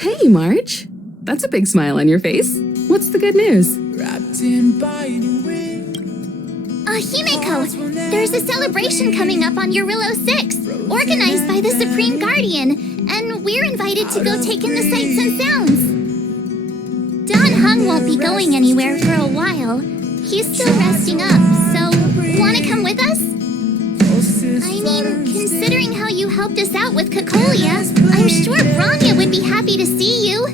Hey, March. That's a big smile on your face. What's the good news? Himeko, there's a celebration coming up on Eurillo 6, organized by the Supreme Guardian, and we're invited to go take in the sights and sounds. Don Hung won't be going anywhere for a while. He's still resting up, so wanna come with us? I mean, considering how you helped us out with Cocolia, I'm sure Bronya would be happy to see you.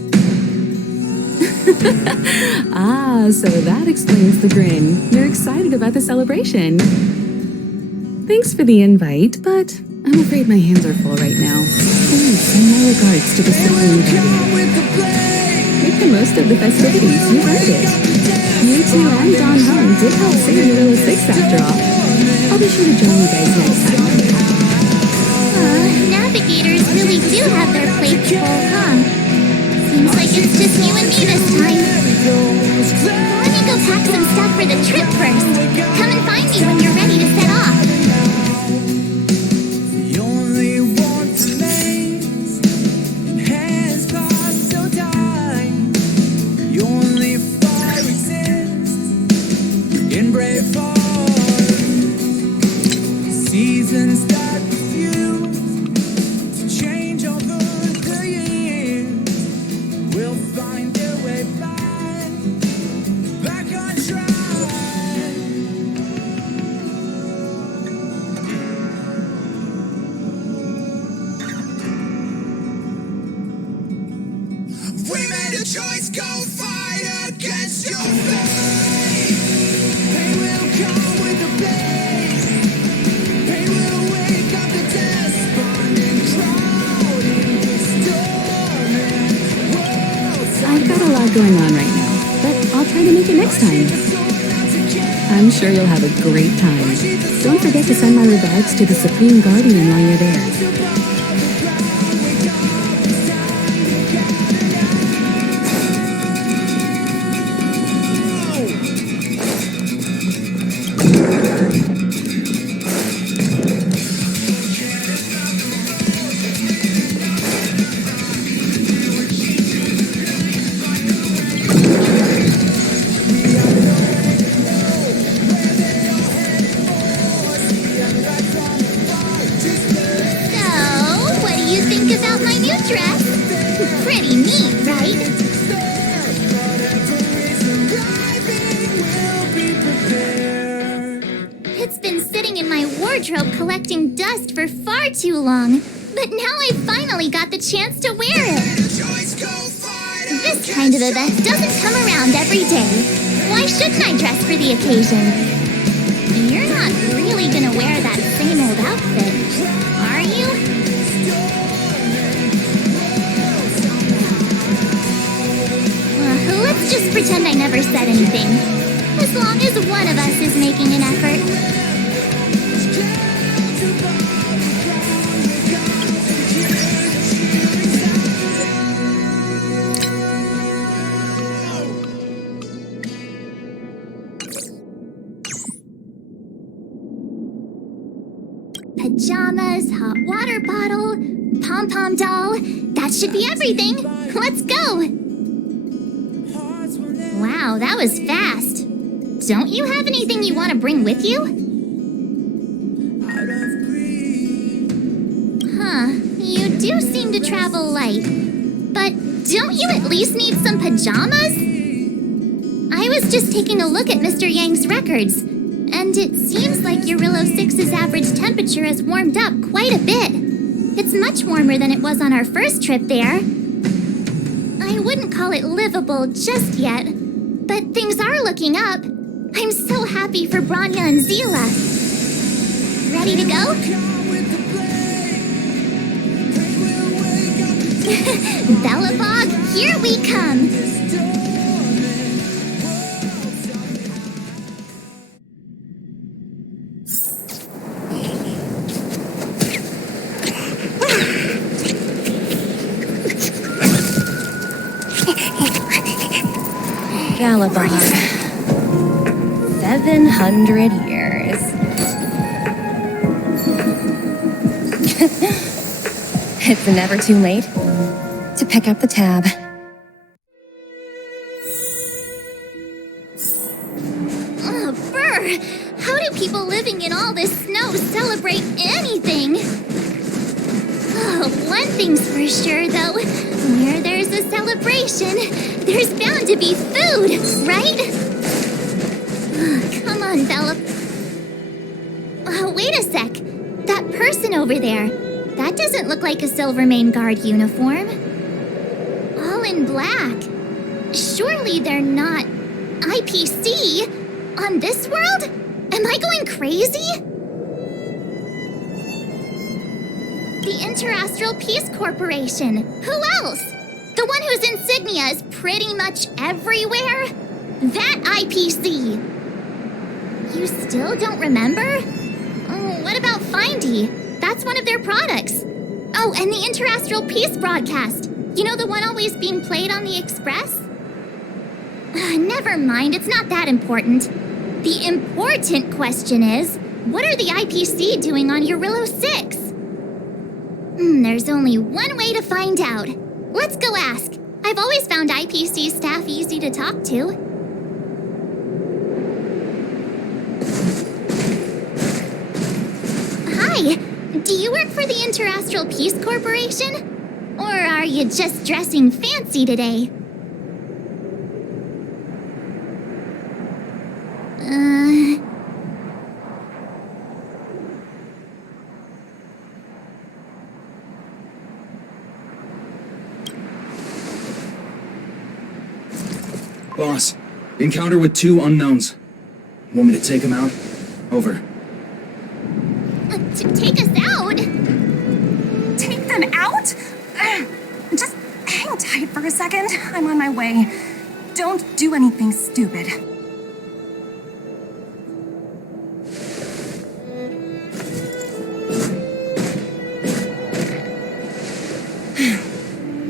So that explains the grin. You're excited about the celebration. Thanks for the invite, but I'm afraid my hands are full right now. Please send my regards to the Supreme Guardian. Make the most of the festivities. You earned it. You two and Don Hung did help save Eurillo 6 after all. I'll be sure to join you guys next time. Navigators really do have their plates full, huh? Seems like it's just you and me this time. Let me go pack some stuff for the trip first. Come and find me when you're ready to set off. The only one remains, has passed so time. The only fire exists in brave heart. Seasons that refuse to change all the years will find their way back on track. We made a choice, go fight against your fate. Pain will come with the blaze. Pain will wake up the despondent crowd in the storm and world. I've got a lot going on right now, but I'll try to make it next time. I'm sure you'll have a great time. Don't forget to send my regards to the Supreme Guardian while you're there. Pretty neat, right? It's been sitting in my wardrobe collecting dust for far too long, but now I finally got the chance to wear it. This kind of event doesn't come around every day. Why shouldn't I dress for the occasion? You're not really gonna wear that same old outfit, are you? Let's just pretend I never said anything. As long as one of us is making an effort. Pajamas, hot water bottle, pom-pom doll. That should be everything. Let's go. Wow, that was fast. Don't you have anything you want to bring with you? Huh, you do seem to travel light. But don't you at least need some pajamas? I was just taking a look at Mr. Yang's records, and it seems like Eurillo 6's average temperature has warmed up quite a bit. It's much warmer than it was on our first trip there. I wouldn't call it livable just yet, but things are looking up. I'm so happy for Bronya and Zila. Ready to go? Belobog, here we come! Galabog. 700 years. It's never too late to pick up the tab. Oh, brr! How do people living in all this snow celebrate anything? Oh, one thing's for sure, though. Where there's a celebration, there's bound to be food, right? Come on, Bella. Oh, wait a sec. That person over there, that doesn't look like a Silvermane Guard uniform. All in black. Surely they're not IPC on this world? Am I going crazy? The Interastral Peace Corporation. Who else? The one whose insignia is pretty much everywhere? That IPC. You still don't remember? Oh, what about Findy? That's one of their products. Oh, and the Interastral Peace broadcast. You know, the one always being played on the Express? Never mind, it's not that important. The important question is, what are the IPC doing on Eurillo 6? There's only one way to find out. Let's go ask. I've always found IPC staff easy to talk to. Hi, do you work for the Interastral Peace Corporation? Or are you just dressing fancy today? Boss, encounter with 2 unknowns. Want me to take them out? Over. To take us out? Take them out? Just hang tight for a second. I'm on my way. Don't do anything stupid.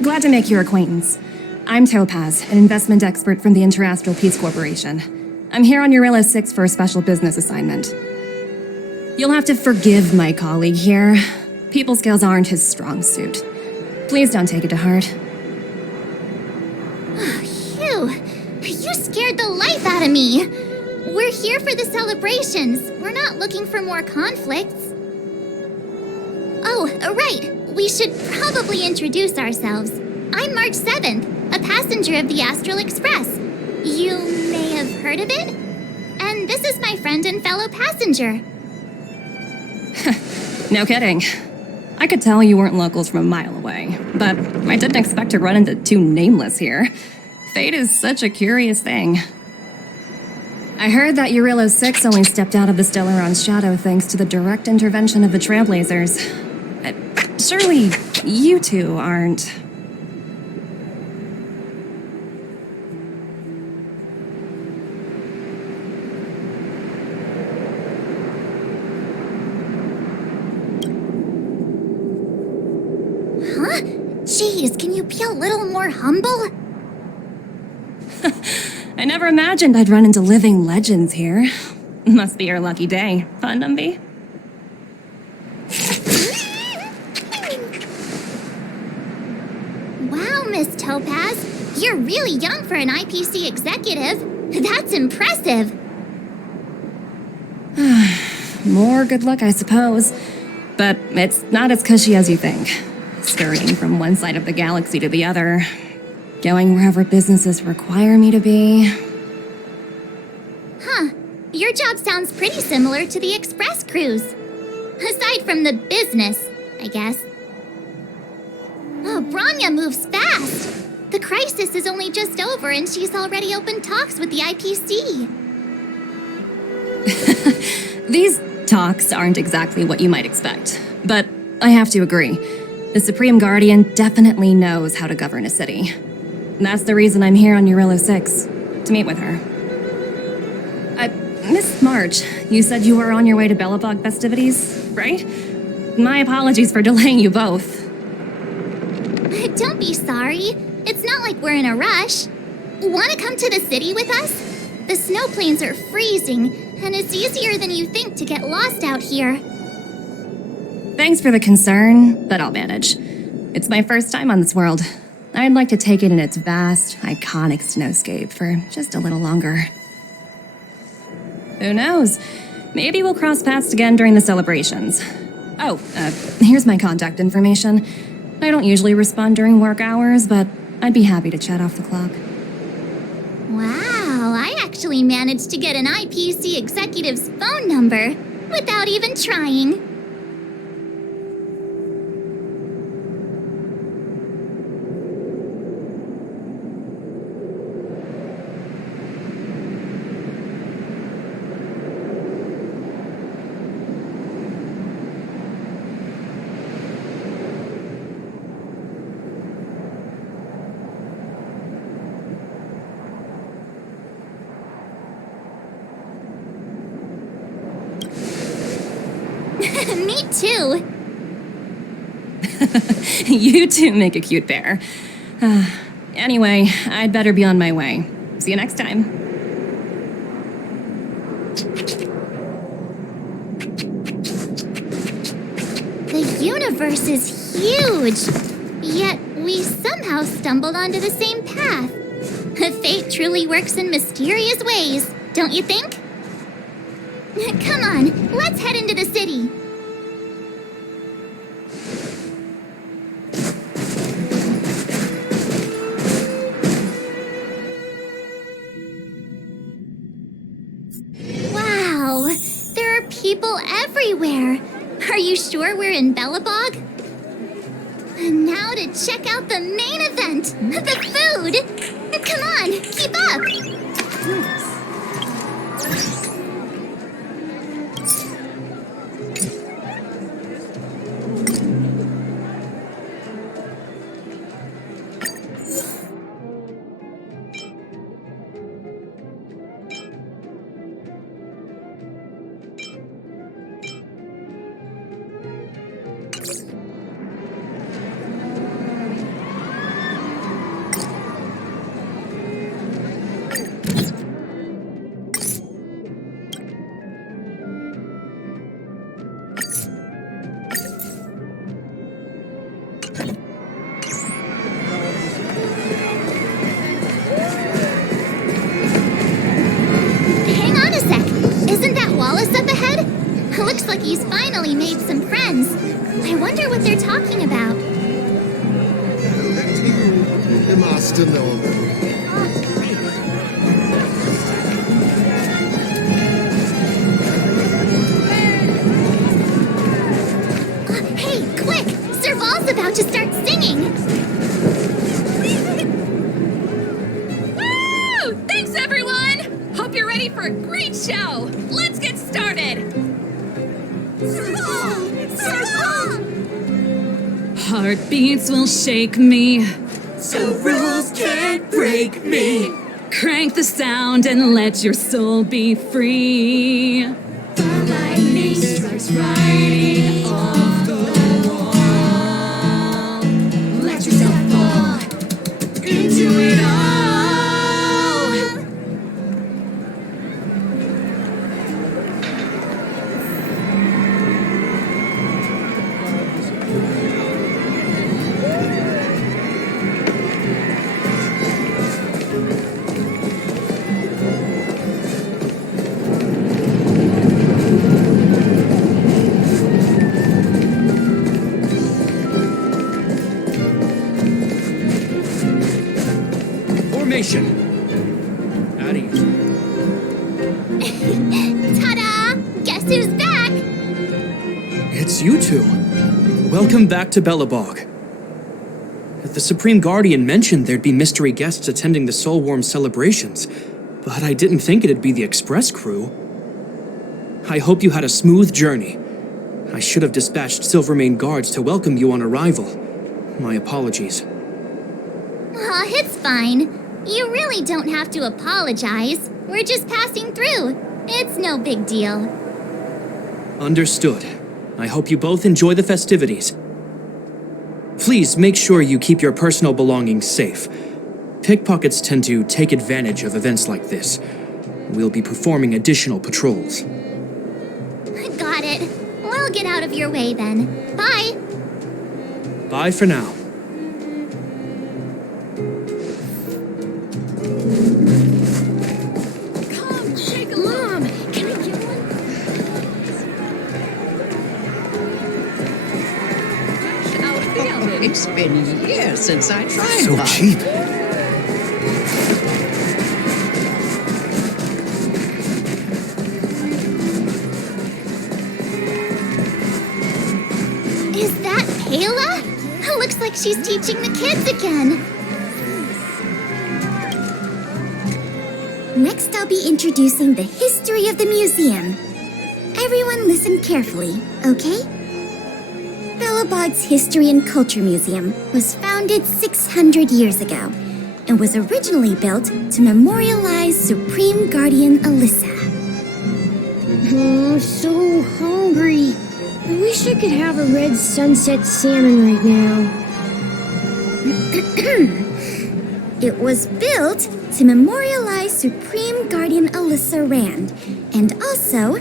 Glad to make your acquaintance. I'm Topaz, an investment expert from the Interastral Peace Corporation. I'm here on Eurillo 6 for a special business assignment. You'll have to forgive my colleague here. People skills aren't his strong suit. Please don't take it to heart. Phew, you scared the life out of me. We're here for the celebrations. We're not looking for more conflicts. Oh, right. We should probably introduce ourselves. I'm March 7th, a passenger of the Astral Express. You may have heard of it? And this is my friend and fellow passenger. No kidding. I could tell you weren't locals from a mile away, but I didn't expect to run into 2 nameless here. Fate is such a curious thing. I heard that Eurillo 6 only stepped out of the Stellaron's shadow thanks to the direct intervention of the Trailblazers. Surely you two aren't... Huh? Jeez, can you be a little more humble? I never imagined I'd run into living legends here. Must be your lucky day, huh, Numby? Wow, Miss Topaz, you're really young for an IPC executive. That's impressive. More good luck, I suppose. But it's not as cushy as you think. Scurrying from one side of the galaxy to the other. Going wherever businesses require me to be. Huh. Your job sounds pretty similar to the Express cruise. Aside from the business, I guess. Oh, Branya moves fast. The crisis is only just over and she's already opened talks with the IPC. These talks aren't exactly what you might expect. But I have to agree. The Supreme Guardian definitely knows how to govern a city. That's the reason I'm here on Eurillo 6, to meet with her. Miss March, you said you were on your way to Belobog festivities, right? My apologies for delaying you both. Don't be sorry. It's not like we're in a rush. Want to come to the city with us? The snow plains are freezing, and it's easier than you think to get lost out here. Thanks for the concern, but I'll manage. It's my first time on this world. I'd like to take it in its vast, iconic snowscape for just a little longer. Who knows? Maybe we'll cross paths again during the celebrations. Oh, here's my contact information. I don't usually respond during work hours, but I'd be happy to chat off the clock. Wow, I actually managed to get an IPC executive's phone number without even trying. Me too. You two make a cute pair. Anyway, I'd better be on my way. See you next time. The universe is huge, yet we somehow stumbled onto the same path. Fate truly works in mysterious ways, don't you think? Come on, let's head into the city. Wow, there are people everywhere. Are you sure we're in Belobog? And now to check out the main event, the food. Come on, keep up. Hang on a sec. Isn't that Wallace up ahead? Looks like he's finally made some friends. I wonder what they're talking about. The master known. Hey, quick! Serval's about to start singing. Woo! Thanks, everyone! Hope you're ready for a great show. Let's get started. Serval! Serval! Heartbeats will shake me. So rules can't break me. Crank the sound and let your soul be free. The lightning strikes right off the wall. Let yourself fall into it all. Formation. At ease. Ta-da! Guess who's back? It's you two. Welcome back to Belobog. The Supreme Guardian mentioned there'd be mystery guests attending the Soulworm celebrations, but I didn't think it'd be the Express crew. I hope you had a smooth journey. I should have dispatched Silvermane guards to welcome you on arrival. My apologies. Aw, it's fine. You really don't have to apologize. We're just passing through. It's no big deal. Understood. I hope you both enjoy the festivities. Please make sure you keep your personal belongings safe. Pickpockets tend to take advantage of events like this. We'll be performing additional patrols. Got it. We'll get out of your way then. Bye. Bye for now. It's been years since I tried So one. cheap. Is that Payla? Looks like she's teaching the kids again. Next, I'll be introducing the history of the museum. Everyone listen carefully, okay? Belobog's History and Culture Museum was founded 600 years ago and was originally built to memorialize Supreme Guardian Alyssa. Oh, so hungry. I wish I could have a red sunset salmon right now. It was built to memorialize Supreme Guardian Alyssa Rand, and also...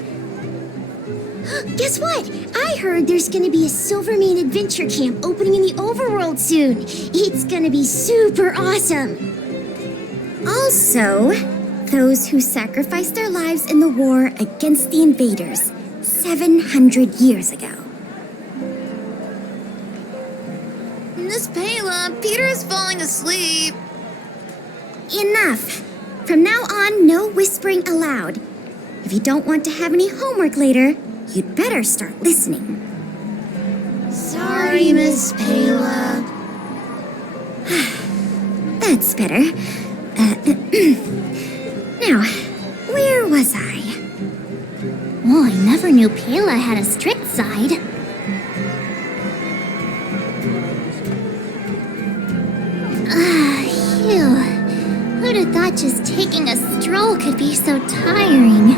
Guess what? I heard there's gonna be a Silvermane adventure camp opening in the overworld soon. It's gonna be super awesome. Also, those who sacrificed their lives in the war against the invaders 700 years ago. Miss Payla, Peter is falling asleep. Enough! From now on, no whispering allowed. If you don't want to have any homework later, you'd better start listening. Sorry, Miss Payla. That's better. Now, where was I? Oh, I never knew Payla had a strict side. Phew. Who'd have thought just taking a stroll could be so tiring?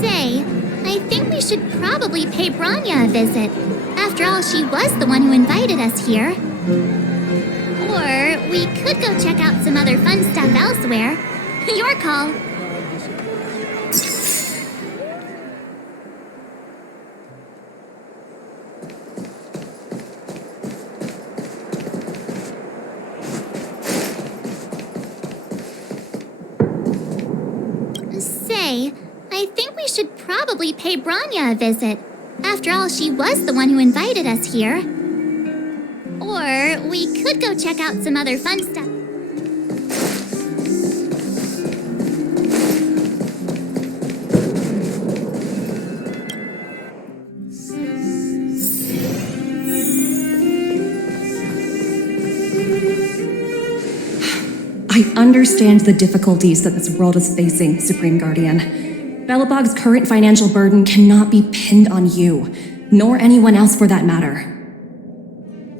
Say, I think we should probably pay Branya a visit. After all, she was the one who invited us here. Or we could go check out some other fun stuff elsewhere. Your call. Say, I think we should probably pay Branya a visit. After all, she was the one who invited us here. Or we could go check out some other fun stuff. I understand the difficulties that this world is facing, Supreme Guardian. Belobog's current financial burden cannot be pinned on you, nor anyone else for that matter.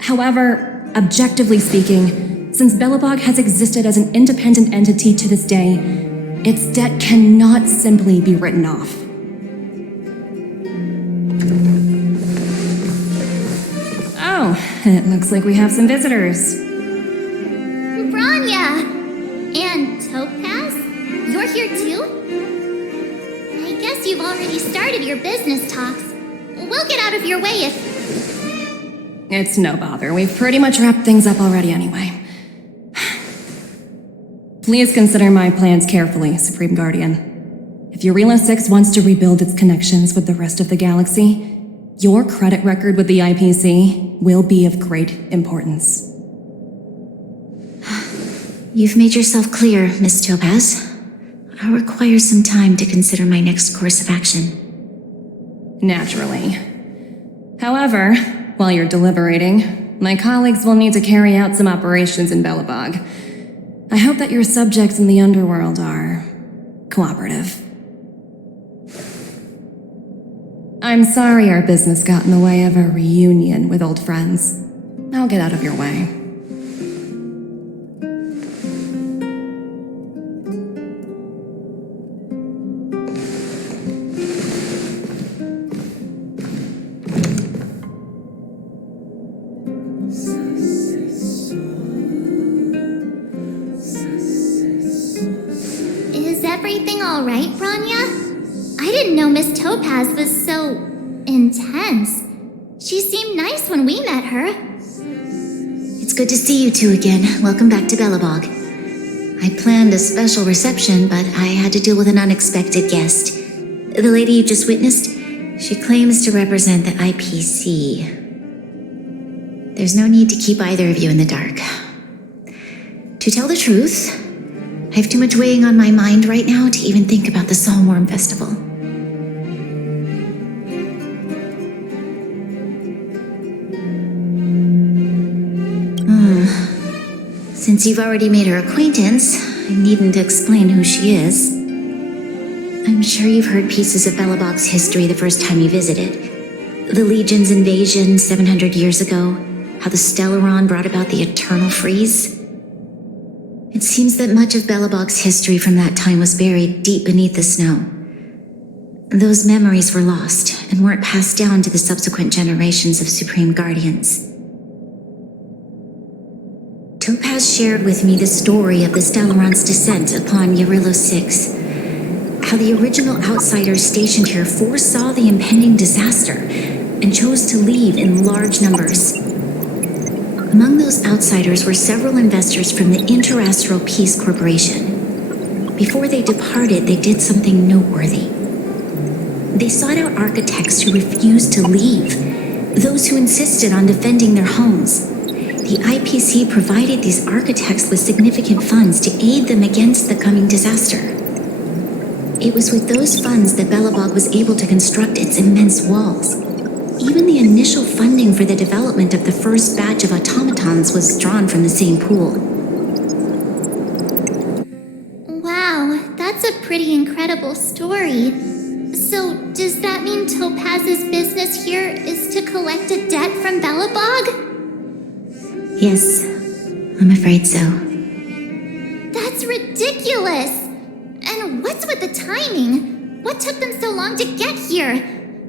However, objectively speaking, since Belobog has existed as an independent entity to this day, its debt cannot simply be written off. Oh, it looks like we have some visitors. Branya! And Topaz? You're here too? I guess you've already started your business talks. We'll get out of your way if... It's no bother. We've pretty much wrapped things up already anyway. Please consider my plans carefully, Supreme Guardian. If Eurela 6 wants to rebuild its connections with the rest of the galaxy, your credit record with the IPC will be of great importance. You've made yourself clear, Miss Topaz. I'll require some time to consider my next course of action. Naturally. However, while you're deliberating, my colleagues will need to carry out some operations in Belobog. I hope that your subjects in the underworld are cooperative. I'm sorry our business got in the way of a reunion with old friends. I'll get out of your way. Is everything all right, Branya? I didn't know Miss Topaz was so... intense. She seemed nice when we met her. It's good to see you two again. Welcome back to Belobog. I planned a special reception, but I had to deal with an unexpected guest. The lady you just witnessed, she claims to represent the IPC. There's no need to keep either of you in the dark. To tell the truth, I have too much weighing on my mind right now to even think about the Saltworm Festival. Since you've already made her acquaintance, I needn't explain who she is. I'm sure you've heard pieces of Belobog's history the first time you visited. The Legion's invasion 700 years ago, how the Stellaron brought about the Eternal Freeze. It seems that much of Belobog's history from that time was buried deep beneath the snow. Those memories were lost and weren't passed down to the subsequent generations of Supreme Guardians. Topaz shared with me the story of the Stellaron's descent upon Yarillo 6. How the original outsiders stationed here foresaw the impending disaster and chose to leave in large numbers. Among those outsiders were several investors from the Interastral Peace Corporation. Before they departed, they did something noteworthy. They sought out architects who refused to leave, those who insisted on defending their homes. The IPC provided these architects with significant funds to aid them against the coming disaster. It was with those funds that Belobog was able to construct its immense walls. Even the initial funding for the development of the first batch of automatons was drawn from the same pool. Wow, that's a pretty incredible story. So, does that mean Topaz's business here is to collect a debt from Belobog? Yes, I'm afraid so. That's ridiculous! And what's with the timing? What took them so long to get here?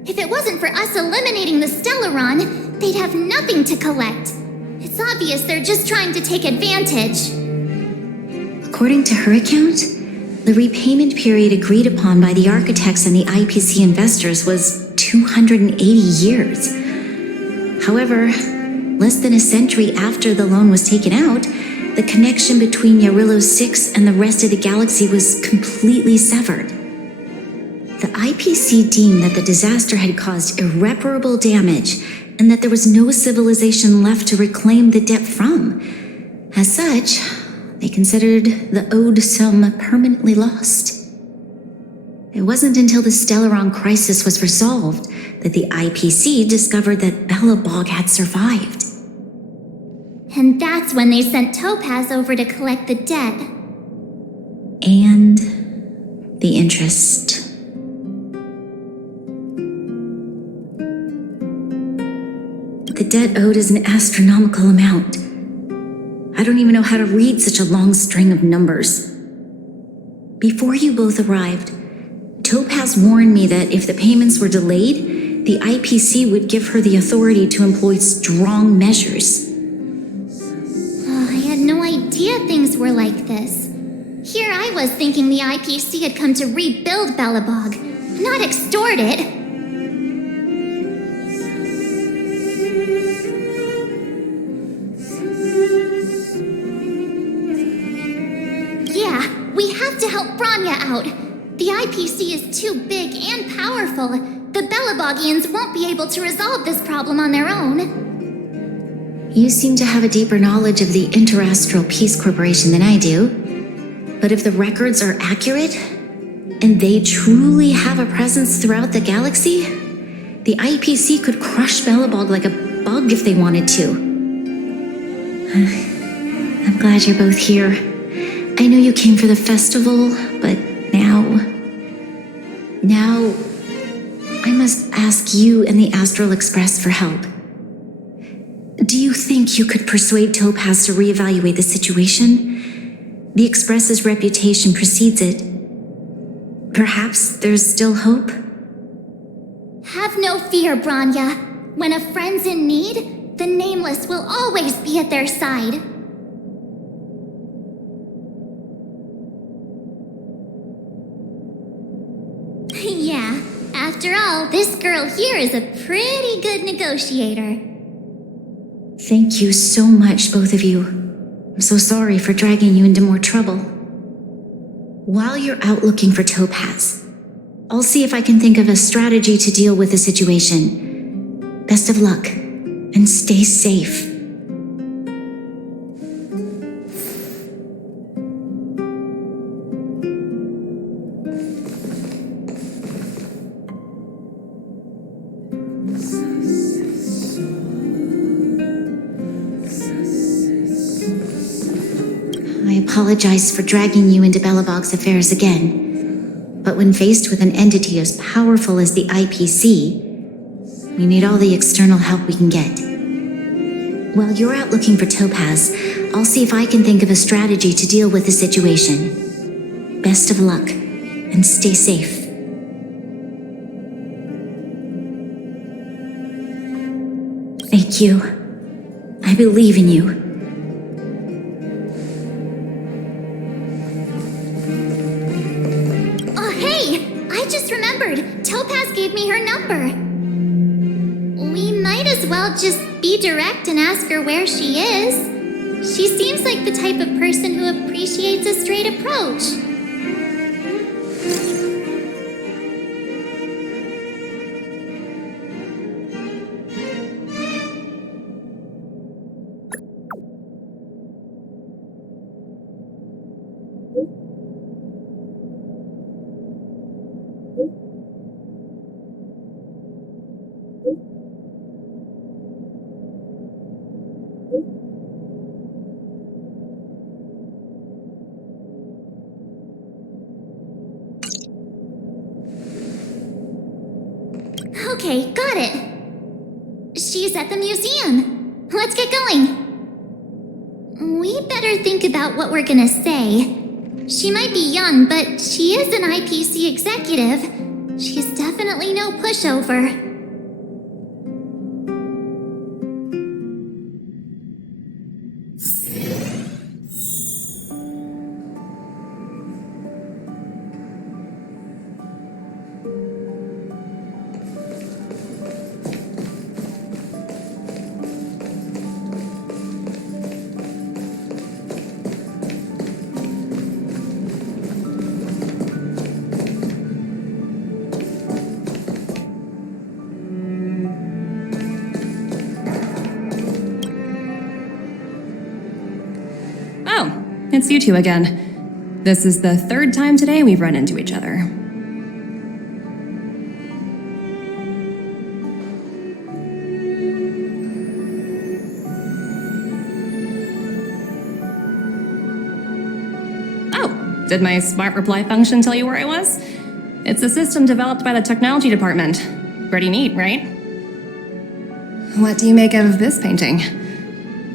If it wasn't for us eliminating the Stellaron, they'd have nothing to collect. It's obvious they're just trying to take advantage. According to her account, the repayment period agreed upon by the architects and the IPC investors was 280 years. However, less than a century after the loan was taken out, the connection between Yarillo 6 and the rest of the galaxy was completely severed. The IPC deemed that the disaster had caused irreparable damage and that there was no civilization left to reclaim the debt from. As such, they considered the owed sum permanently lost. It wasn't until the Stellaron crisis was resolved that the IPC discovered that Belobog had survived. And that's when they sent Topaz over to collect the debt. And the interest. The debt owed is an astronomical amount. I don't even know how to read such a long string of numbers. Before you both arrived, Topaz warned me that if the payments were delayed, the IPC would give her the authority to employ strong measures. I had no idea things were like this. Here I was thinking the IPC had come to rebuild Belobog, not extort it. Yeah, we have to help Bronya out. The IPC is too big and powerful. The Belobogians won't be able to resolve this problem on their own. You seem to have a deeper knowledge of the Interastral Peace Corporation than I do. But if the records are accurate, and they truly have a presence throughout the galaxy, the IPC could crush Belobog like a bug if they wanted to. I'm glad you're both here. I know you came for the festival, but now I must ask you and the Astral Express for help. Do you think you could persuade Topaz to reevaluate the situation? The Express's reputation precedes it. Perhaps there's still hope? Have no fear, Bronya. When a friend's in need, the Nameless will always be at their side. Yeah, after all, this girl here is a pretty good negotiator. Thank you so much, both of you. I'm so sorry for dragging you into more trouble. While you're out looking for Topaz, I'll see if I can think of a strategy to deal with the situation. Best of luck, and stay safe. apologize for dragging you into Belobog's affairs again. But when faced with an entity as powerful as the IPC, we need all the external help we can get. While you're out looking for Topaz, I'll see if I can think of a strategy to deal with the situation. Best of luck, and stay safe. Thank you. I believe in you. Oh, hey! I just remembered. Topaz gave me her number. We might as well just be direct and ask her where she is. She seems like the type of person who appreciates a straight approach. Okay, got it. She's at the museum. Let's get going. We better think about what we're gonna say. She might be young, but she is an IPC executive. She's definitely no pushover. It's you two again. This is the third time today we've run into each other. Oh, did my smart reply function tell you where I was? It's a system developed by the technology department. Pretty neat, right? What do you make of this painting?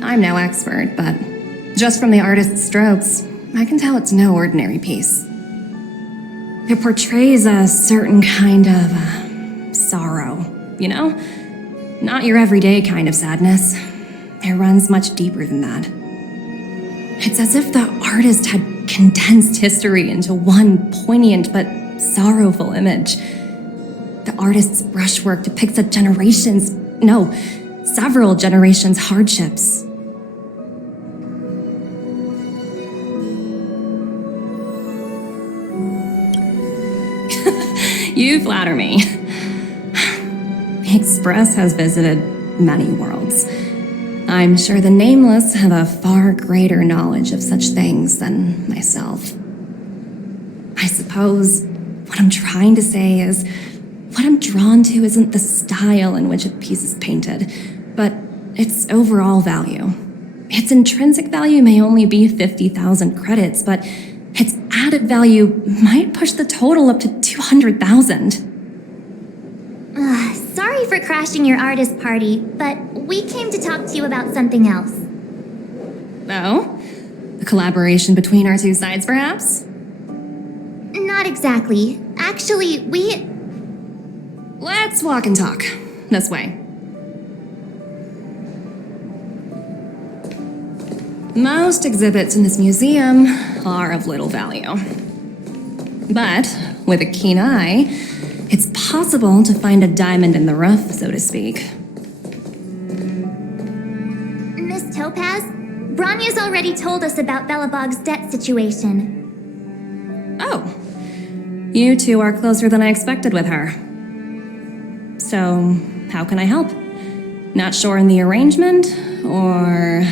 I'm no expert, but just from the artist's strokes, I can tell it's no ordinary piece. It portrays a certain kind of sorrow, you know? Not your everyday kind of sadness. It runs much deeper than that. It's as if the artist had condensed history into one poignant but sorrowful image. The artist's brushwork depicts several generations' hardships. You flatter me. The Express has visited many worlds. I'm sure the Nameless have a far greater knowledge of such things than myself. I suppose what I'm trying to say is, what I'm drawn to isn't the style in which a piece is painted, but its overall value. Its intrinsic value may only be 50,000 credits, but its added value might push the total up to 200,000. Sorry for crashing your artist party, but we came to talk to you about something else. Oh? A collaboration between our two sides, perhaps? Not exactly. Actually, Let's walk and talk. This way. Most exhibits in this museum are of little value. But with a keen eye, it's possible to find a diamond in the rough, so to speak. Miss Topaz, Branya's already told us about Belobog's debt situation. Oh. You two are closer than I expected with her. So, how can I help? Not sure in the arrangement, or...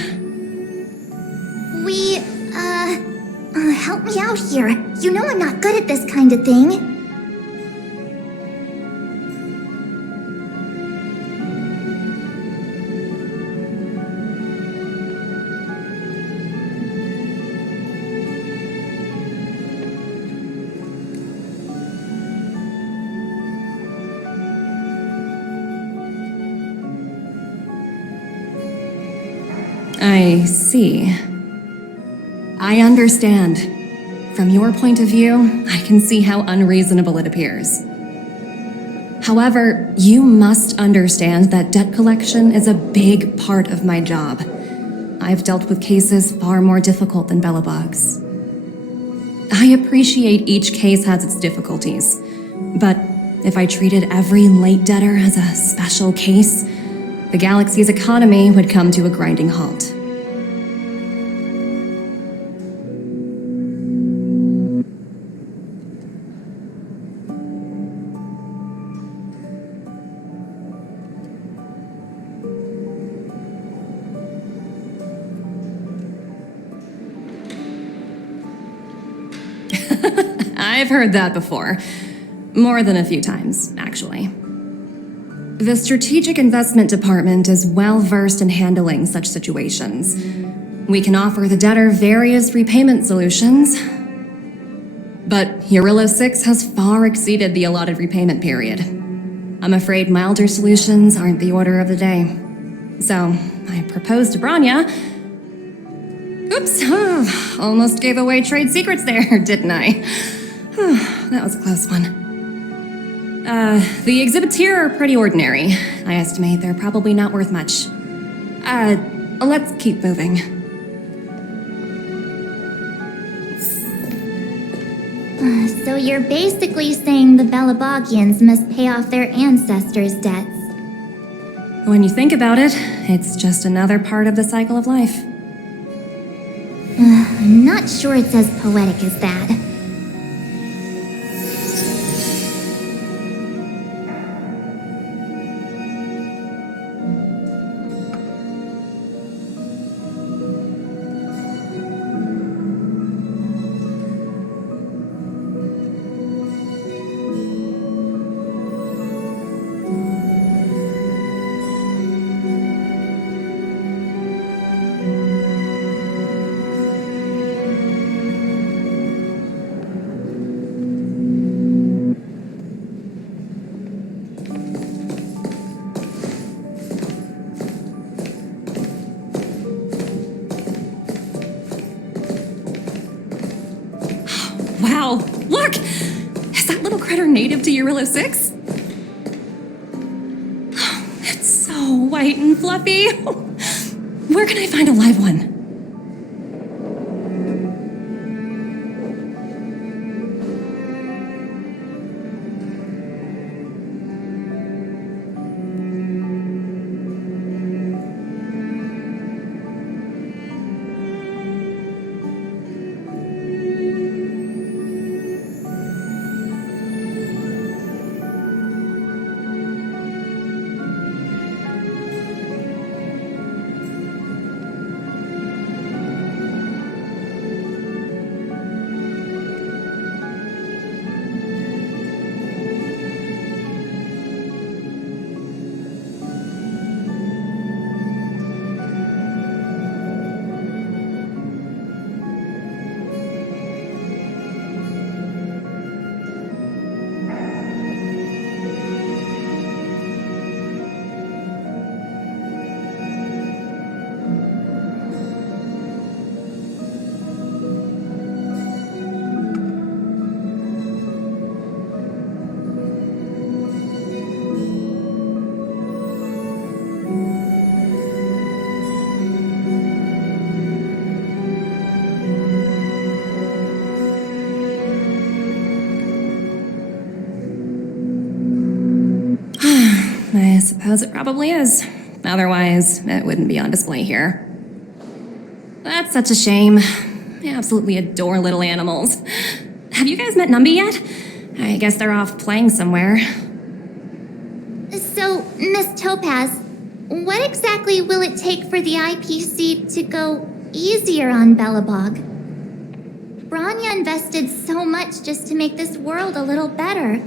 Help me out here. You know I'm not good at this kind of thing. I see. I understand. From your point of view, I can see how unreasonable it appears. However, you must understand that debt collection is a big part of my job. I've dealt with cases far more difficult than Belobog's. I appreciate each case has its difficulties, but if I treated every late debtor as a special case, the galaxy's economy would come to a grinding halt. I've heard that before. More than a few times, actually. The Strategic Investment Department is well versed in handling such situations. We can offer the debtor various repayment solutions, but Urillo 6 has far exceeded the allotted repayment period. I'm afraid milder solutions aren't the order of the day. So, I proposed to Bronya. Oops, almost gave away trade secrets there, didn't I? That was a close one. The exhibits here are pretty ordinary. I estimate they're probably not worth much. Let's keep moving. So you're basically saying the Belabogians must pay off their ancestors' debts. When you think about it, it's just another part of the cycle of life. I'm not sure it's as poetic as that. Wow, look! Is that little critter native to Urillo 6? It's so white and fluffy. Where can I find a live one? I suppose it probably is. Otherwise, it wouldn't be on display here. That's such a shame. I absolutely adore little animals. Have you guys met Numby yet? I guess they're off playing somewhere. So, Miss Topaz, what exactly will it take for the IPC to go easier on Belobog? Bronya invested so much just to make this world a little better.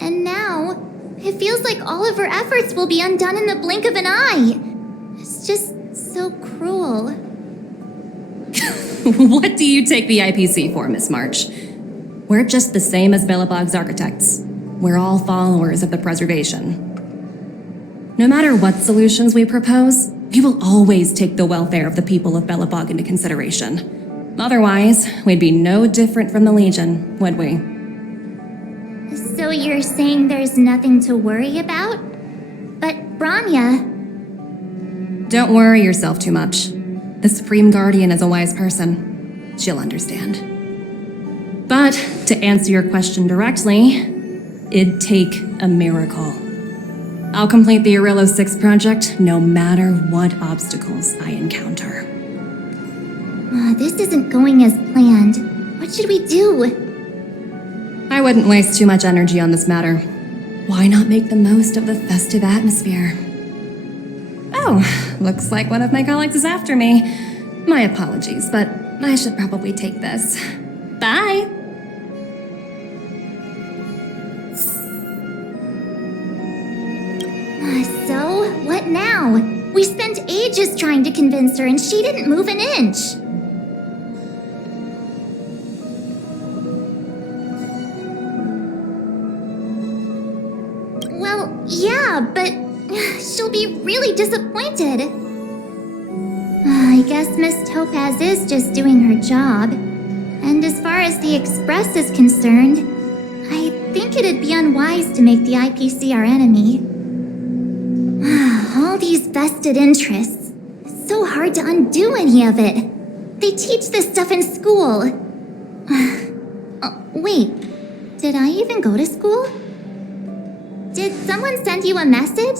And now, it feels like all of her efforts will be undone in the blink of an eye. It's just so cruel. What do you take the IPC for, Miss March? We're just the same as Belobog's architects. We're all followers of the preservation. No matter what solutions we propose, We will always take the welfare of the people of Belobog into consideration. Otherwise, we'd be no different from the Legion, would we? So you're saying there's nothing to worry about? But Branya... Don't worry yourself too much. The Supreme Guardian is a wise person. She'll understand. But to answer your question directly, it'd take a miracle. I'll complete the Arillo 6 project no matter what obstacles I encounter. This isn't going as planned. What should we do? I wouldn't waste too much energy on this matter. Why not make the most of the festive atmosphere? Oh, looks like one of my colleagues is after me. My apologies, but I should probably take this. Bye! So, what now? We spent ages trying to convince her and she didn't move an inch. Well, yeah, but she'll be really disappointed. I guess Miss Topaz is just doing her job. And as far as the Express is concerned, I think it'd be unwise to make the IPC our enemy. All these vested interests. It's so hard to undo any of it. They teach this stuff in school. Wait, did I even go to school? Did someone send you a message?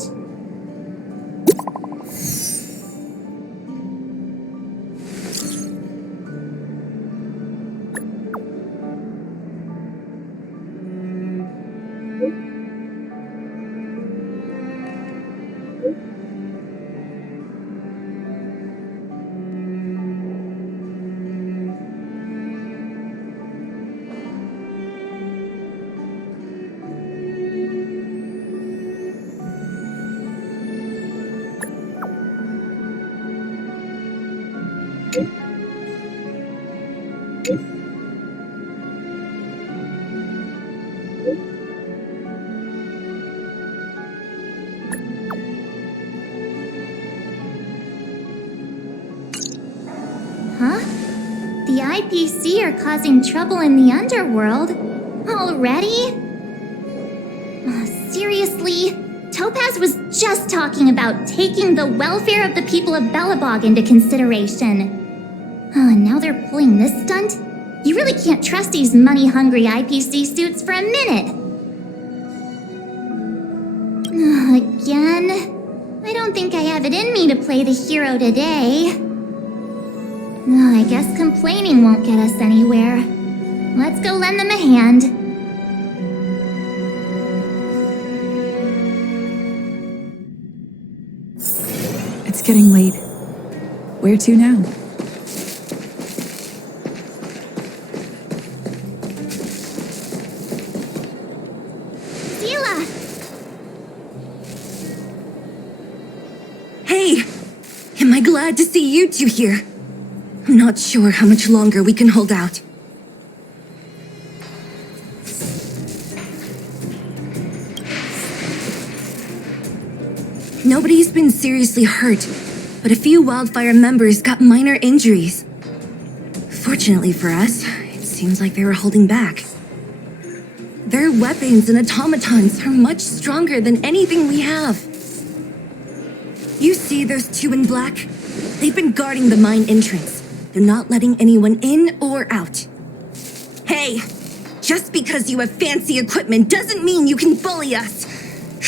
Huh? The IPC are causing trouble in the underworld? Already? Seriously? Topaz was just talking about taking the welfare of the people of Belobog into consideration. And now they're pulling this stunt? You really can't trust these money-hungry IPC suits for a minute. Again? I don't think I have it in me to play the hero today. I guess complaining won't get us anywhere. Let's go lend them a hand. It's getting late. Where to now? Seela! Hey! Am I glad to see you two here? I'm not sure how much longer we can hold out. Nobody's been seriously hurt, but a few Wildfire members got minor injuries. Fortunately for us, it seems like they were holding back. Their weapons and automatons are much stronger than anything we have. You see those two in black? They've been guarding the mine entrance. They're not letting anyone in or out. Hey, just because you have fancy equipment doesn't mean you can bully us.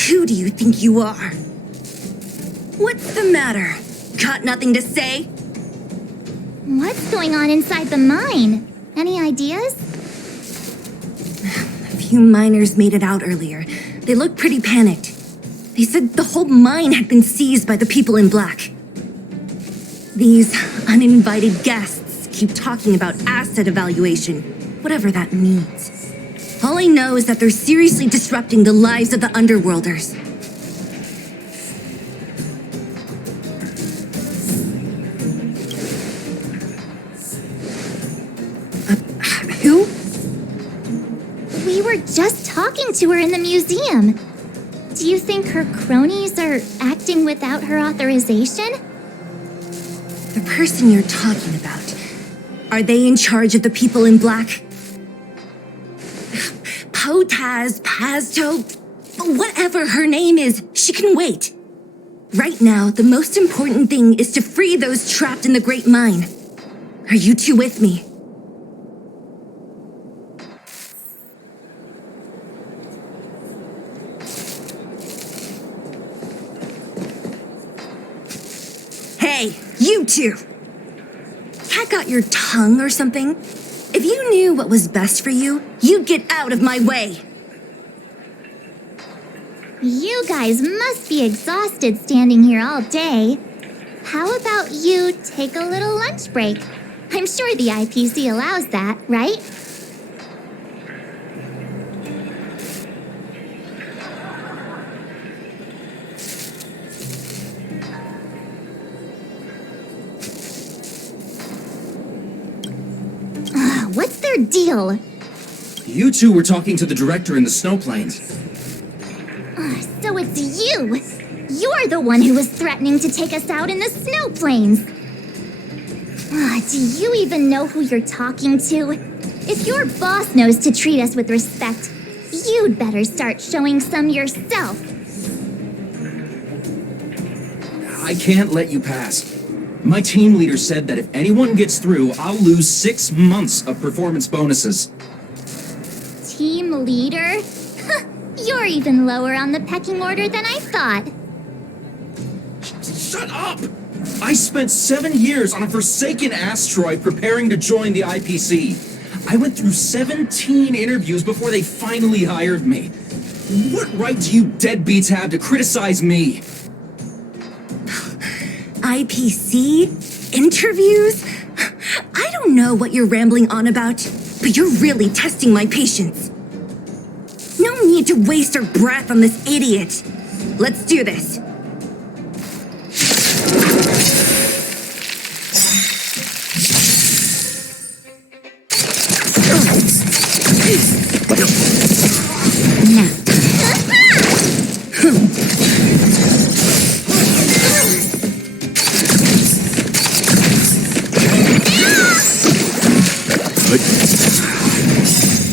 Who do you think you are? What's the matter? Got nothing to say? What's going on inside the mine? Any ideas? A few miners made it out earlier. They looked pretty panicked. They said the whole mine had been seized by the people in black. These uninvited guests keep talking about asset evaluation, whatever that means. All I know is that they're seriously disrupting the lives of the Underworlders. Who? We were just talking to her in the museum. Do you think her cronies are acting without her authorization? The person you're talking about, are they in charge of the people in black? Potaz, Pazto, whatever her name is, she can wait. Right now, the most important thing is to free those trapped in the Great Mine. Are you two with me? Hey, you two! Cat got your tongue or something? If you knew what was best for you, you'd get out of my way. You guys must be exhausted standing here all day. How about you take a little lunch break? I'm sure the IPC allows that, right? What's their deal? You two were talking to the director in the snow plains. So it's you! You're the one who was threatening to take us out in the snow plains! Do you even know who you're talking to? If your boss knows to treat us with respect, you'd better start showing some yourself. I can't let you pass. My team leader said that if anyone gets through, I'll lose 6 months of performance bonuses. Team leader? You're even lower on the pecking order than I thought. Shut up! I spent 7 years on a forsaken asteroid preparing to join the IPC. I went through 17 interviews before they finally hired me. What right do you deadbeats have to criticize me? IPC? Interviews? I don't know what you're rambling on about, but you're really testing my patience. No need to waste our breath on this idiot. Let's do this.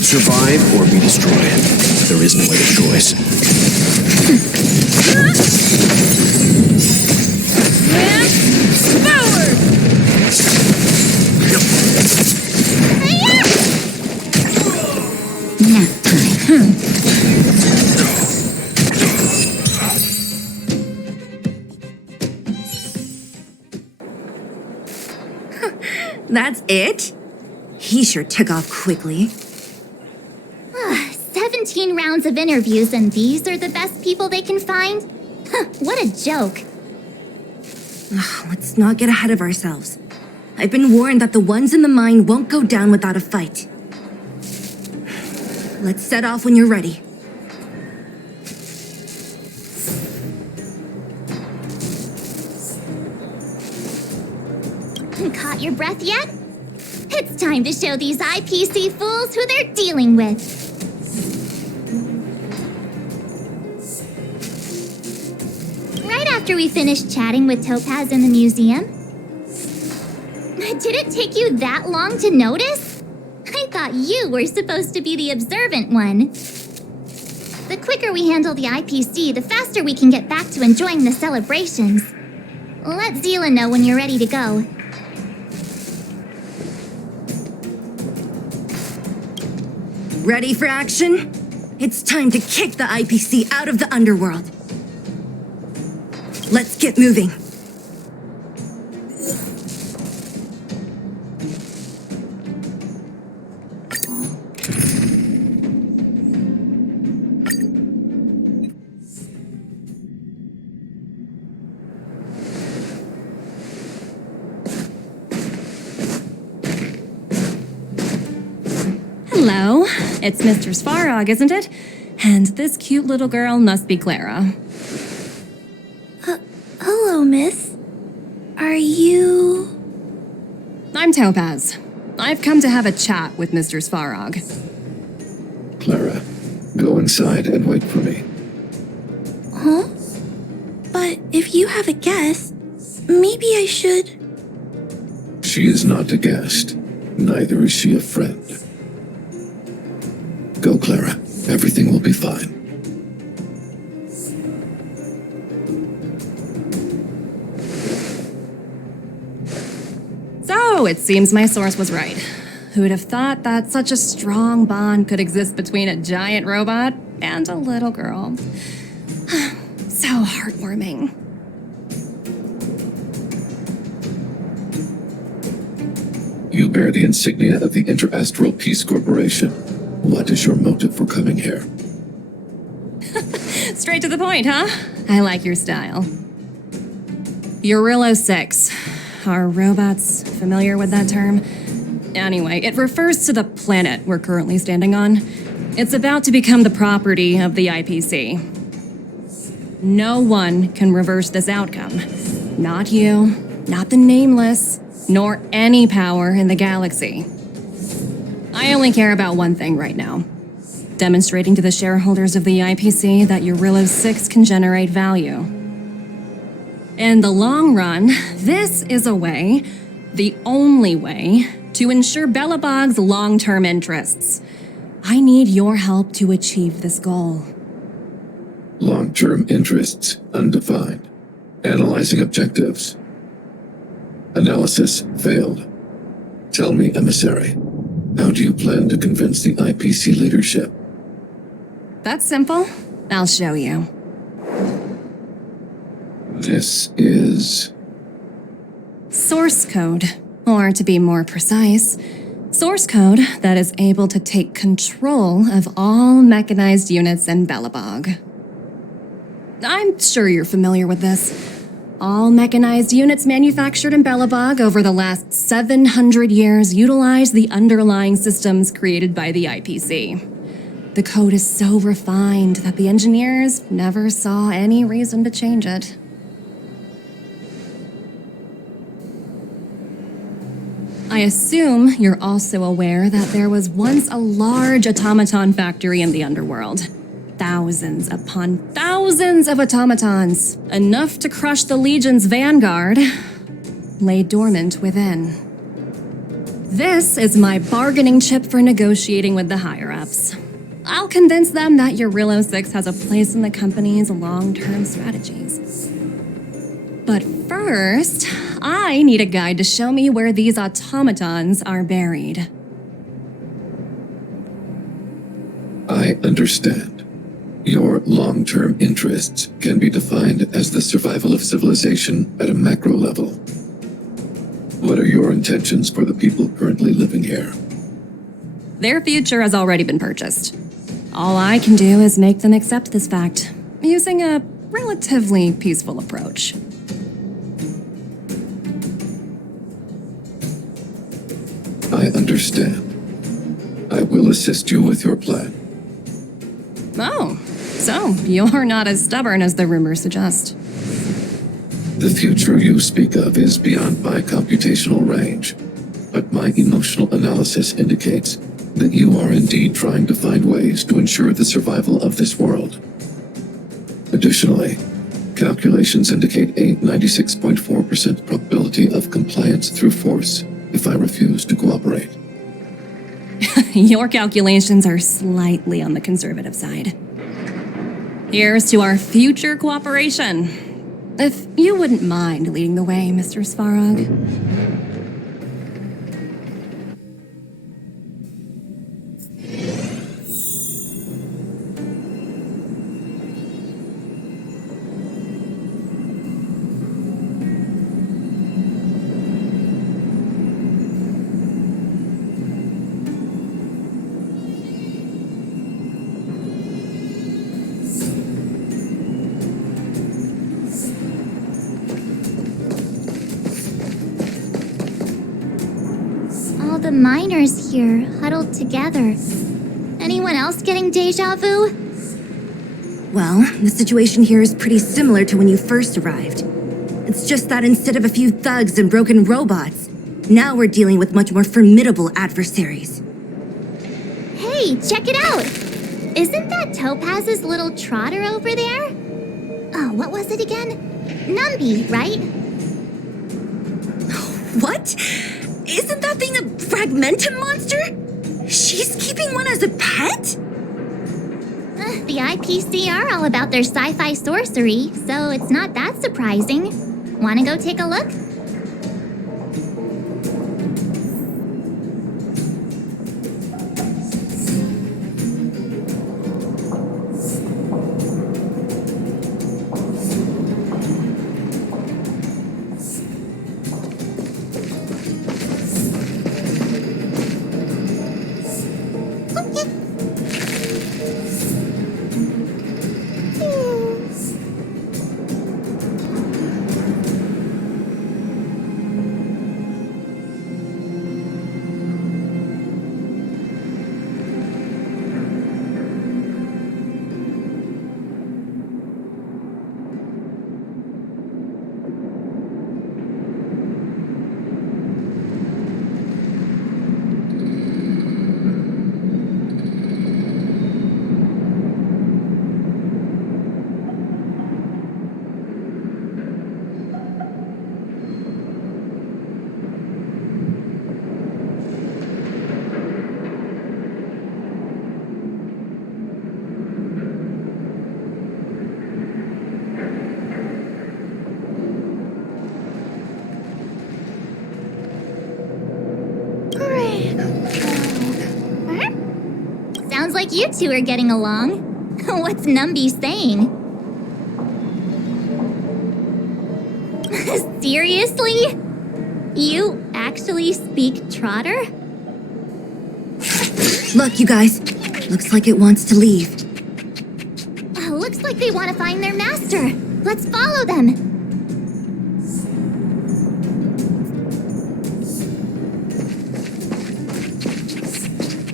Survive or be destroyed. There is no other choice. That's it? He sure took off quickly. 17 rounds of interviews and these are the best people they can find? What a joke. Let's not get ahead of ourselves. I've been warned that the ones in the mine won't go down without a fight. Let's set off when you're ready. Caught your breath yet? It's time to show these IPC fools who they're dealing with. Right after we finished chatting with Topaz in the museum. Did it take you that long to notice? I thought you were supposed to be the observant one. The quicker we handle the IPC, the faster we can get back to enjoying the celebrations. Let Zila know when you're ready to go. Ready for action? It's time to kick the IPC out of the underworld. Let's get moving. Hello, it's Mr. Svarog, isn't it? And this cute little girl must be Clara. Hello, miss. Are you... I'm Topaz. I've come to have a chat with Mr. Svarog. Clara, go inside and wait for me. Huh? But if you have a guest, maybe I should... She is not a guest. Neither is she a friend. Go, Clara. Everything will be fine. So, it seems my source was right. Who'd have thought that such a strong bond could exist between a giant robot and a little girl? So heartwarming. You bear the insignia of the Interastral Peace Corporation. What is your motive for coming here? Straight to the point, huh? I like your style. Eurillo 6. Are robots familiar with that term? Anyway, it refers to the planet we're currently standing on. It's about to become the property of the IPC. No one can reverse this outcome. Not you, not the Nameless, nor any power in the galaxy. I only care about one thing right now. Demonstrating to the shareholders of the IPC that Eurillo 6 can generate value. In the long run, this is a way, the only way, to ensure Belobog's long-term interests. I need your help to achieve this goal. Long-term interests, undefined. Analyzing objectives. Analysis failed. Tell me, Emissary, how do you plan to convince the IPC leadership? That's simple. I'll show you. This is... Source code, or to be more precise, source code that is able to take control of all mechanized units in Belobog. I'm sure you're familiar with this. All mechanized units manufactured in Belobog over the last 700 years utilize the underlying systems created by the IPC. The code is so refined that the engineers never saw any reason to change it. I assume you're also aware that there was once a large automaton factory in the underworld. Thousands upon thousands of automatons, enough to crush the Legion's vanguard, lay dormant within. This is my bargaining chip for negotiating with the higher-ups. I'll convince them that Eurillo 6 has a place in the company's long-term strategies. But first, I need a guide to show me where these automatons are buried. I understand. Your long-term interests can be defined as the survival of civilization at a macro level. What are your intentions for the people currently living here? Their future has already been purchased. All I can do is make them accept this fact, using a relatively peaceful approach. I understand. I will assist you with your plan. Oh, so you're not as stubborn as the rumors suggest. The future you speak of is beyond my computational range, but my emotional analysis indicates that you are indeed trying to find ways to ensure the survival of this world. Additionally, calculations indicate a 96.4% probability of compliance through force if I refuse to cooperate. Your calculations are slightly on the conservative side. Here's to our future cooperation. If you wouldn't mind leading the way, Mr. Svarog. The miners here, huddled together. Anyone else getting deja vu? Well, the situation here is pretty similar to when you first arrived. It's just that instead of a few thugs and broken robots, now we're dealing with much more formidable adversaries. Hey, check it out! Isn't that Topaz's little trotter over there? Oh, what was it again? Numby, right? What? Isn't that thing a fragmentum monster? She's keeping one as a pet? The IPC are all about their sci-fi sorcery, so it's not that surprising. Wanna go take a look? Sounds like you two are getting along. What's Numby saying? Seriously? You actually speak Trotter? Look, you guys. Looks like it wants to leave. Looks like they want to find their master. Let's follow them.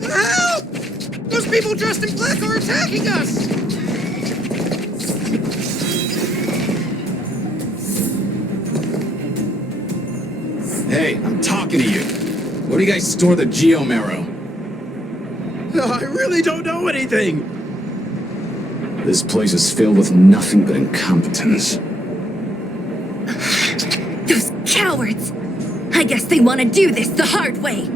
Help! Those people dressed in black are attacking us! Hey, I'm talking to you. Where do you guys store the Geomarrow? I really don't know anything! This place is filled with nothing but incompetence. Those cowards! I guess they want to do this the hard way.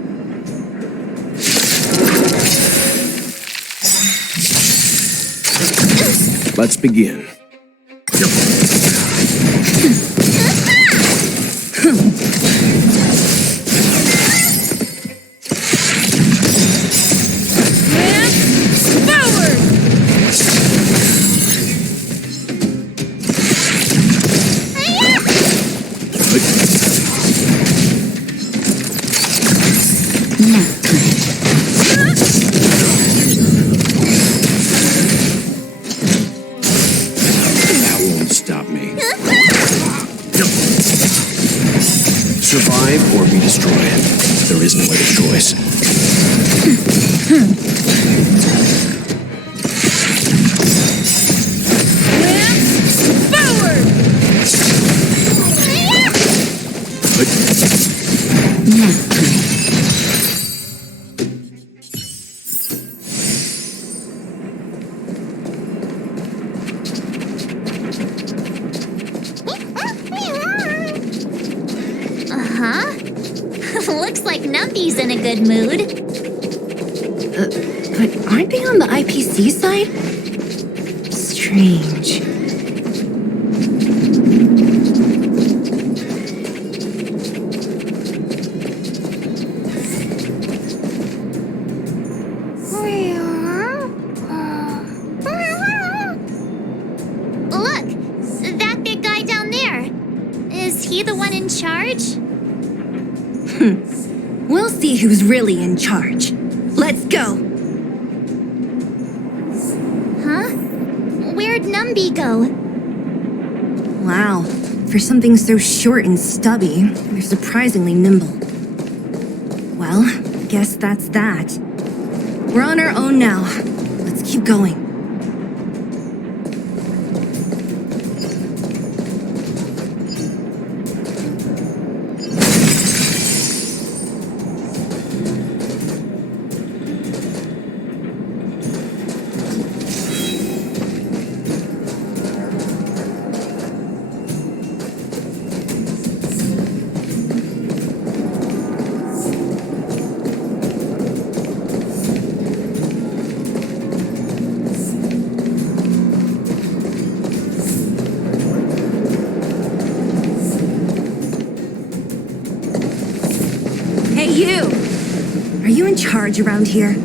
Let's begin. Survive or be destroyed. There is no other choice. Looks like Numby's in a good mood. But aren't they on the IPC side? Strange. Look, that big guy down there. Is he the one in charge? We'll see who's really in charge. Let's go. Huh? Where'd Numby go? Wow. For something so short and stubby, they're surprisingly nimble. Well, guess that's that. We're on our own now. Let's keep going. Are you in charge around here? All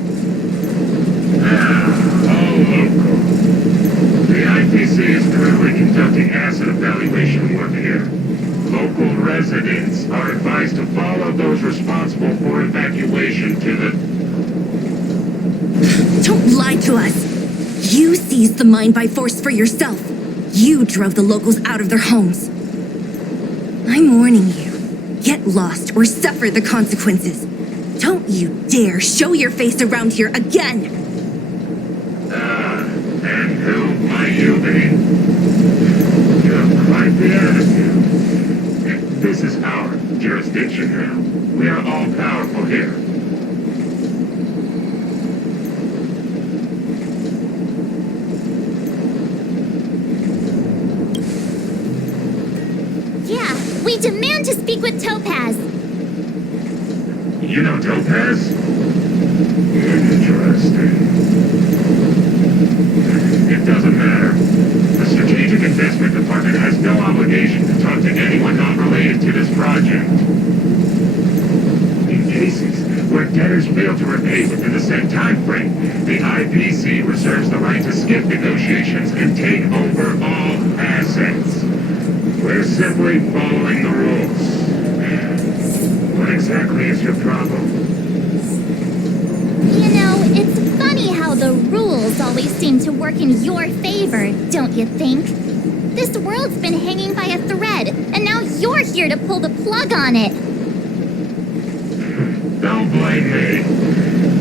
local. The IPC is currently conducting asset evaluation work here. Local residents are advised to follow those responsible for evacuation to the... Don't lie to us! You seized the mine by force for yourself. You drove the locals out of their homes. I'm warning you. Get lost or suffer the consequences. Don't you dare show your face around here again! And who might you be? You have quite the attitude. This is our jurisdiction now. We are all powerful here. Yeah, we demand to speak with Topaz. You know Topaz? Interesting. It doesn't matter. The Strategic Investment Department has no obligation to talk to anyone not related to this project. In cases where debtors fail to repay within the set time frame, the IPC reserves the right to skip negotiations and take over all assets. We're simply following the rules. What exactly is your problem? You know, it's funny how the rules always seem to work in your favor, don't you think? This world's been hanging by a thread, and now you're here to pull the plug on it. Don't blame me.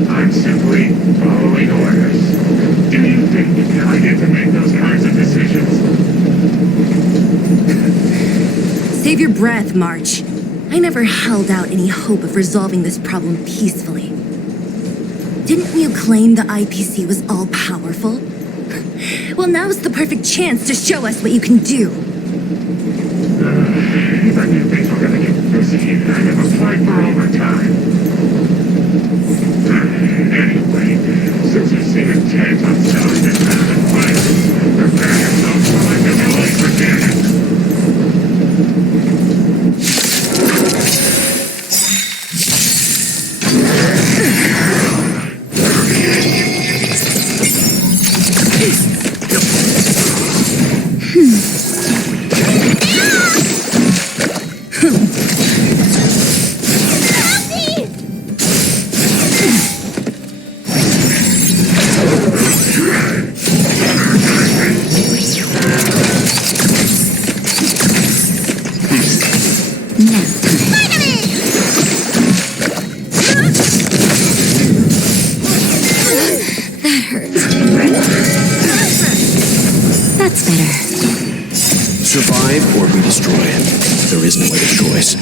I'm simply following orders. Do you think I get to make those kinds of decisions? Save your breath, March. I never held out any hope of resolving this problem peacefully. Didn't you claim the IPC was all-powerful? Well, now's the perfect chance to show us what you can do. If I knew things were gonna get busy, I'd have applied for overtime. Anyway, since you seem intent on selling this kind of violence, prepare yourself for my delayed forgetting. Survive or be destroyed. There is no other choice.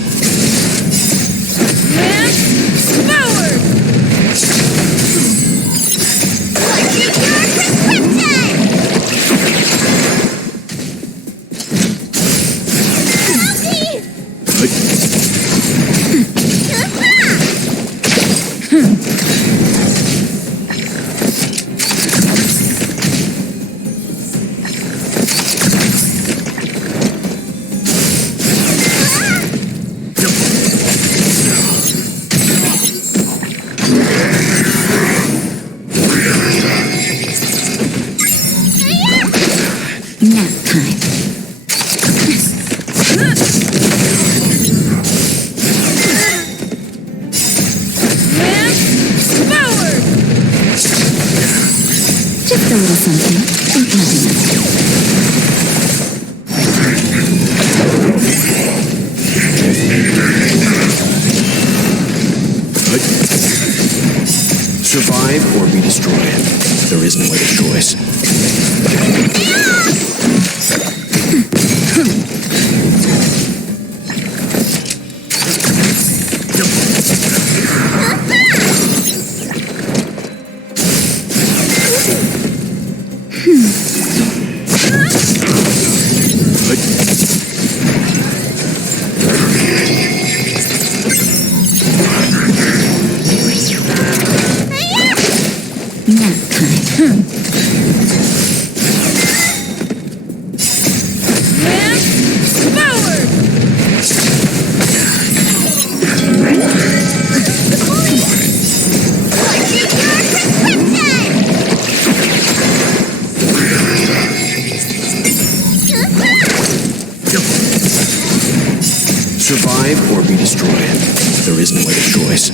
Just a little something. Ain't nothing. Survive or be destroyed. There is no other choice. be destroyed. There is no other choice.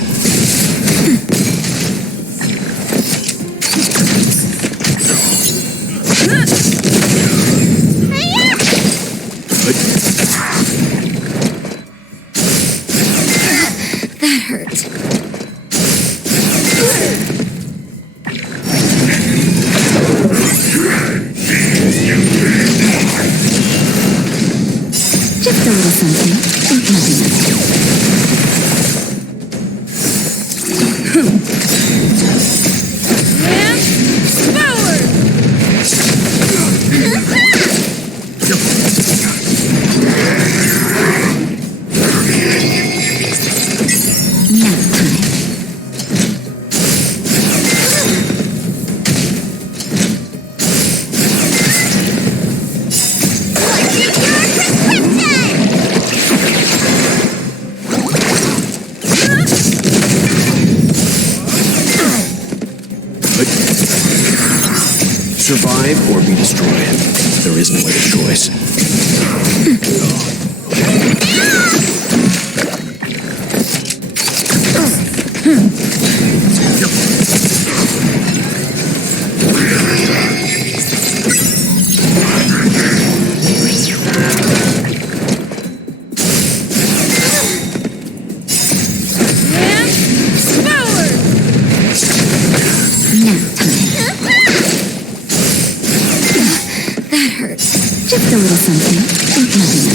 That hurt. Just a little something. Nothing else. Survive or be destroyed. There is no other choice. That hurt. Just a little something. Nothing else.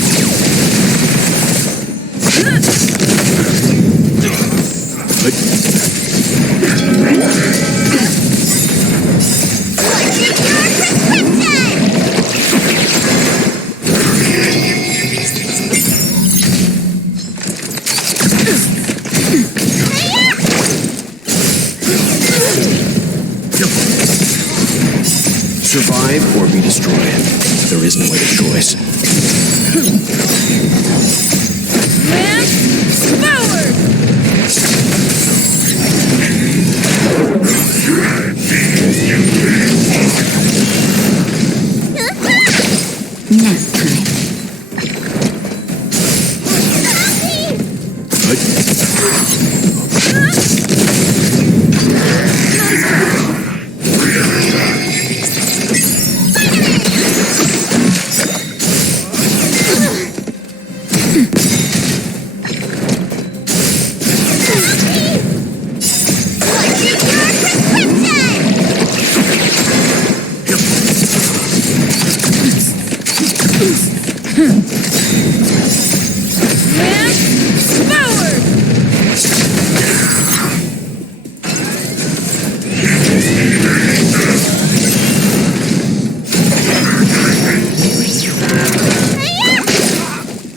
Survive or be destroyed. There is no other choice.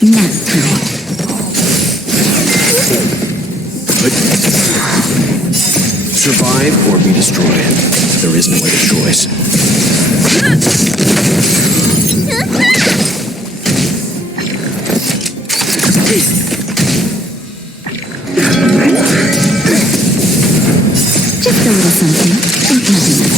Nap time. Survive or be destroyed. There is no other choice. Just a little something. Nothing else.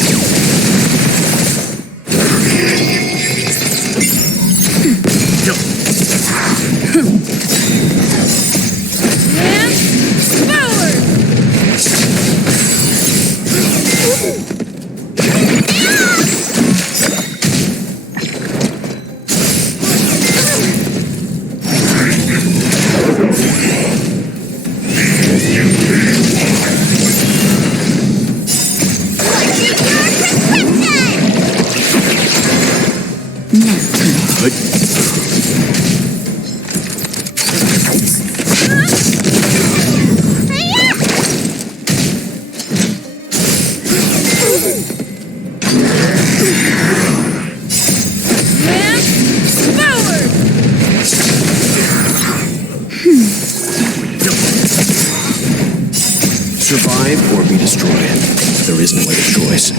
Survive or be destroyed. There is no other choice.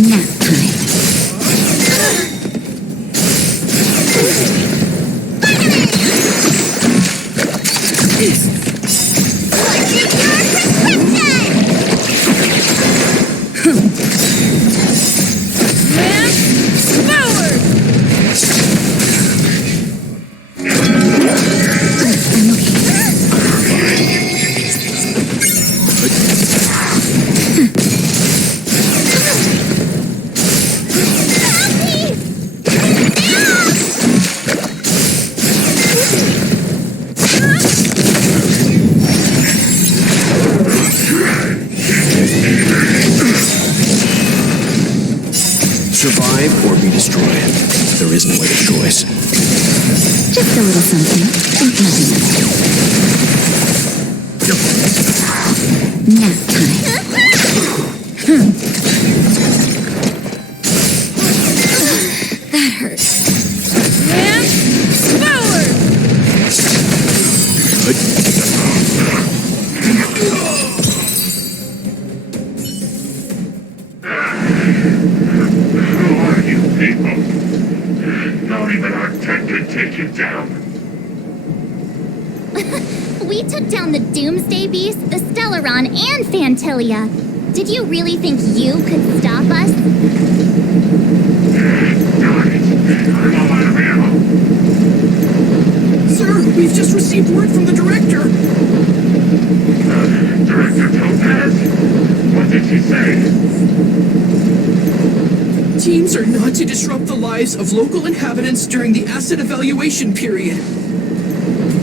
Nap time. Survive or be destroyed. There is no other choice. Just a little something. Nothing else. Nap time. That hurt. Who are you people? Not even our tech could take you down. We took down the Doomsday Beast, the Stellaron, and Phantilia. Did you really think you could stop us? Darn it! I'm all out of ammo. Sir, we've just received word from the director. Director Topaz? What did she say? Teams are not to disrupt the lives of local inhabitants during the asset evaluation period.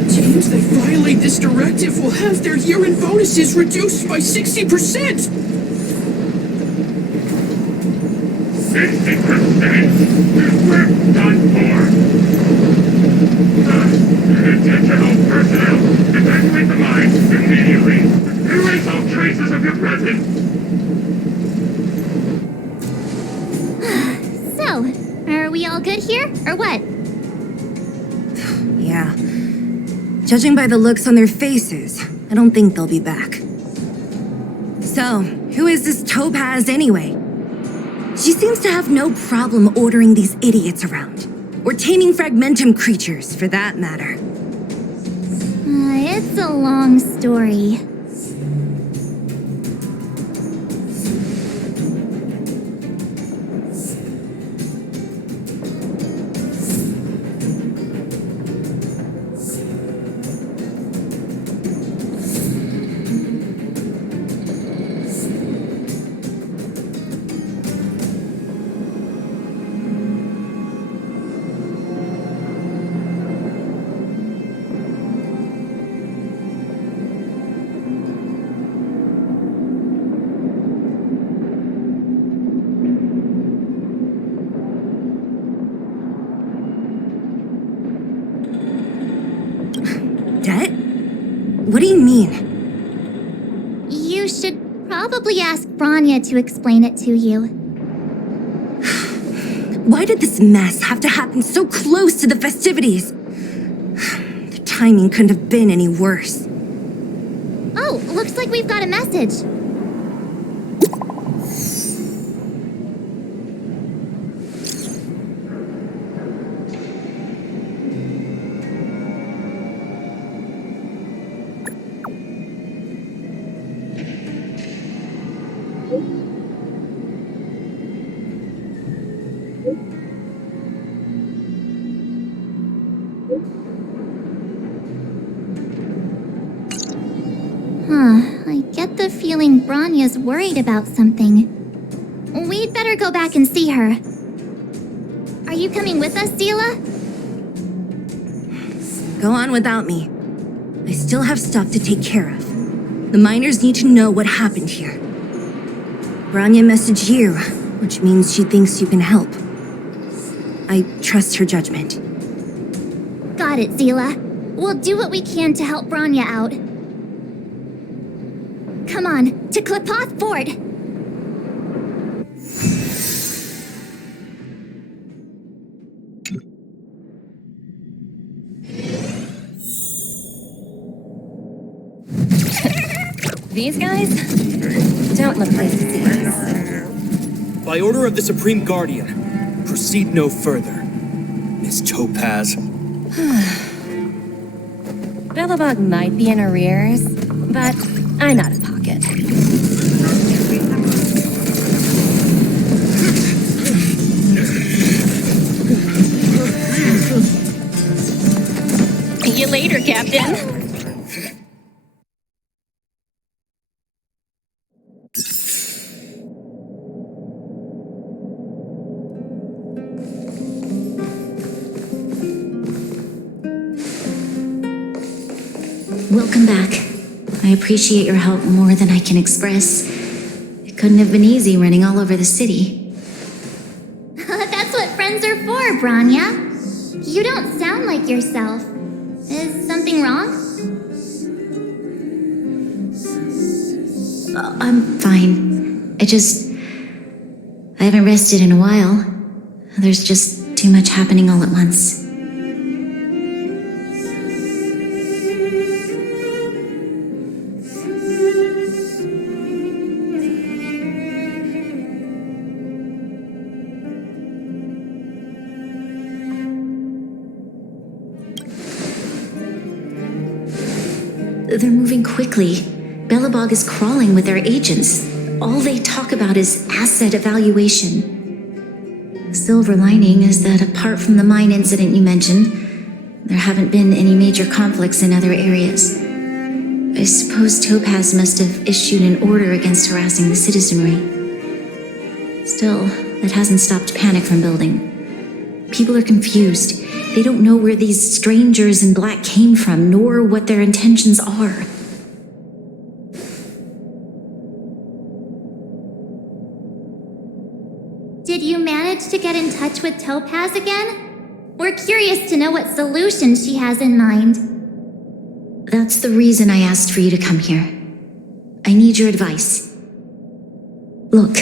Teams that violate this directive will have their year-end bonuses reduced by 60%! 60%? We're done for. Attention all personnel. Evacuate the mine immediately. Erase all traces of your presence. So, are we all good here, or what? Yeah. Judging by the looks on their faces, I don't think they'll be back. So, who is this Topaz anyway? She seems to have no problem ordering these idiots around. Or taming fragmentum creatures, for that matter. It's a long story. Det? What do you mean? You should probably ask Branya to explain it to you. Why did this mess have to happen so close to the festivities? The timing couldn't have been any worse. Oh, looks like we've got a message. I get the feeling Branya's worried about something. We'd better go back and see her. Are you coming with us, Zila? Go on without me. I still have stuff to take care of. The miners need to know what happened here. Branya messaged you, which means she thinks you can help. I trust her judgment. Got it, Zila. We'll do what we can to help Branya out. Come on, to Klipoth Fort! These guys don't look like to see us. By order of the Supreme Guardian, proceed no further. Miss Topaz. Billabong might be in arrears, but I'm out of pocket. See you later, Captain. Welcome back. I appreciate your help more than I can express. It couldn't have been easy running all over the city. That's what friends are for, Branya. You don't sound like yourself. Is something wrong? I'm fine. I haven't rested in a while. There's just too much happening all at once. They're moving quickly. Belobog is crawling with their agents. All they talk about is asset evaluation. The silver lining is that apart from the mine incident you mentioned, there haven't been any major conflicts in other areas. I suppose Topaz must have issued an order against harassing the citizenry. Still, that hasn't stopped panic from building. People are confused. They don't know where these strangers in black came from, nor what their intentions are. Did you manage to get in touch with Topaz again? We're curious to know what solution she has in mind. That's the reason I asked for you to come here. I need your advice. Look.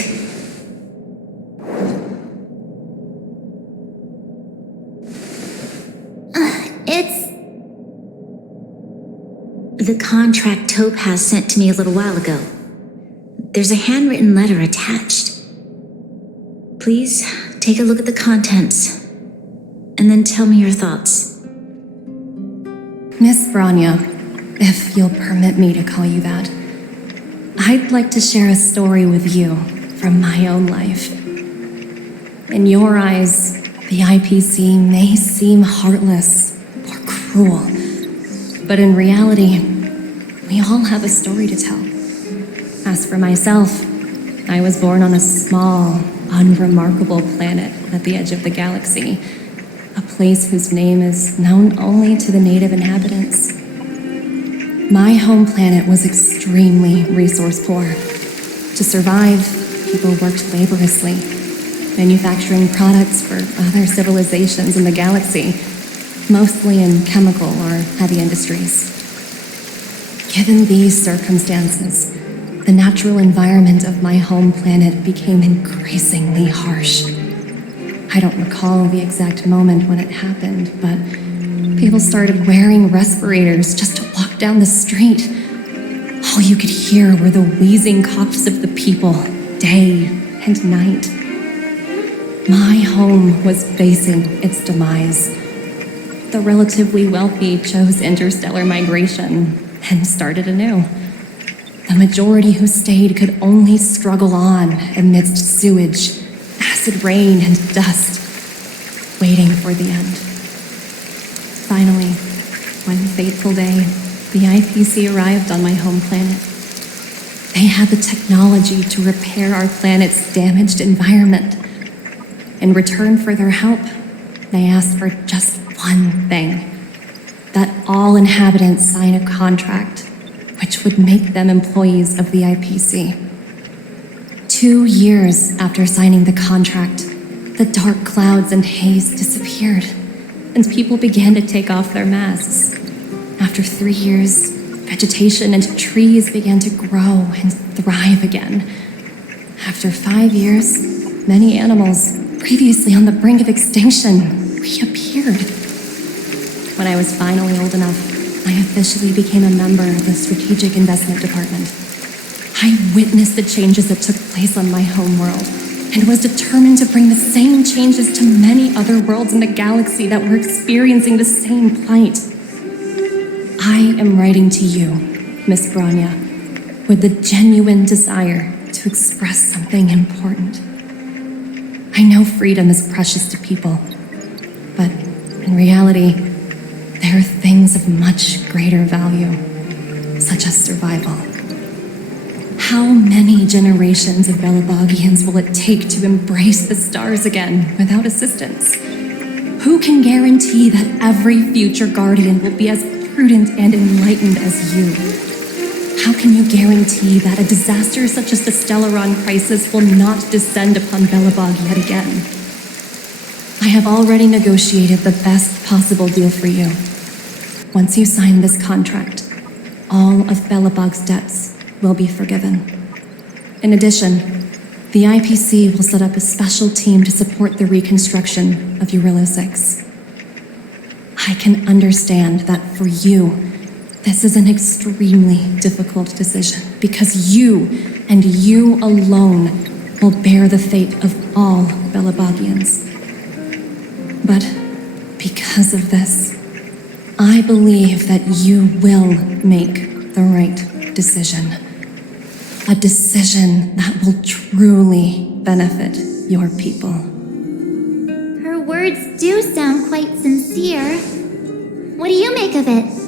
The contract Topaz sent to me a little while ago. There's a handwritten letter attached. Please take a look at the contents, and then tell me your thoughts. Miss Branya, if you'll permit me to call you that, I'd like to share a story with you from my own life. In your eyes, the IPC may seem heartless or cruel, but in reality, we all have a story to tell. As for myself, I was born on a small, unremarkable planet at the edge of the galaxy, a place whose name is known only to the native inhabitants. My home planet was extremely resource poor. To survive, people worked laboriously, manufacturing products for other civilizations in the galaxy, mostly in chemical or heavy industries. Given these circumstances, the natural environment of my home planet became increasingly harsh. I don't recall the exact moment when it happened, but people started wearing respirators just to walk down the street. All you could hear were the wheezing coughs of the people, day and night. My home was facing its demise. The relatively wealthy chose interstellar migration and started anew. The majority who stayed could only struggle on amidst sewage, acid rain, and dust, waiting for the end. Finally, one fateful day, the IPC arrived on my home planet. They had the technology to repair our planet's damaged environment. In return for their help, they asked for just one thing: that all inhabitants sign a contract which would make them employees of the IPC. 2 years after signing the contract, the dark clouds and haze disappeared, and people began to take off their masks. After 3 years, vegetation and trees began to grow and thrive again. After 5 years, many animals previously on the brink of extinction reappeared. When I was finally old enough, I officially became a member of the Strategic Investment Department. I witnessed the changes that took place on my homeworld and was determined to bring the same changes to many other worlds in the galaxy that were experiencing the same plight. I am writing to you, Miss Branya, with the genuine desire to express something important. I know freedom is precious to people, but in reality, there are things of much greater value, such as survival. How many generations of Belabogians will it take to embrace the stars again without assistance? Who can guarantee that every future Guardian will be as prudent and enlightened as you? How can you guarantee that a disaster such as the Stellaron crisis will not descend upon Belobog yet again? I have already negotiated the best possible deal for you. Once you sign this contract, all of Belobog's debts will be forgiven. In addition, the IPC will set up a special team to support the reconstruction of Urilla 6. I can understand that for you, this is an extremely difficult decision because you and you alone will bear the fate of all Belabogians. But because of this, I believe that you will make the right decision. A decision that will truly benefit your people. Her words do sound quite sincere. What do you make of it?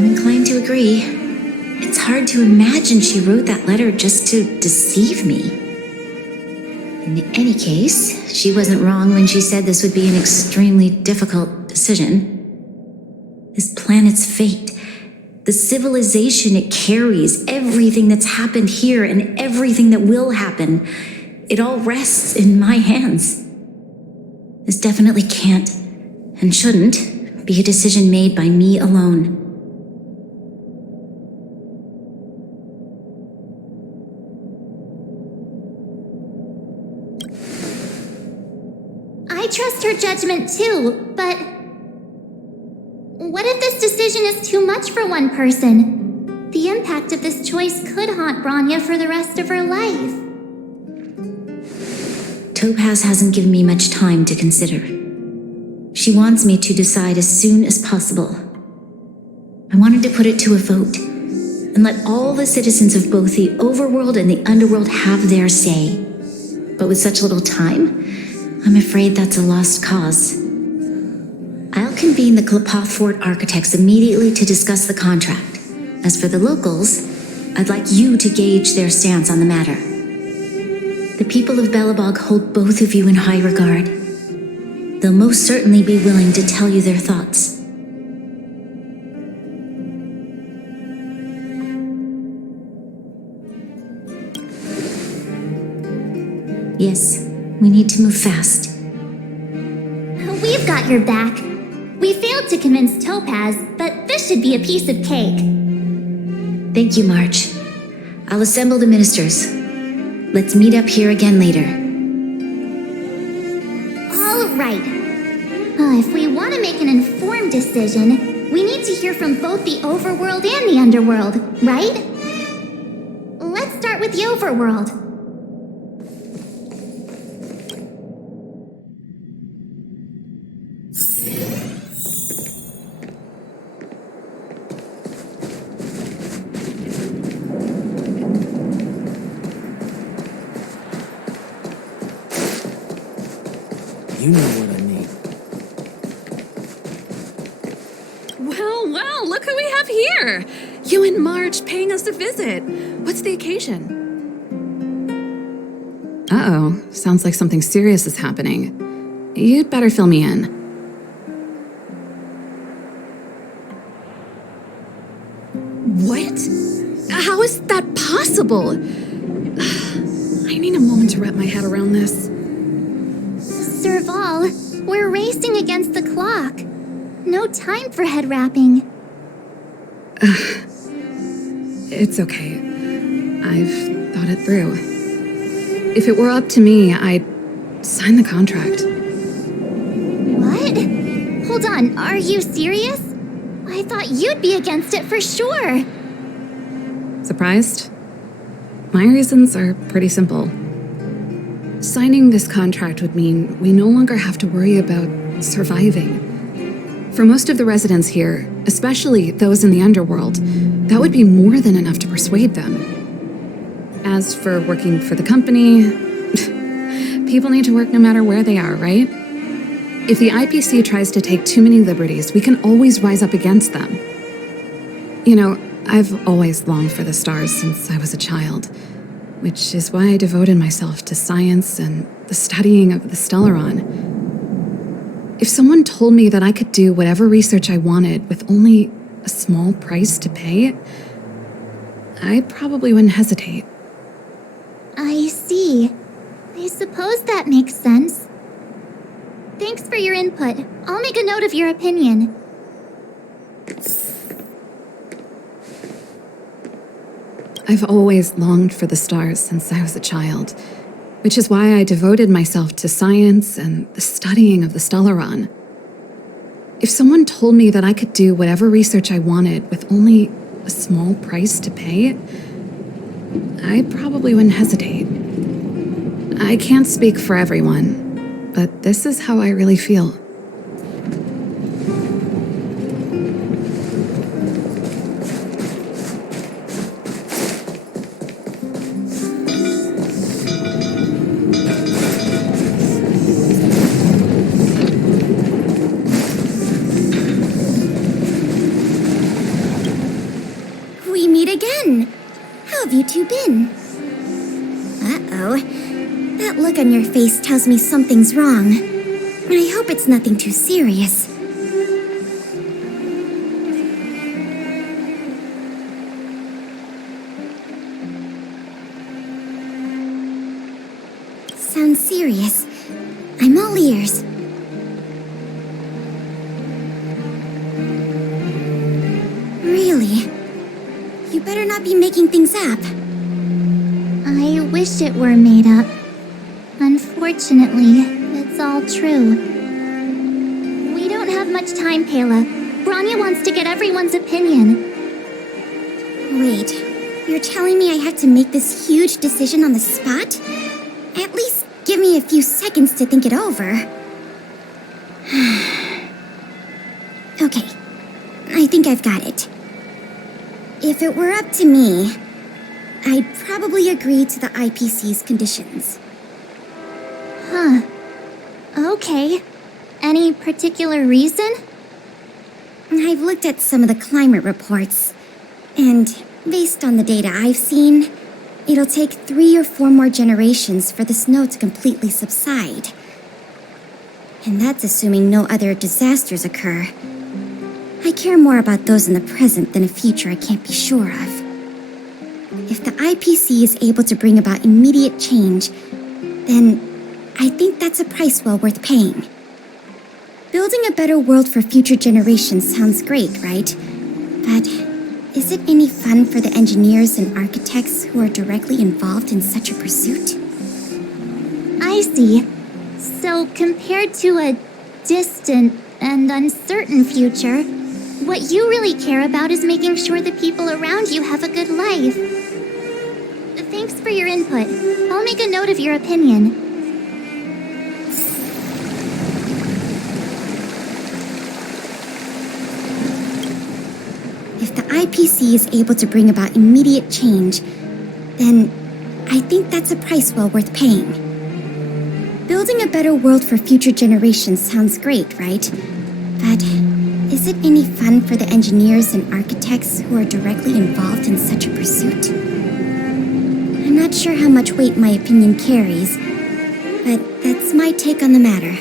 I'm inclined to agree. It's hard to imagine she wrote that letter just to deceive me. In any case, she wasn't wrong when she said this would be an extremely difficult decision. This planet's fate, the civilization it carries, everything that's happened here and everything that will happen, it all rests in my hands. This definitely can't and shouldn't be a decision made by me alone. I trust her judgment too, but what if this decision is too much for one person? The impact of this choice could haunt Bronya for the rest of her life. Topaz hasn't given me much time to consider. She wants me to decide as soon as possible. I wanted to put it to a vote and let all the citizens of both the overworld and the underworld have their say. But with such little time, I'm afraid that's a lost cause. I'll convene the Klapoth Fort architects immediately to discuss the contract. As for the locals, I'd like you to gauge their stance on the matter. The people of Belobog hold both of you in high regard. They'll most certainly be willing to tell you their thoughts. Yes, we need to move fast. We've got your back. We failed to convince Topaz, but this should be a piece of cake. Thank you, March. I'll assemble the ministers. Let's meet up here again later. All right. If we want to make an informed decision, we need to hear from both the overworld and the underworld, right? Let's start with the overworld. You know what I mean. Well, look who we have here! You and Marge paying us a visit. What's the occasion? Uh-oh, sounds like something serious is happening. You'd better fill me in. What? How is that possible? I need a moment to wrap my head around this. Serval, we're racing against the clock. No time for head wrapping. It's okay. I've thought it through. If it were up to me, I'd sign the contract. What? Hold on, are you serious? I thought you'd be against it for sure. Surprised? My reasons are pretty simple. Signing this contract would mean we no longer have to worry about surviving. For most of the residents here, especially those in the underworld, that would be more than enough to persuade them. As for working for the company, people need to work no matter where they are, right? If the IPC tries to take too many liberties, we can always rise up against them. You know, I've always longed for the stars since I was a child, which is why I devoted myself to science and the studying of the Stellaron. If someone told me that I could do whatever research I wanted with only a small price to pay, I probably wouldn't hesitate. I see. suppose that makes sense. Thanks for your input. I'll make a note of your opinion. I've always longed for the stars since I was a child, which is why I devoted myself to science and the studying of the Stellaron. If someone told me that I could do whatever research I wanted with only a small price to pay, I probably wouldn't hesitate. I can't speak for everyone, but this is how I really feel. We meet again. How have you two been? Uh-oh. That look on your face tells me something's wrong. I hope it's nothing too serious. Sounds serious. I'm all ears. Really? You better not be making things up. I wish it were made up. Unfortunately, it's all true. We don't have much time, Pela. Branya wants to get everyone's opinion. Wait, you're telling me I have to make this huge decision on the spot? At least give me a few seconds to think it over. Okay, I think I've got it. If it were up to me, I'd probably agree to the IPC's conditions. Huh. Okay. Any particular reason? I've looked at some of the climate reports, and based on the data I've seen, it'll take 3 or 4 more generations for the snow to completely subside. And that's assuming no other disasters occur. I care more about those in the present than a future I can't be sure of. If the IPC is able to bring about immediate change, then I think that's a price well worth paying. Building a better world for future generations sounds great, right? But is it any fun for the engineers and architects who are directly involved in such a pursuit? I see. So compared to a distant and uncertain future, what you really care about is making sure the people around you have a good life. Thanks for your input. I'll make a note of your opinion. If the IPC is able to bring about immediate change, then I think that's a price well worth paying. Building a better world for future generations sounds great, right? But is it any fun for the engineers and architects who are directly involved in such a pursuit? I'm not sure how much weight my opinion carries, but that's my take on the matter.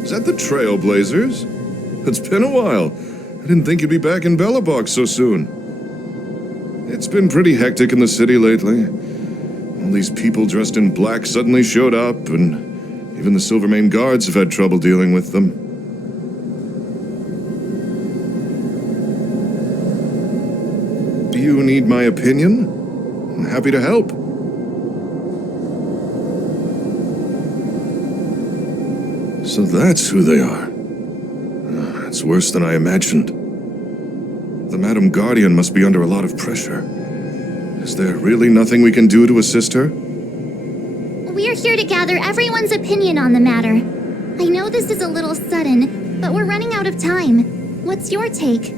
Is that the Trailblazers? It's been a while. I didn't think you'd be back in Belobog so soon. It's been pretty hectic in the city lately. All these people dressed in black suddenly showed up, and even the Silvermane guards have had trouble dealing with them. Do you need my opinion? I'm happy to help. So that's who they are. It's worse than I imagined. The Madam Guardian must be under a lot of pressure. Is there really nothing we can do to assist her? We're here to gather everyone's opinion on the matter. I know this is a little sudden, but we're running out of time. What's your take?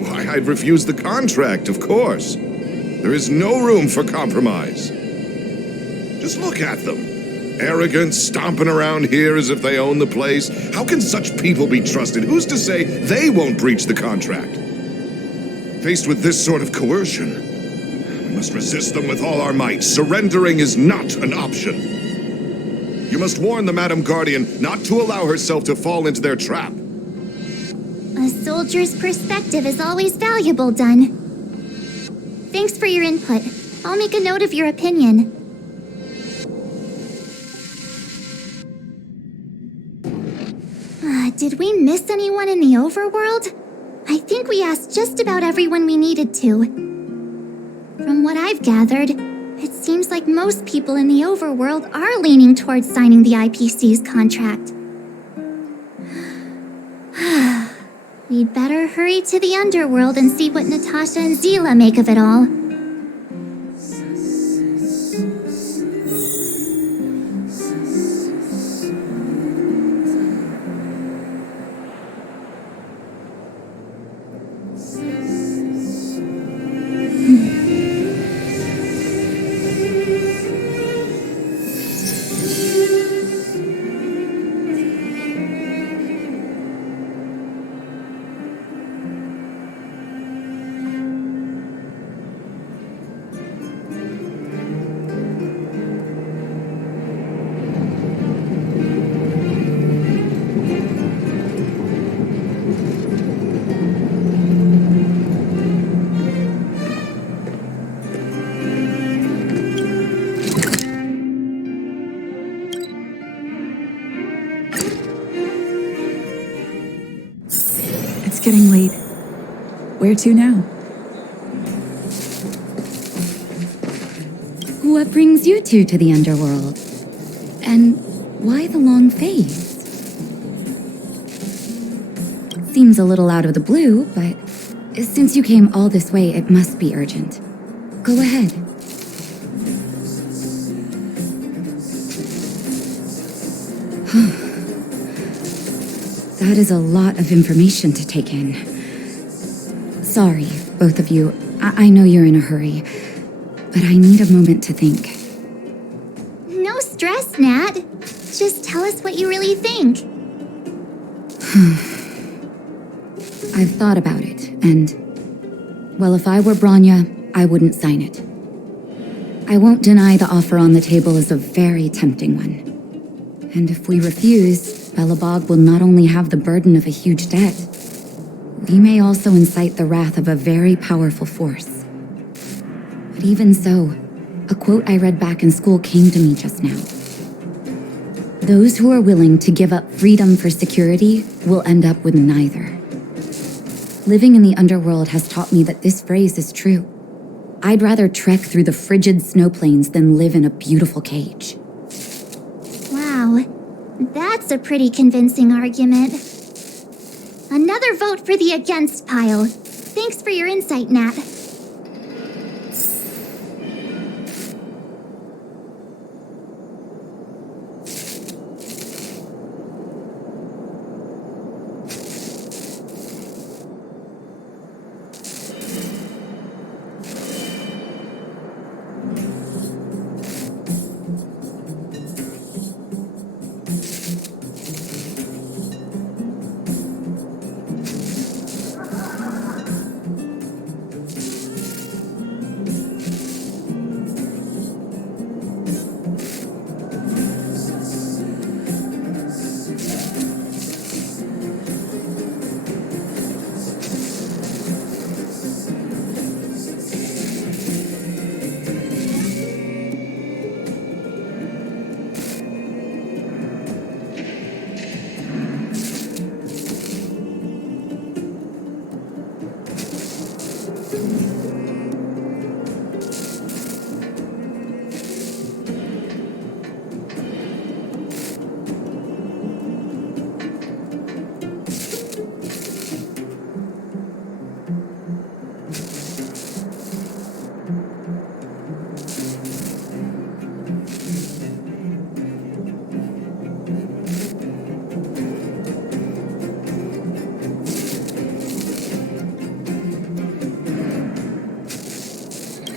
Why, I'd refuse the contract, of course. There is no room for compromise. Just look at them. Arrogant, stomping around here as if they own the place. How can such people be trusted? Who's to say they won't breach the contract? Faced with this sort of coercion, we must resist them with all our might. Surrendering is not an option. You must warn the Madam Guardian not to allow herself to fall into their trap. A soldier's perspective is always valuable, Dunn. Thanks for your input. I'll make a note of your opinion. Did we miss anyone in the overworld? I think we asked just about everyone we needed to. From what I've gathered, it seems like most people in the overworld are leaning towards signing the IPC's contract. We'd better hurry to the underworld and see what Natasha and Zila make of it all. Getting late. Where to now? What brings you two to the underworld? And why the long face? Seems a little out of the blue, but since you came all this way, it must be urgent. Go ahead. That is a lot of information to take in. Sorry, both of you. I know you're in a hurry, but I need a moment to think. No stress, Nat. Just tell us what you really think. I've thought about it, and... well, if I were Bronya, I wouldn't sign it. I won't deny the offer on the table is a very tempting one. And if we refuse, Belobog will not only have the burden of a huge debt, we may also incite the wrath of a very powerful force. But even so, a quote I read back in school came to me just now. Those who are willing to give up freedom for security will end up with neither. Living in the underworld has taught me that this phrase is true. I'd rather trek through the frigid snow plains than live in a beautiful cage. Wow, that's a pretty convincing argument. Another vote for the against pile. Thanks for your insight, Nat.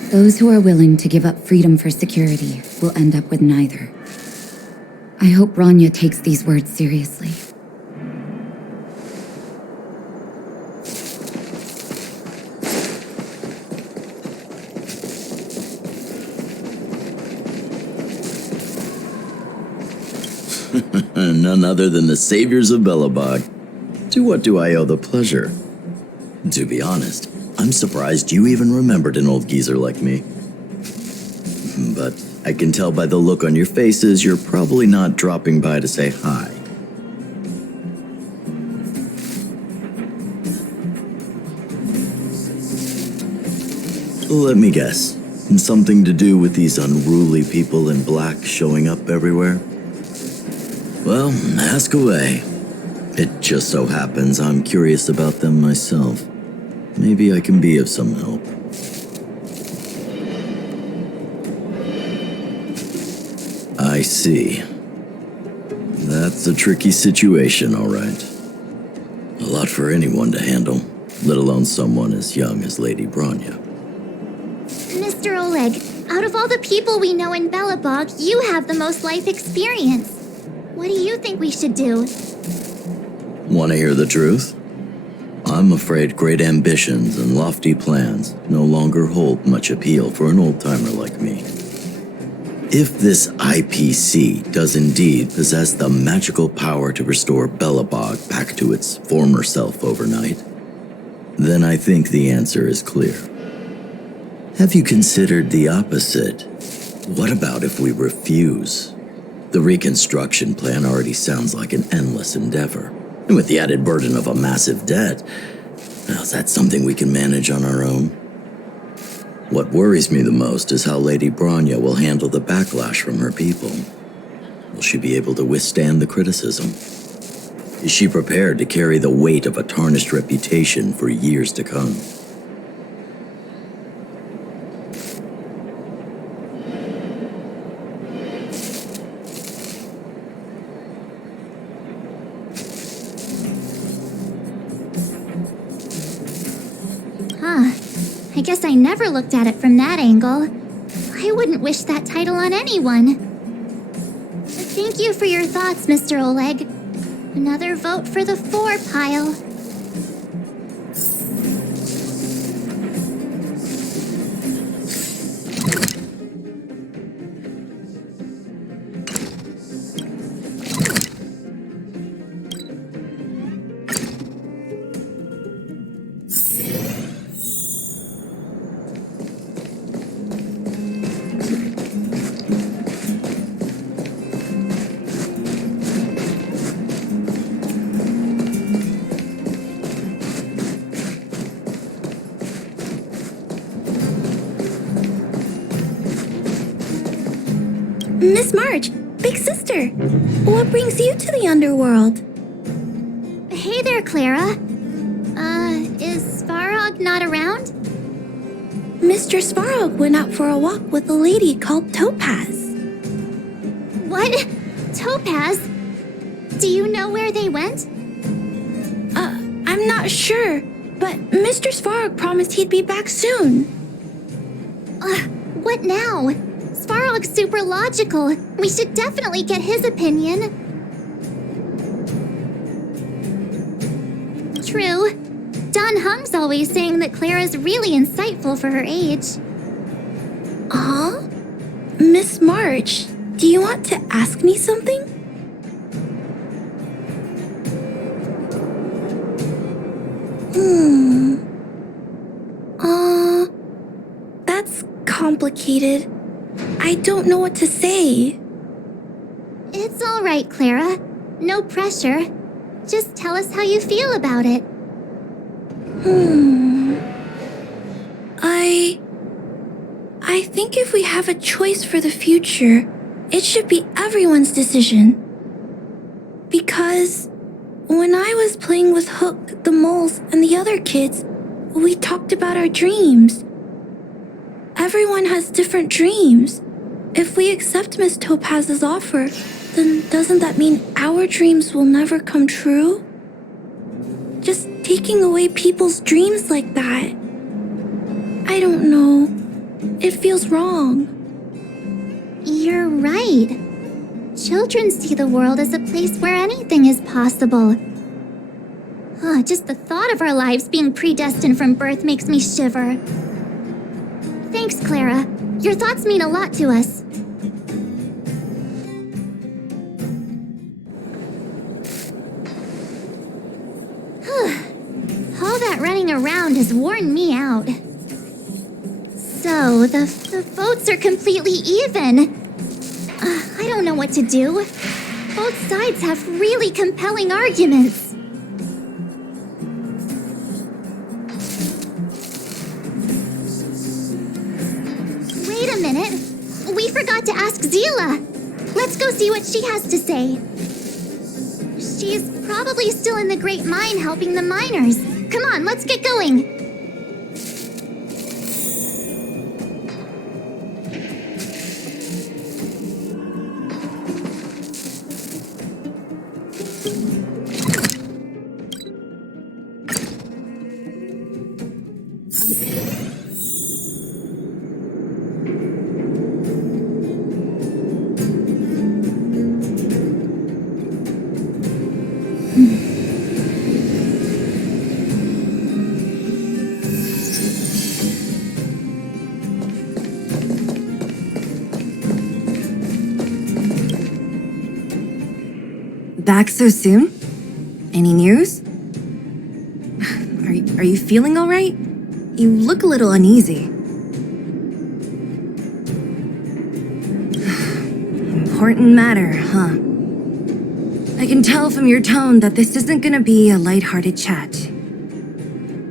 Those who are willing to give up freedom for security will end up with neither. I hope Bronya takes these words seriously. None other than the saviors of Belobog. To what do I owe the pleasure? To be honest, I'm surprised you even remembered an old geezer like me. But I can tell by the look on your faces you're probably not dropping by to say hi. Let me guess. Something to do with these unruly people in black showing up everywhere? Well, ask away. It just so happens I'm curious about them myself. Maybe I can be of some help. I see. That's a tricky situation, all right. A lot for anyone to handle, let alone someone as young as Lady Bronya. Mr. Oleg, out of all the people we know in Belobog, you have the most life experience. What do you think we should do? Want to hear the truth? I'm afraid great ambitions and lofty plans no longer hold much appeal for an old-timer like me. If this IPC does indeed possess the magical power to restore Belobog back to its former self overnight, then I think the answer is clear. Have you considered the opposite? What about if we refuse? The reconstruction plan already sounds like an endless endeavor. And with the added burden of a massive debt, now is that something we can manage on our own? What worries me the most is how Lady Bronya will handle the backlash from her people. Will she be able to withstand the criticism? Is she prepared to carry the weight of a tarnished reputation for years to come? I guess I never looked at it from that angle. I wouldn't wish that title on anyone. Thank you for your thoughts, Mr. Oleg. Another vote for the 4 pile. Miss March, big sister, what brings you to the underworld? Hey there, Clara. Is Svarog not around? Mr. Svarog went out for a walk with a lady called Topaz. What? Topaz? Do you know where they went? I'm not sure, but Mr. Svarog promised he'd be back soon. What now? Svarog's super logical. We should definitely get his opinion. True. Don Hung's always saying that Clara's really insightful for her age. Miss March, do you want to ask me something? That's complicated. I don't know what to say. It's all right, Clara. No pressure. Just tell us how you feel about it. I think if we have a choice for the future, it should be everyone's decision. Because when I was playing with Hook, the moles, and the other kids, we talked about our dreams. Everyone has different dreams. If we accept Miss Topaz's offer, then doesn't that mean our dreams will never come true? Just taking away people's dreams like that. I don't know. It feels wrong. You're right. Children see the world as a place where anything is possible. Just the thought of our lives being predestined from birth makes me shiver. Thanks, Clara. Your thoughts mean a lot to us. All that running around has worn me out. So, the votes are completely even. I don't know what to do. Both sides have really compelling arguments. Wait a minute. We forgot to ask Zila. Let's go see what she has to say. She's probably still in the Great Mine helping the miners. Come on, let's get going. Back so soon? Any news? Are you feeling all right? You look a little uneasy. Important matter, huh? I can tell from your tone that this isn't gonna be a lighthearted chat.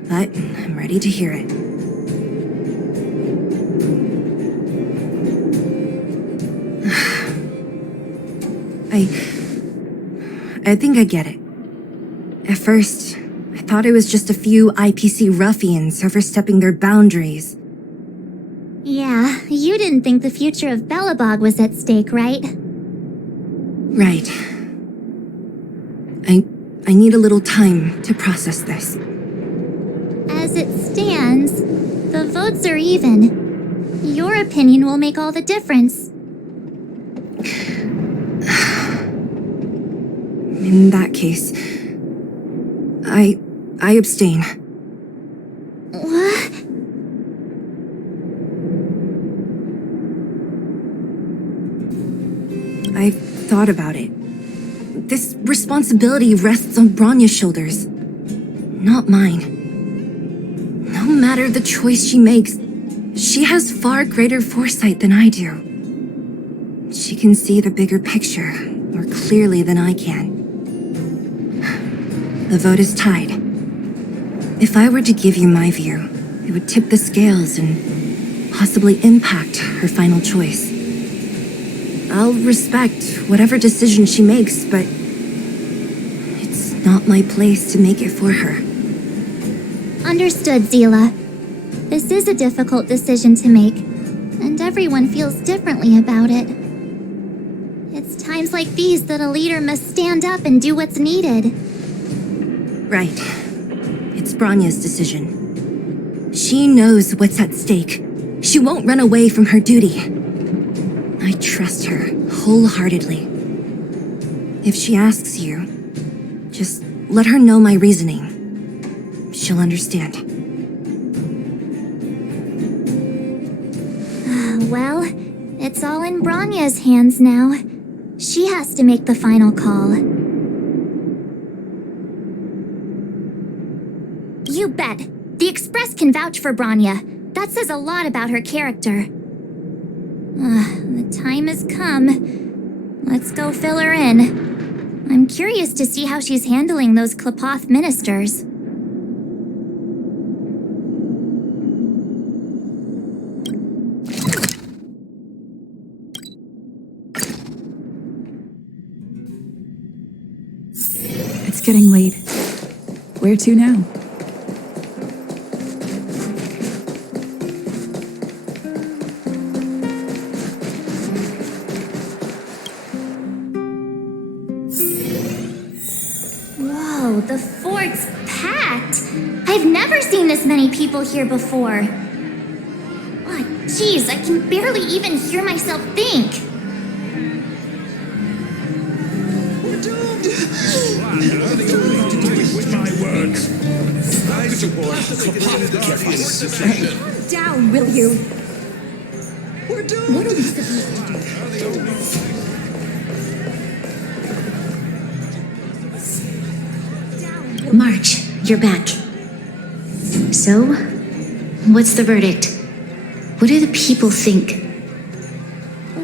But I'm ready to hear it. I think I get it. At first, I thought it was just a few IPC ruffians overstepping their boundaries. Yeah, you didn't think the future of Belobog was at stake, right? Right. I need a little time to process this. As it stands, the votes are even. Your opinion will make all the difference. In that case, I abstain. What? I've thought about it. This responsibility rests on Bronya's shoulders, not mine. No matter the choice she makes, she has far greater foresight than I do. She can see the bigger picture more clearly than I can. The vote is tied. If I were to give you my view, it would tip the scales and possibly impact her final choice. I'll respect whatever decision she makes, but it's not my place to make it for her. Understood, Zila. This is a difficult decision to make, and everyone feels differently about it. It's times like these that a leader must stand up and do what's needed. Right. It's Bronya's decision. She knows what's at stake. She won't run away from her duty. I trust her wholeheartedly. If she asks you, just let her know my reasoning. She'll understand. Well, it's all in Bronya's hands now. She has to make the final call. You bet. The Express can vouch for Bronya. That says a lot about her character. The time has come. Let's go fill her in. I'm curious to see how she's handling those Klapoth ministers. It's getting late. Where to now? Whoa, the fort's packed! I've never seen this many people here before. Oh, jeez, I can barely even hear myself think. Down, will you? What are we supposed to do? March, you're back. So, what's the verdict? What do the people think?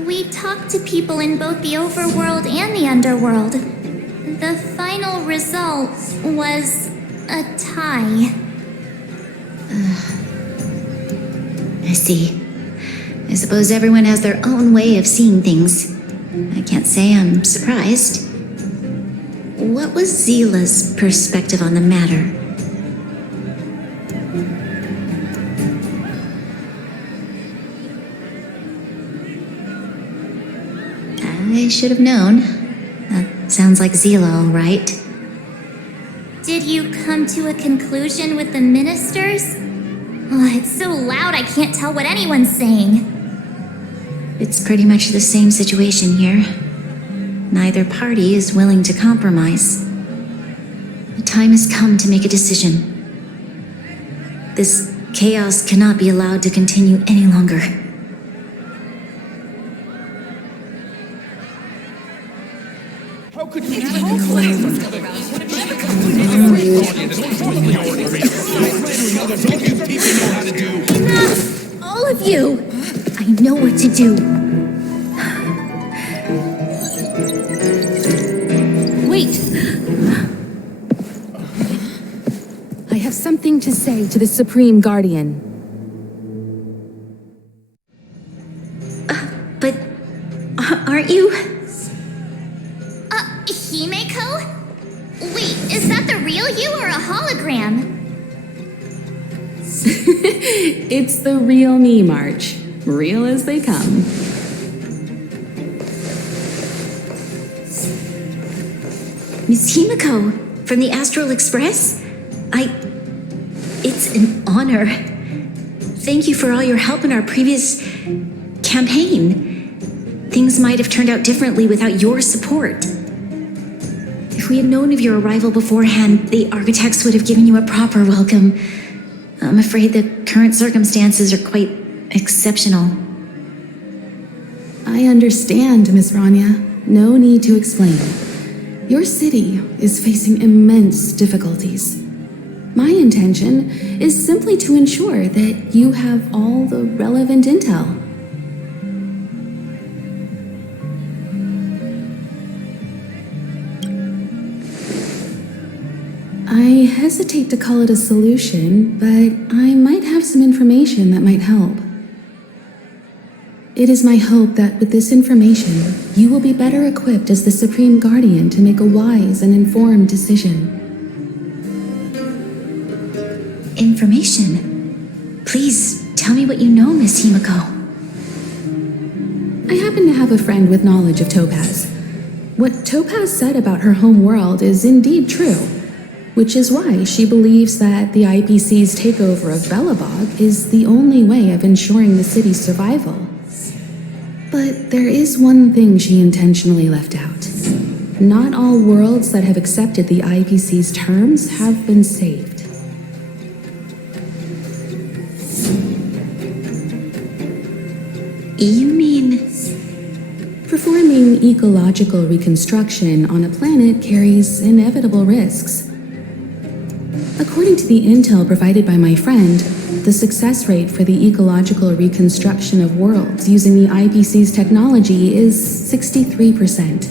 We talked to people in both the overworld and the underworld. The final result was a tie. I see. I suppose everyone has their own way of seeing things. I can't say I'm surprised. What was Zila's perspective on the matter? I should have known. That sounds like Zila, all right. Did you come to a conclusion with the ministers? Oh, it's so loud I can't tell what anyone's saying. It's pretty much the same situation here. Neither party is willing to compromise. The time has come to make a decision. This chaos cannot be allowed to continue any longer. How could you Enough! All of you! I know what to do. Wait! I have something to say to the Supreme Guardian. But aren't you? Himeko? Wait, is that the real you or a hologram? It's the real me, March. Real as they come. Miss Himeko, from the Astral Express? It's an honor. Thank you for all your help in our previous campaign. Things might have turned out differently without your support. If we had known of your arrival beforehand, the architects would have given you a proper welcome. I'm afraid the current circumstances are quite exceptional. I understand, Miss Rania. No need to explain. Your city is facing immense difficulties. My intention is simply to ensure that you have all the relevant intel. I hesitate to call it a solution, but I might have some information that might help. It is my hope that with this information, you will be better equipped as the Supreme Guardian to make a wise and informed decision. Information? Please, tell me what you know, Miss Himeko. I happen to have a friend with knowledge of Topaz. What Topaz said about her home world is indeed true, which is why she believes that the IPC's takeover of Belobog is the only way of ensuring the city's survival. But there is one thing she intentionally left out. Not all worlds that have accepted the IPC's terms have been saved. You mean... Performing ecological reconstruction on a planet carries inevitable risks. According to the intel provided by my friend, the success rate for the ecological reconstruction of worlds using the IPC's technology is 63%.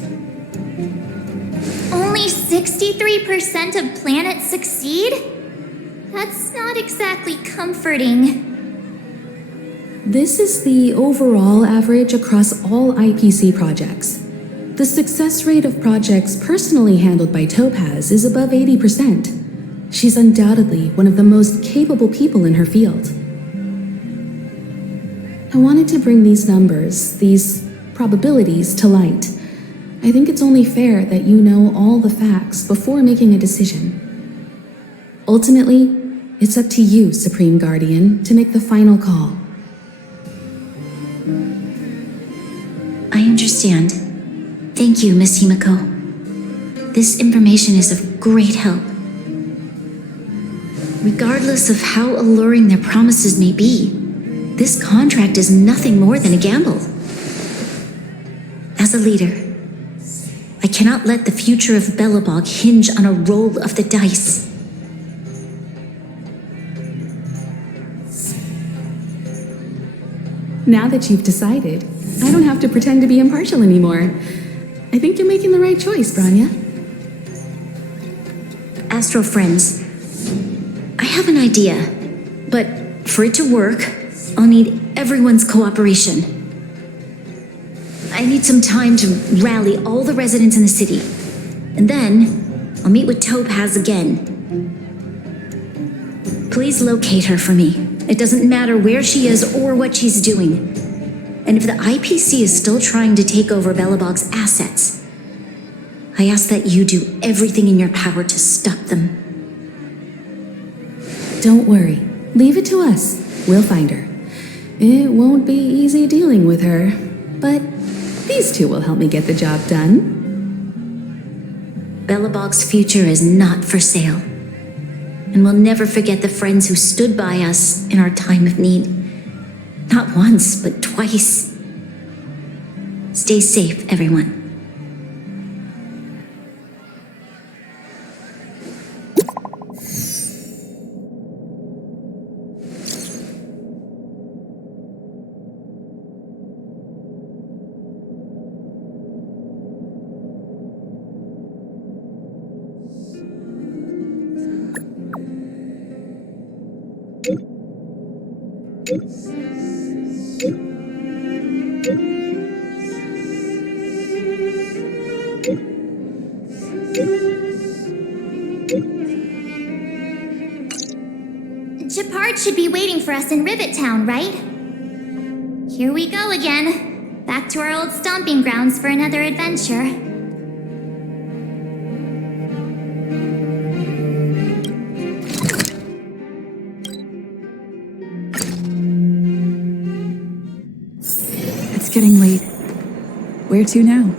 Only 63% of planets succeed? That's not exactly comforting. This is the overall average across all IPC projects. The success rate of projects personally handled by Topaz is above 80%. She's undoubtedly one of the most capable people in her field. I wanted to bring these numbers, these probabilities, to light. I think it's only fair that you know all the facts before making a decision. Ultimately, it's up to you, Supreme Guardian, to make the final call. I understand. Thank you, Miss Himeko. this information is of great help. Regardless of how alluring their promises may be, this contract is nothing more than a gamble. As a leader, I cannot let the future of Belobog hinge on a roll of the dice. Now that you've decided, I don't have to pretend to be impartial anymore. I think you're making the right choice, Branya. Astro friends, I have an idea, but for it to work, I'll need everyone's cooperation. I need some time to rally all the residents in the city, and then I'll meet with Topaz again. Please locate her for me. It doesn't matter where she is or what she's doing. And if the IPC is still trying to take over Belobog's assets, I ask that you do everything in your power to stop them. Don't worry. Leave it to us. We'll find her. It won't be easy dealing with her, but these two will help me get the job done. Belobog's future is not for sale, and we'll never forget the friends who stood by us in our time of need. Not once, but twice. Stay safe, everyone. Shepard should be waiting for us in Rivet Town, right? Here we go again. Back to our old stomping grounds for another adventure. It's getting late. Where to now?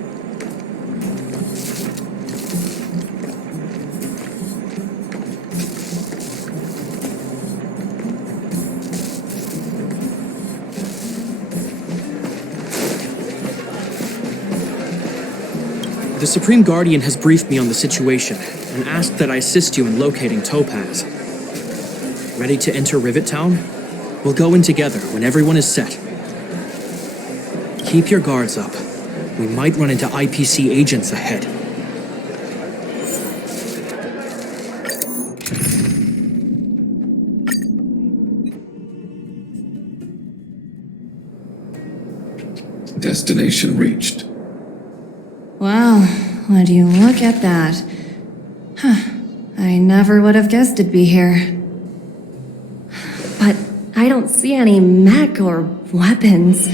The Supreme Guardian has briefed me on the situation and asked that I assist you in locating Topaz. Ready to enter Rivet Town? We'll go in together when everyone is set. Keep your guards up. We might run into IPC agents ahead. Destination reached. Wow, would you look at that? Huh, I never would have guessed it'd be here. But I don't see any mech or weapons.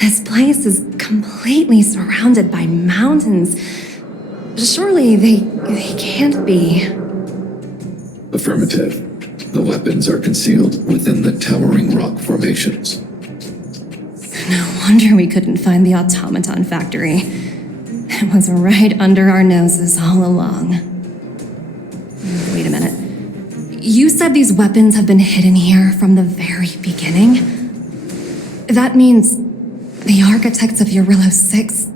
This place is completely surrounded by mountains. Surely they can't be. Affirmative. The weapons are concealed within the towering rock formations. No wonder we couldn't find the automaton factory. It was right under our noses all along. Wait a minute. You said these weapons have been hidden here from the very beginning? That means the architects of Eurillo 6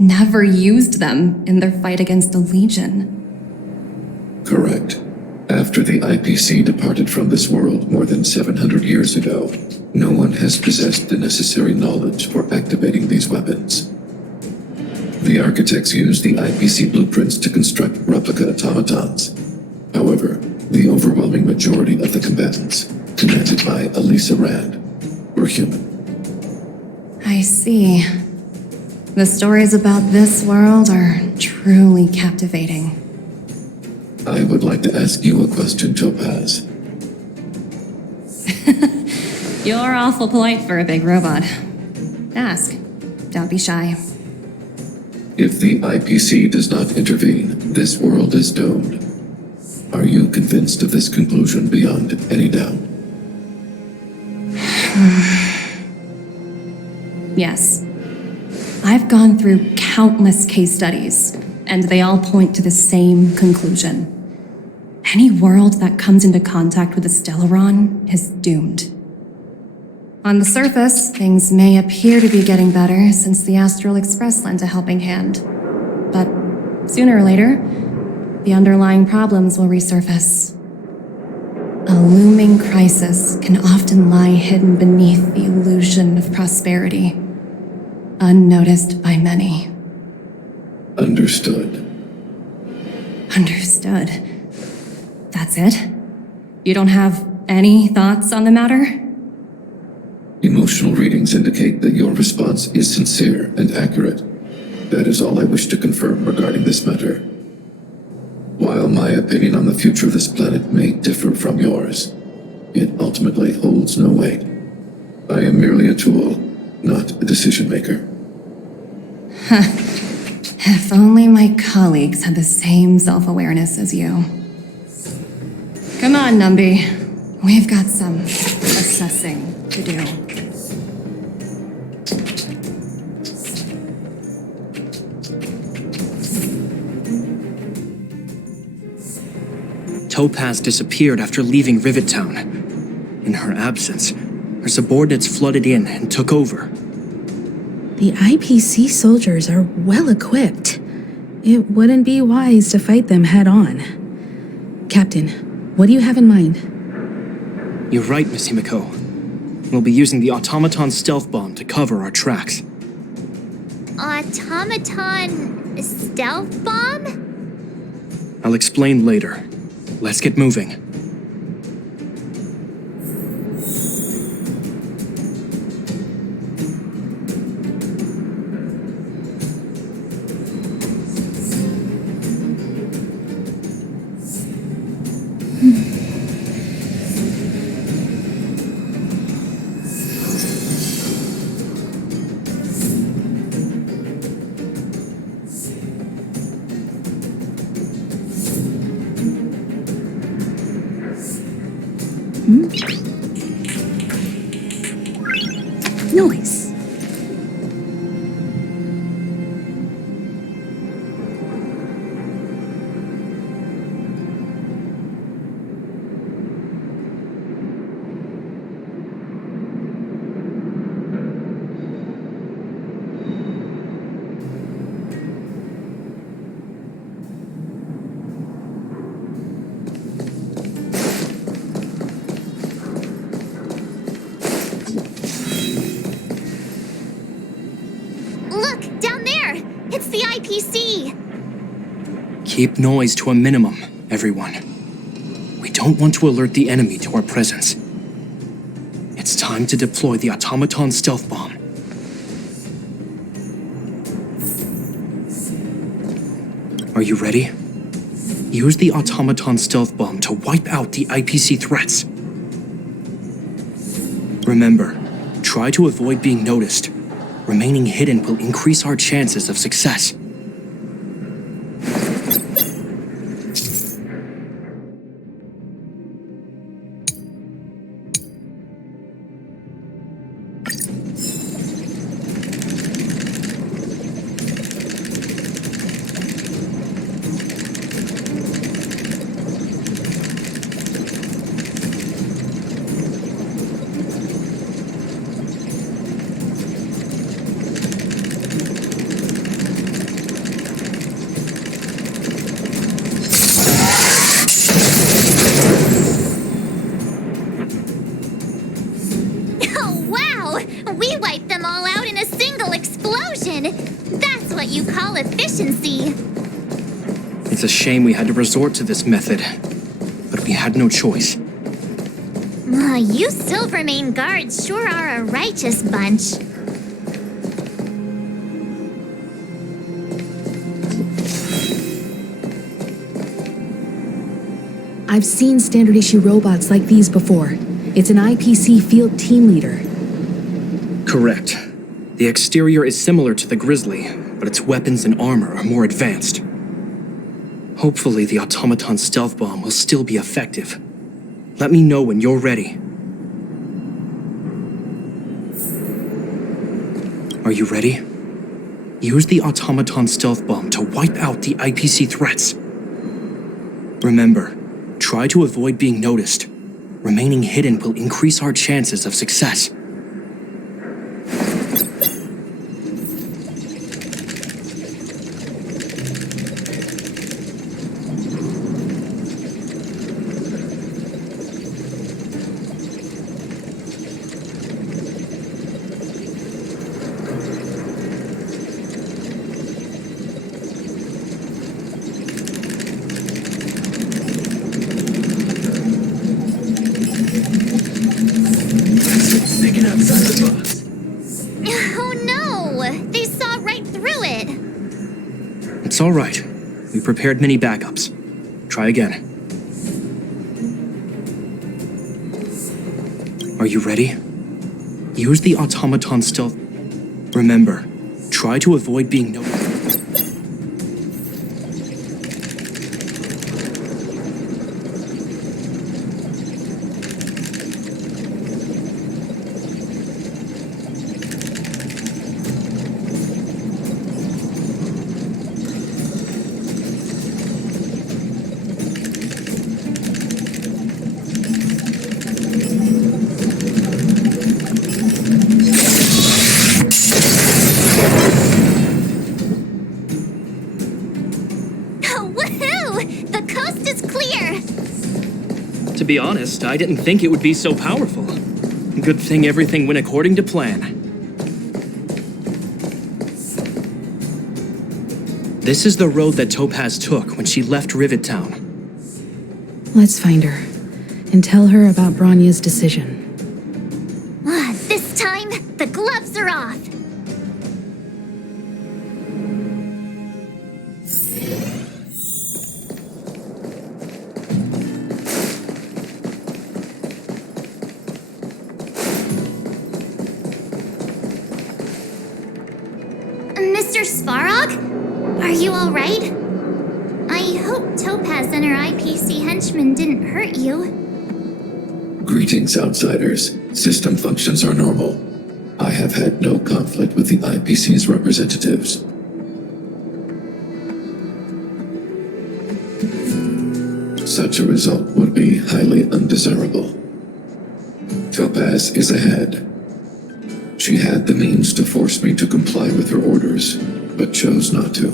never used them in their fight against the Legion. Correct. After the IPC departed from this world more than 700 years ago, no one has possessed the necessary knowledge for activating these weapons. The architects used the IPC blueprints to construct replica automatons. However, the overwhelming majority of the combatants, commanded by Elisa Rand, were human. I see. The stories about this world are truly captivating. I would like to ask you a question, Topaz. You're awful polite for a big robot. Ask. Don't be shy. If the IPC does not intervene, this world is doomed. Are you convinced of this conclusion beyond any doubt? Yes. I've gone through countless case studies, and they all point to the same conclusion. Any world that comes into contact with a Stellaron is doomed. On the surface, things may appear to be getting better since the Astral Express lent a helping hand. But sooner or later, the underlying problems will resurface. A looming crisis can often lie hidden beneath the illusion of prosperity, unnoticed by many. Understood. Understood. That's it? You don't have any thoughts on the matter? Emotional readings indicate that your response is sincere and accurate. That is all I wish to confirm regarding this matter. While my opinion on the future of this planet may differ from yours, it ultimately holds no weight. I am merely a tool, not a decision maker. Huh. If only my colleagues had the same self-awareness as you. Come on, Numby. We've got some assessing to do. Topaz disappeared after leaving Rivet Town. In her absence, her subordinates flooded in and took over. The IPC soldiers are well equipped. It wouldn't be wise to fight them head on. Captain, what do you have in mind? You're right, Miss Himiko. We'll be using the automaton stealth bomb to cover our tracks. Automaton stealth bomb? I'll explain later. Let's get moving. Noise. Look, down there! It's the IPC! Keep noise to a minimum, everyone. We don't want to alert the enemy to our presence. It's time to deploy the automaton stealth bomb. Are you ready? Use the automaton stealth bomb to wipe out the IPC threats. Remember, try to avoid being noticed. Remaining hidden will increase our chances of success. Oh, wow! We wiped them all out in a single explosion! That's what you call efficiency! It's a shame we had to resort to this method, but we had no choice. You Silvermane guards sure are a righteous bunch. I've seen standard issue robots like these before. It's an IPC field team leader. Correct. The exterior is similar to the Grizzly, but its weapons and armor are more advanced. Hopefully the automaton stealth bomb will still be effective. Let me know when you're ready. Are you ready? Use the automaton stealth bomb to wipe out the IPC threats. Remember, try to avoid being noticed. Remaining hidden will increase our chances of success. Oh no! They saw right through it! It's all right. We prepared many backups. Try again. Are you ready? Use the automaton stealth. Remember, try to avoid being noticed. To be honest, I didn't think it would be so powerful. Good thing everything went according to plan. This is the road that Topaz took when she left Rivet Town. Let's find her and tell her about Bronya's decision. This time, the gloves are off! Mr. Svarog? Are you alright? I hope Topaz and her IPC henchmen didn't hurt you. Greetings, outsiders. System functions are normal. I have had no conflict with the IPC's representatives. Such a result would be highly undesirable. Topaz is ahead. She had the means to force me to comply with her orders, but chose not to.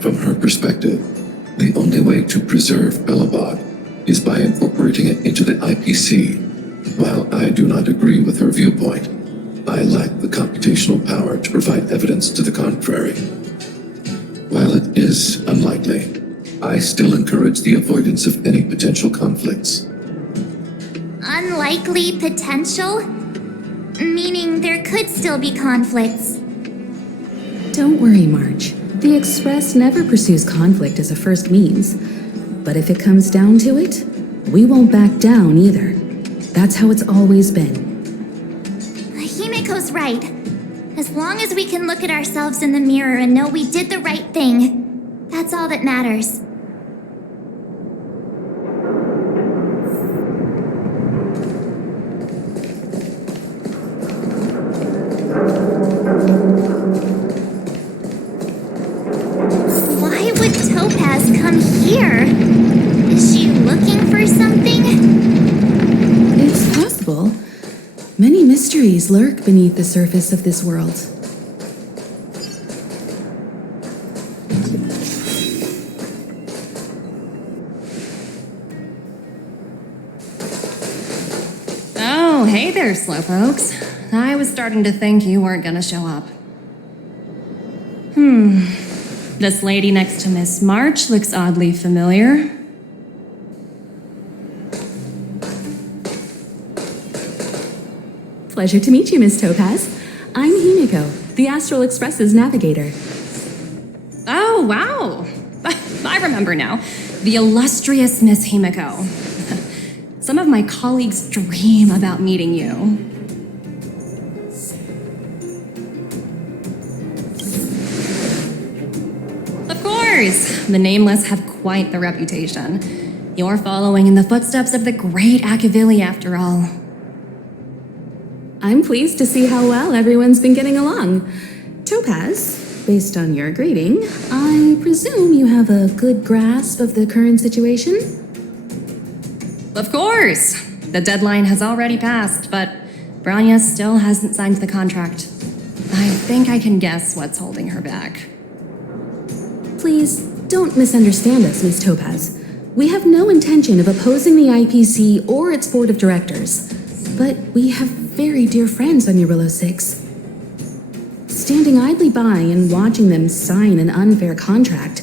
From her perspective, the only way to preserve Belobog is by incorporating it into the IPC. While I do not agree with her viewpoint, I lack the computational power to provide evidence to the contrary. While it is unlikely, I still encourage the avoidance of any potential conflicts. Unlikely potential? Meaning there could still be conflicts. Don't worry, March. The Express never pursues conflict as a first means. But if it comes down to it, we won't back down either. That's how it's always been. Himiko's right. As long as we can look at ourselves in the mirror and know we did the right thing, that's all that matters. Why would Topaz come here? Is she looking for something? It's possible. Many mysteries lurk beneath the surface of this world. Oh, hey there, Slowpokes. I was starting to think you weren't gonna show up. This lady next to Miss March looks oddly familiar. Pleasure to meet you, Miss Topaz. I'm Himiko, the Astral Express's navigator. Oh, wow. I remember now. The illustrious Miss Himiko. Some of my colleagues dream about meeting you. Of course, the Nameless have quite the reputation. You're following in the footsteps of the great Akavili, after all. I'm pleased to see how well everyone's been getting along. Topaz, based on your greeting, I presume you have a good grasp of the current situation? Of course! The deadline has already passed, but Branya still hasn't signed the contract. I think I can guess what's holding her back. Please, don't misunderstand us, Miss Topaz. We have no intention of opposing the IPC or its board of directors, but we have very dear friends on Eurillo 6. Standing idly by and watching them sign an unfair contract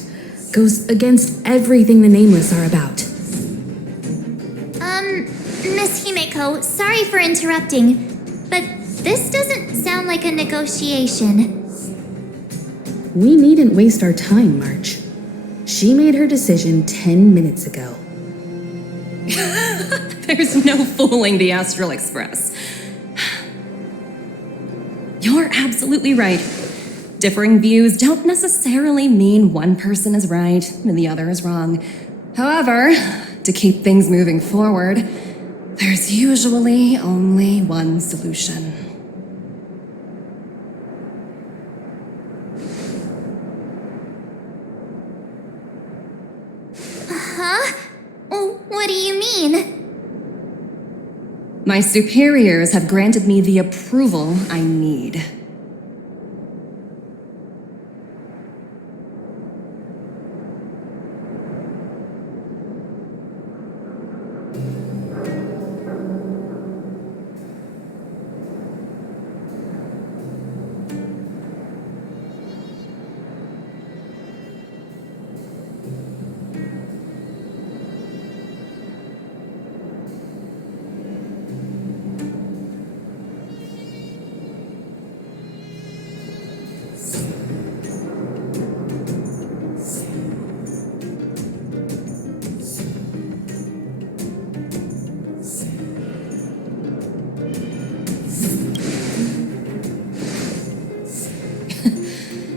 goes against everything the Nameless are about. Miss Himeko, sorry for interrupting, but this doesn't sound like a negotiation. We needn't waste our time, March. She made her decision 10 minutes ago. There's no fooling the Astral Express. You're absolutely right. Differing views don't necessarily mean one person is right and the other is wrong. However, to keep things moving forward, there's usually only one solution. Huh? What do you mean? My superiors have granted me the approval I need.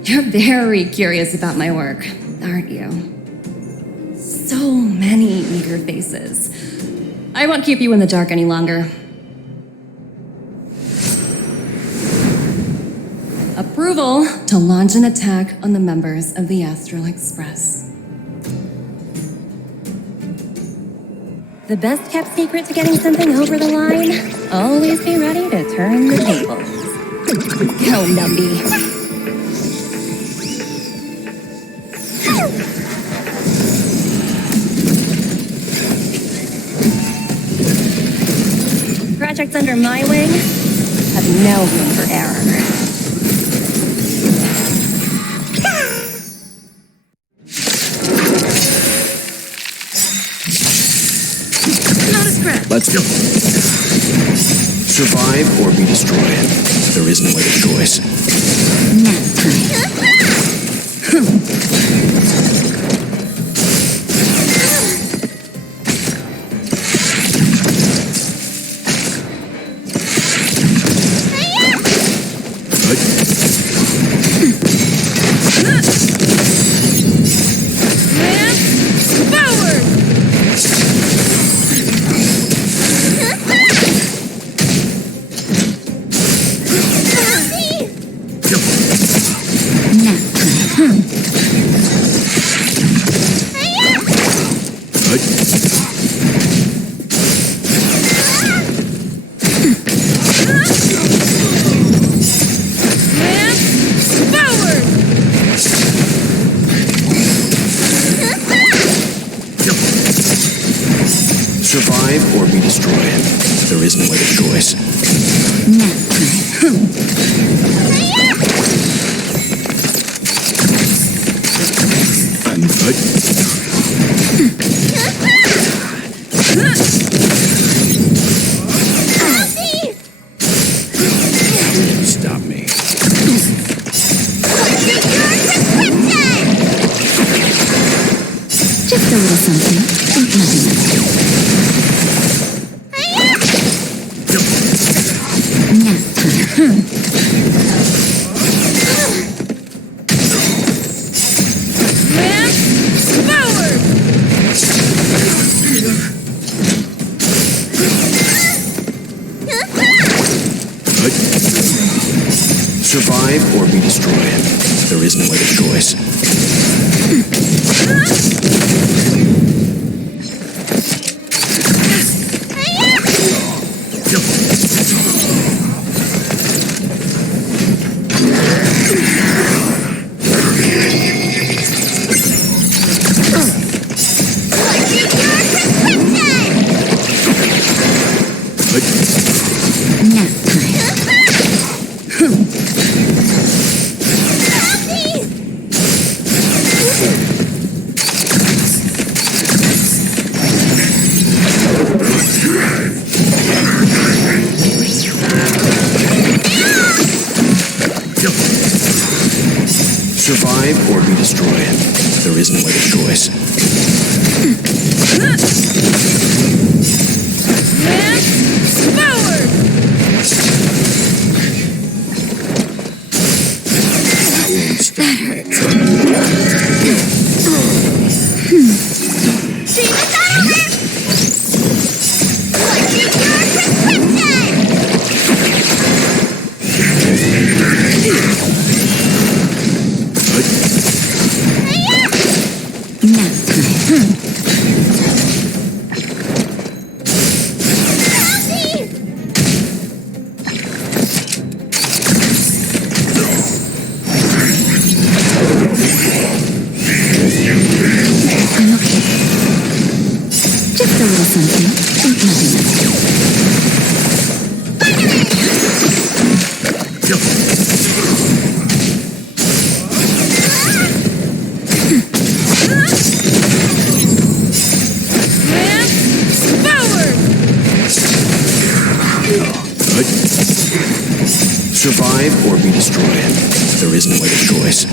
You're very curious about my work, aren't you? So many eager faces. I won't keep you in the dark any longer. Approval to launch an attack on the members of the Astral Express. The best kept secret to getting something over the line? Always be ready to turn the tables. Go, Numby. Projects under my wing have no room for error. Not a scratch. Let's go. Survive or be destroyed. There is no other choice. Survive or be destroyed. There is no other choice. I'm good. Stop me. Just a little something. Nothing Survive or be destroyed. There is no other choice. Survive or be destroyed. There is no other choice. Just a little something. Nothing else. Survive or be destroyed. There is no other choice.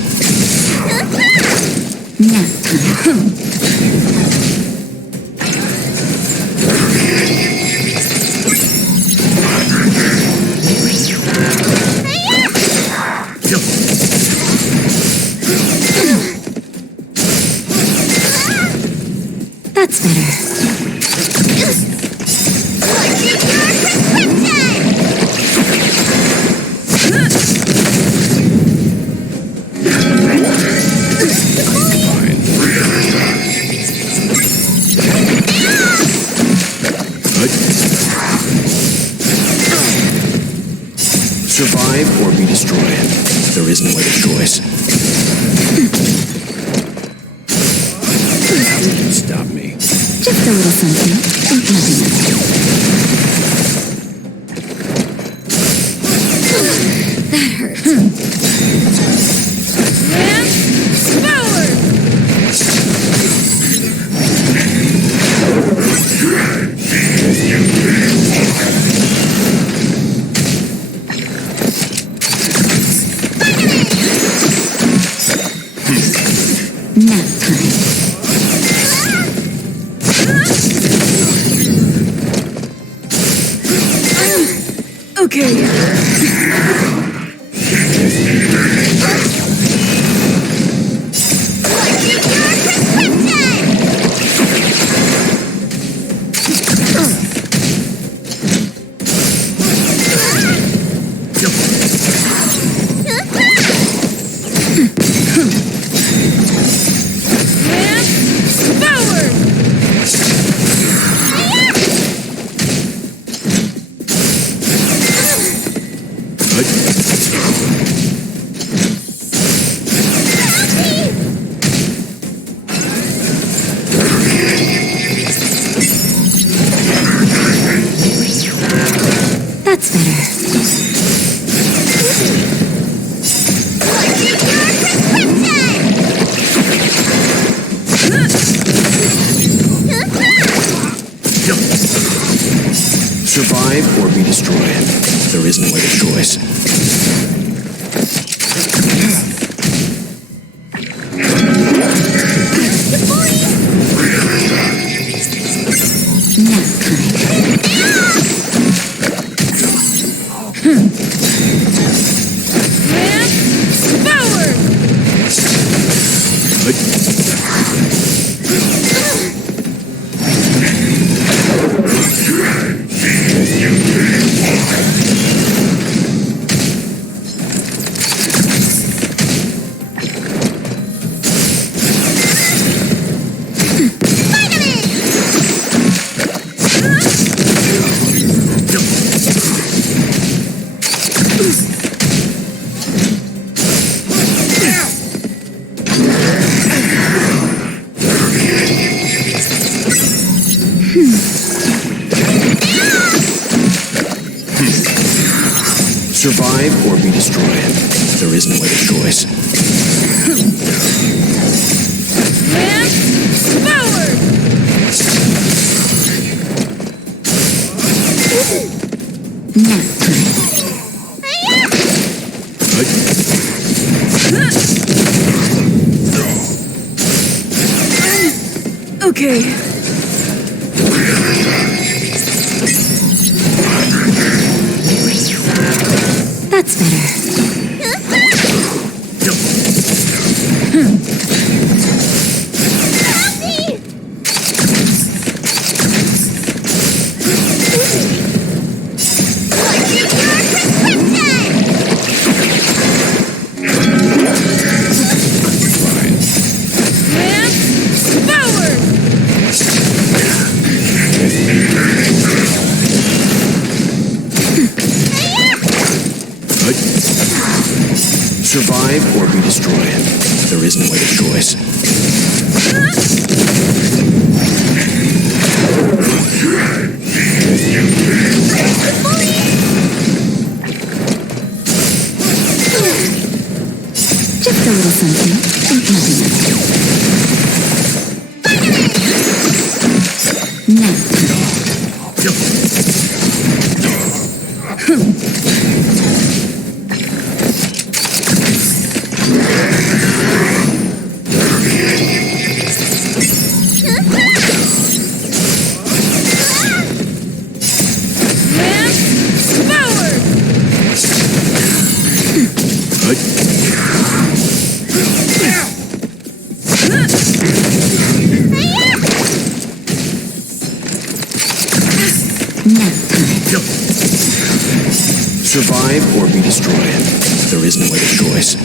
That's better. Survive or be destroyed. There is no other choice. Stop me. Just a little something. Nothing else. That hurts. Nap time. Okay. That's better. Survive or be destroyed. There is no other choice. Survive or be destroyed. There is no other choice. Okay. That's better. Survive or be destroyed. There is no other choice. Just a little something. Think nothing of it. Now. Survive or be destroyed. There is no other choice.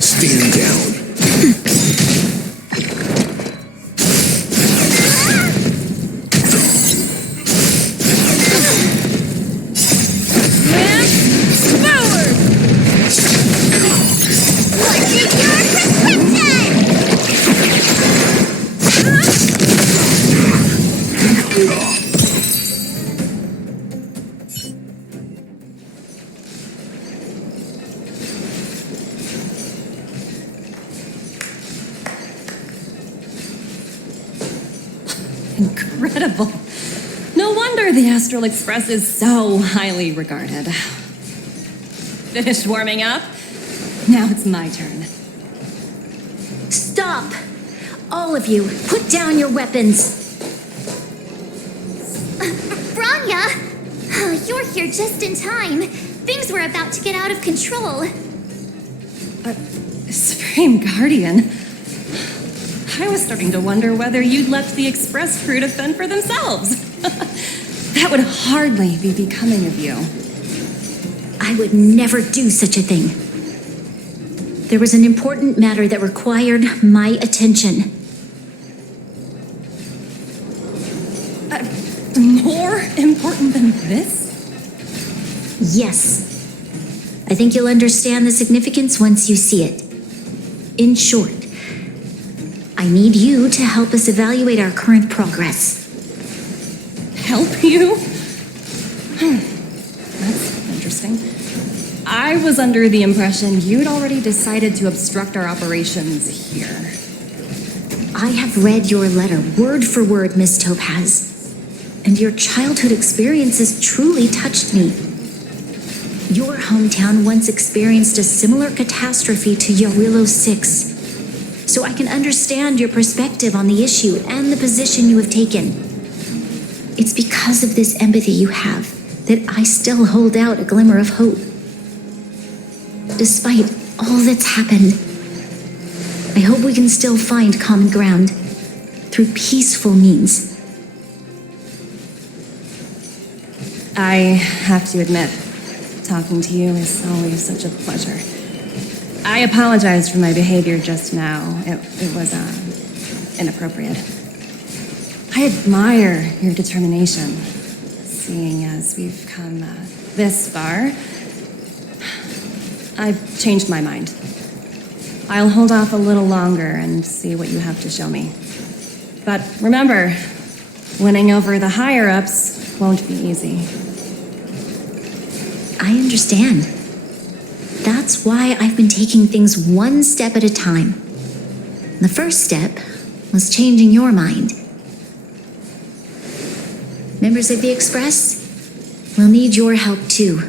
Stand down. Incredible. No wonder the Astral Express is so highly regarded. Finished warming up? Now it's my turn. Stop! All of you, put down your weapons. Branya! You're here just in time. Things were about to get out of control. Supreme Guardian? I was starting to wonder whether you'd left the Express crew to fend for themselves. That would hardly be becoming of you. I would never do such a thing. There was an important matter that required my attention. More important than this? Yes. I think you'll understand the significance once you see it. In short, I need you to help us evaluate our current progress. Help you? That's interesting. I was under the impression you'd already decided to obstruct our operations here. I have read your letter word for word, Miss Topaz. And your childhood experiences truly touched me. Your hometown once experienced a similar catastrophe to Yarilo 6. So I can understand your perspective on the issue and the position you have taken. It's because of this empathy you have that I still hold out a glimmer of hope. Despite all that's happened, I hope we can still find common ground through peaceful means. I have to admit, Talking to you is always such a pleasure. I apologize for my behavior just now. It was, inappropriate. I admire your determination, seeing as we've come this far. I've changed my mind. I'll hold off a little longer and see what you have to show me. But remember, winning over the higher-ups won't be easy. I understand. That's why I've been taking things one step at a time. The first step was changing your mind. Members of the Express, we'll need your help too.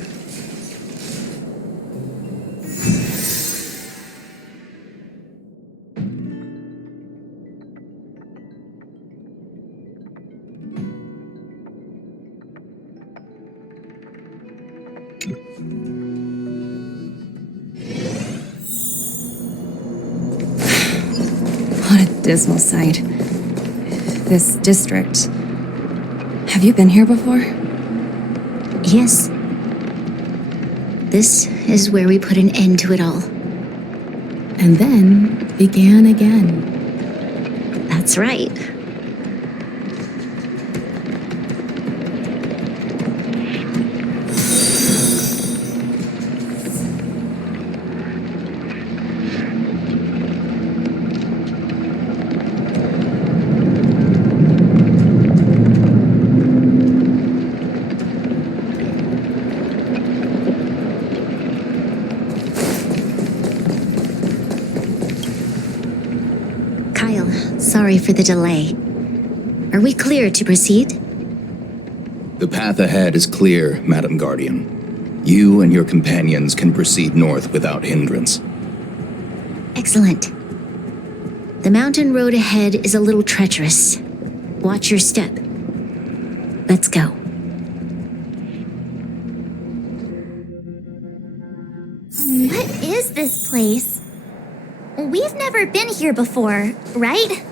What a dismal sight. This district. Have you been here before? Yes. This is where we put an end to it all. And then began again. That's right. Kyle, sorry for the delay. Are we clear to proceed? The path ahead is clear, Madam Guardian. You and your companions can proceed north without hindrance. Excellent. The mountain road ahead is a little treacherous. Watch your step. Let's go. What is this place? We've never been here before, right?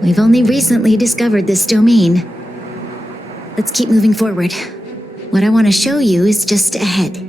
We've only recently discovered this domain. Let's keep moving forward. What I want to show you is just ahead.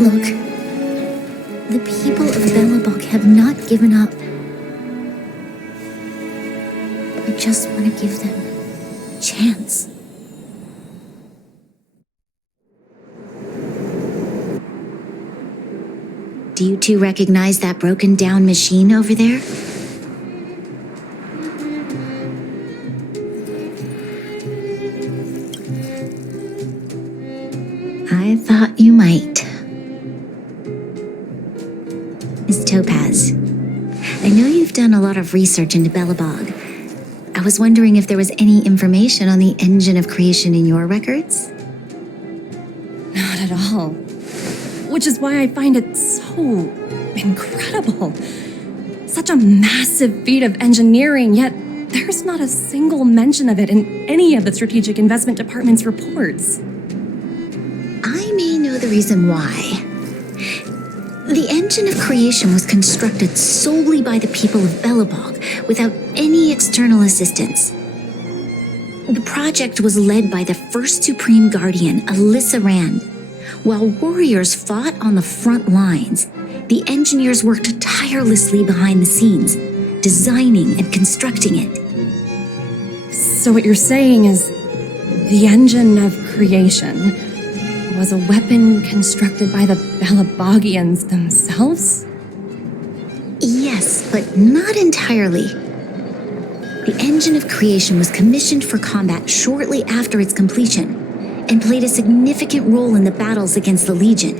Look, the people of Belobog have not given up. I just want to give them a chance. Do you two recognize that broken down machine over there? I thought you might. Miss Topaz, I know you've done a lot of research into Belobog. I was wondering if there was any information on the engine of creation in your records? Not at all. Which is why I find it so incredible. Such a massive feat of engineering, yet there's not a single mention of it in any of the Strategic Investment Department's reports. I may know the reason why. The engine of creation was constructed solely by the people of Belobog, without any external assistance. The project was led by the first Supreme Guardian, Alyssa Rand. While warriors fought on the front lines, the engineers worked tirelessly behind the scenes, designing and constructing it. So what you're saying is the engine of creation was a weapon constructed by the Belabogians themselves? Yes, but not entirely. The engine of creation was commissioned for combat shortly after its completion, and played a significant role in the battles against the Legion.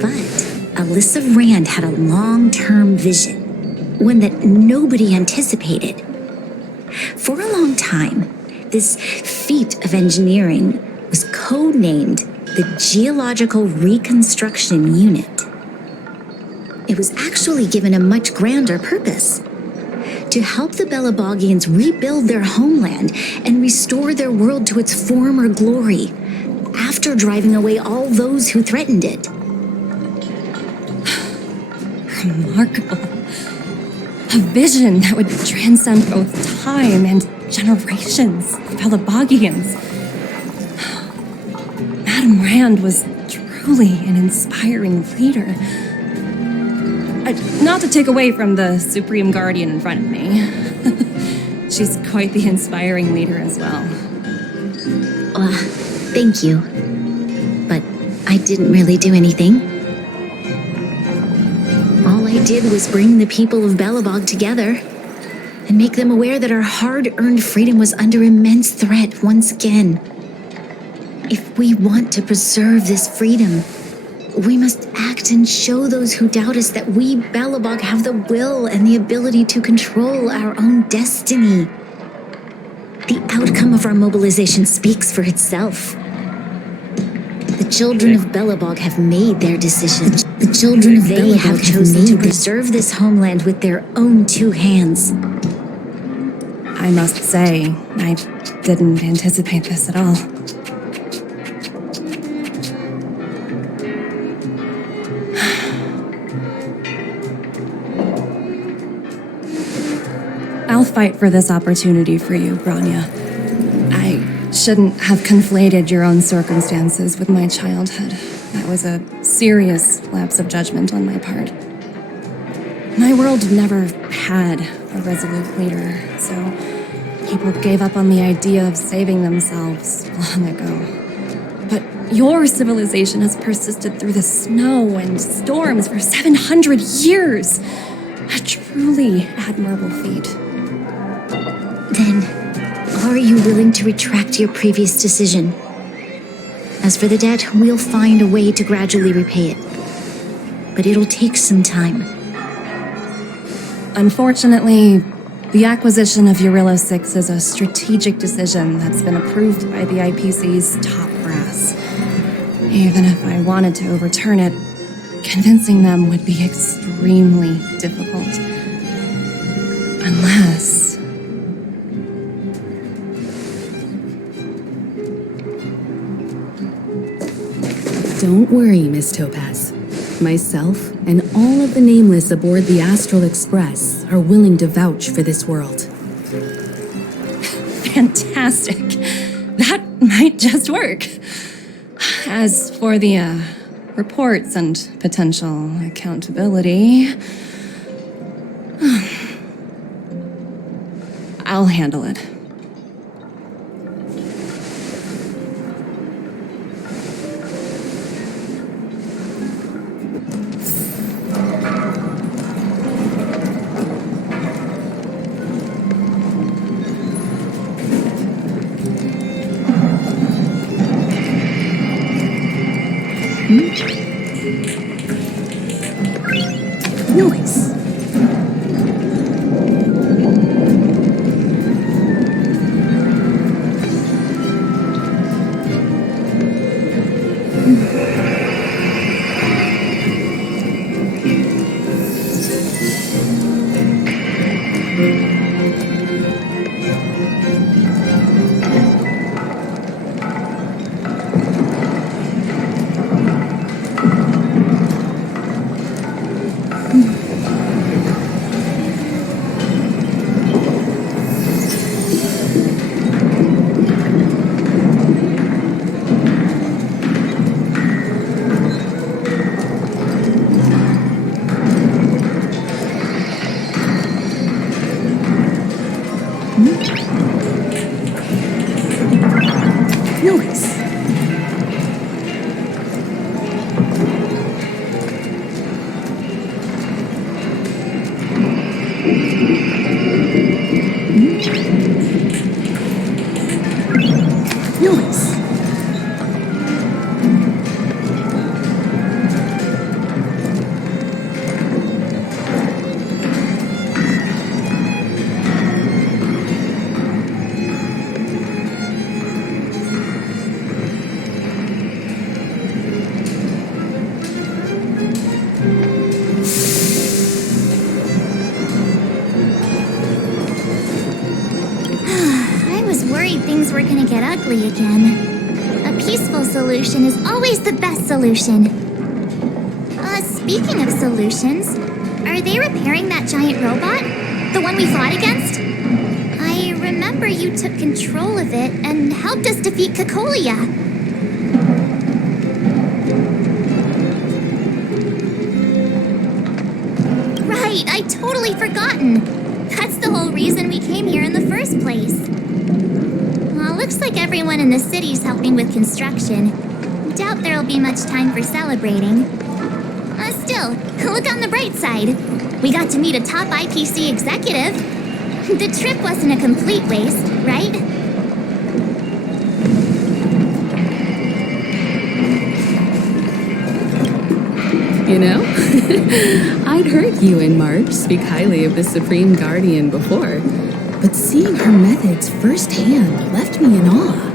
But Alyssa Rand had a long-term vision, one that nobody anticipated. For a long time, this feat of engineering was codenamed the Geological Reconstruction Unit. It was actually given a much grander purpose: to help the Belabogians rebuild their homeland and restore their world to its former glory, after driving away all those who threatened it. Remarkable. A vision that would transcend both time and generations of Belabogians. Madame Rand was truly an inspiring leader. Not to take away from the Supreme Guardian in front of me. She's quite the inspiring leader as well. Thank you. But I didn't really do anything. All I did was bring the people of Belobog together and make them aware that our hard-earned freedom was under immense threat once again. If we want to preserve this freedom, we must act and show those who doubt us that we, Belobog, have the will and the ability to control our own destiny. The outcome of our mobilization speaks for itself. The children of Belobog have made their decision. The children of Belobog have chosen to preserve this homeland with their own two hands. I must say, I didn't anticipate this at all. I'll fight for this opportunity for you, Bronya. I shouldn't have conflated your own circumstances with my childhood. That was a serious lapse of judgment on my part. My world never had a resolute leader, so people gave up on the idea of saving themselves long ago. But your civilization has persisted through the snow and storms for 700 years. A truly admirable feat. Then, are you willing to retract your previous decision? As for the debt, we'll find a way to gradually repay it. But it'll take some time. Unfortunately, the acquisition of Urilla 6 is a strategic decision that's been approved by the IPC's top brass. Even if I wanted to overturn it, convincing them would be extremely difficult. Unless... Don't worry, Miss Topaz. Myself and all of the Nameless aboard the Astral Express are willing to vouch for this world. Fantastic. That might just work. As for the, reports and potential accountability... I'll handle it. Nice. ugly again. A peaceful solution is always the best solution. Speaking of solutions, are they repairing that giant robot? The one we fought against? I remember you took control of it and helped us defeat Cocolia. Right, I'd totally forgotten. That's the whole reason we came here in the first place. Well, looks like everyone in the city's helping with construction. Doubt there'll be much time for celebrating. Still, look on the bright side. We got to meet a top IPC executive. The trip wasn't a complete waste, right? You know, I'd heard you and March speak highly of the Supreme Guardian before, but seeing her methods firsthand left me in awe.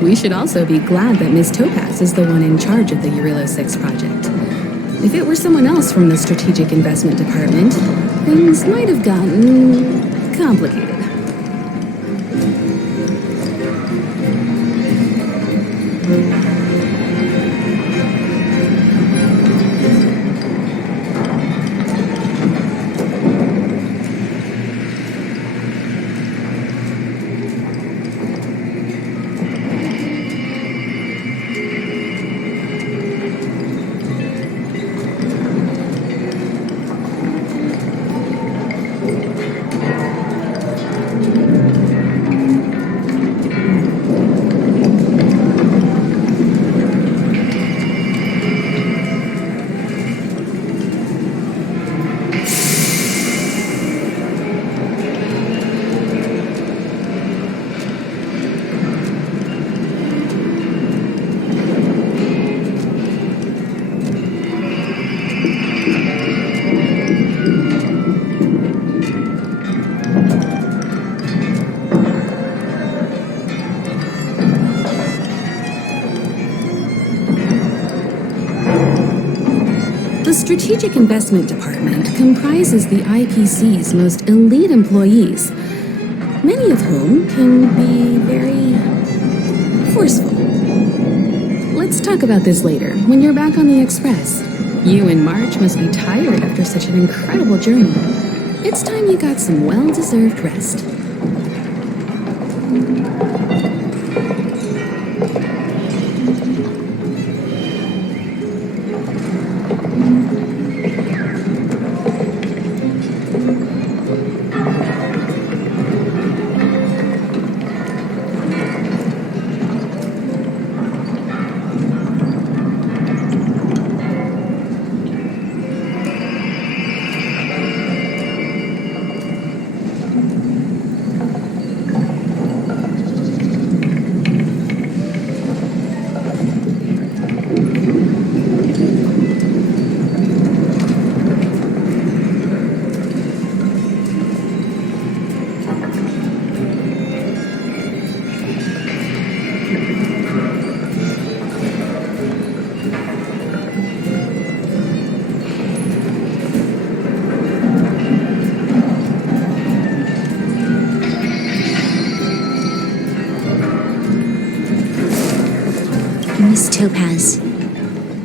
We should also be glad that Ms. Topaz is the one in charge of the Eurilo 6 project. If it were someone else from the Strategic Investment Department, things might have gotten complicated. The Strategic Investment Department comprises the IPC's most elite employees, many of whom can be very forceful. Let's talk about this later, when you're back on the Express. You and March must be tired after such an incredible journey. It's time you got some well-deserved rest. Miss Topaz,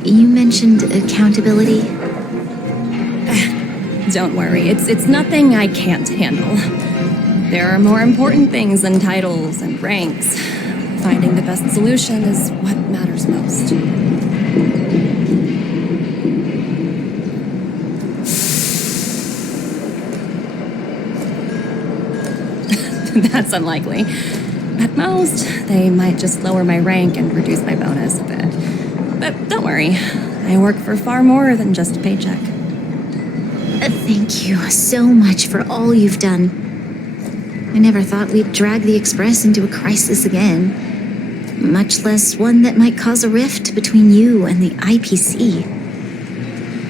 you mentioned accountability. Don't worry, it's nothing I can't handle. There are more important things than titles and ranks. Finding the best solution is what matters most. That's unlikely. At most, they might just lower my rank and reduce my bonus a bit. But don't worry, I work for far more than just a paycheck. Thank you so much for all you've done. I never thought we'd drag the Express into a crisis again, much less one that might cause a rift between you and the IPC.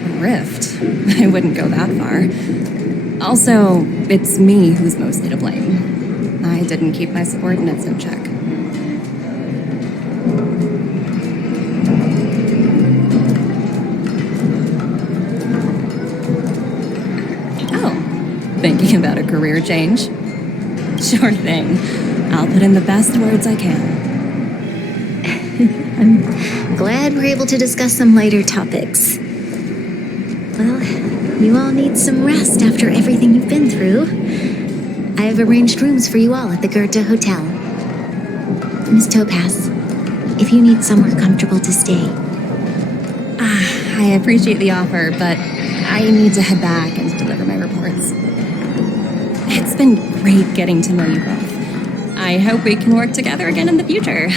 A rift? I wouldn't go that far. Also, it's me who's mostly to blame. I didn't keep my subordinates in check. Oh, thinking about a career change? Sure thing. I'll put in the best words I can. I'm glad we're able to discuss some lighter topics. Well, you all need some rest after everything you've been through. I have arranged rooms for you all at the Goethe Hotel. Miss Topaz, if you need somewhere comfortable to stay. I appreciate the offer, but I need to head back and deliver my reports. It's been great getting to know you both. I hope we can work together again in the future.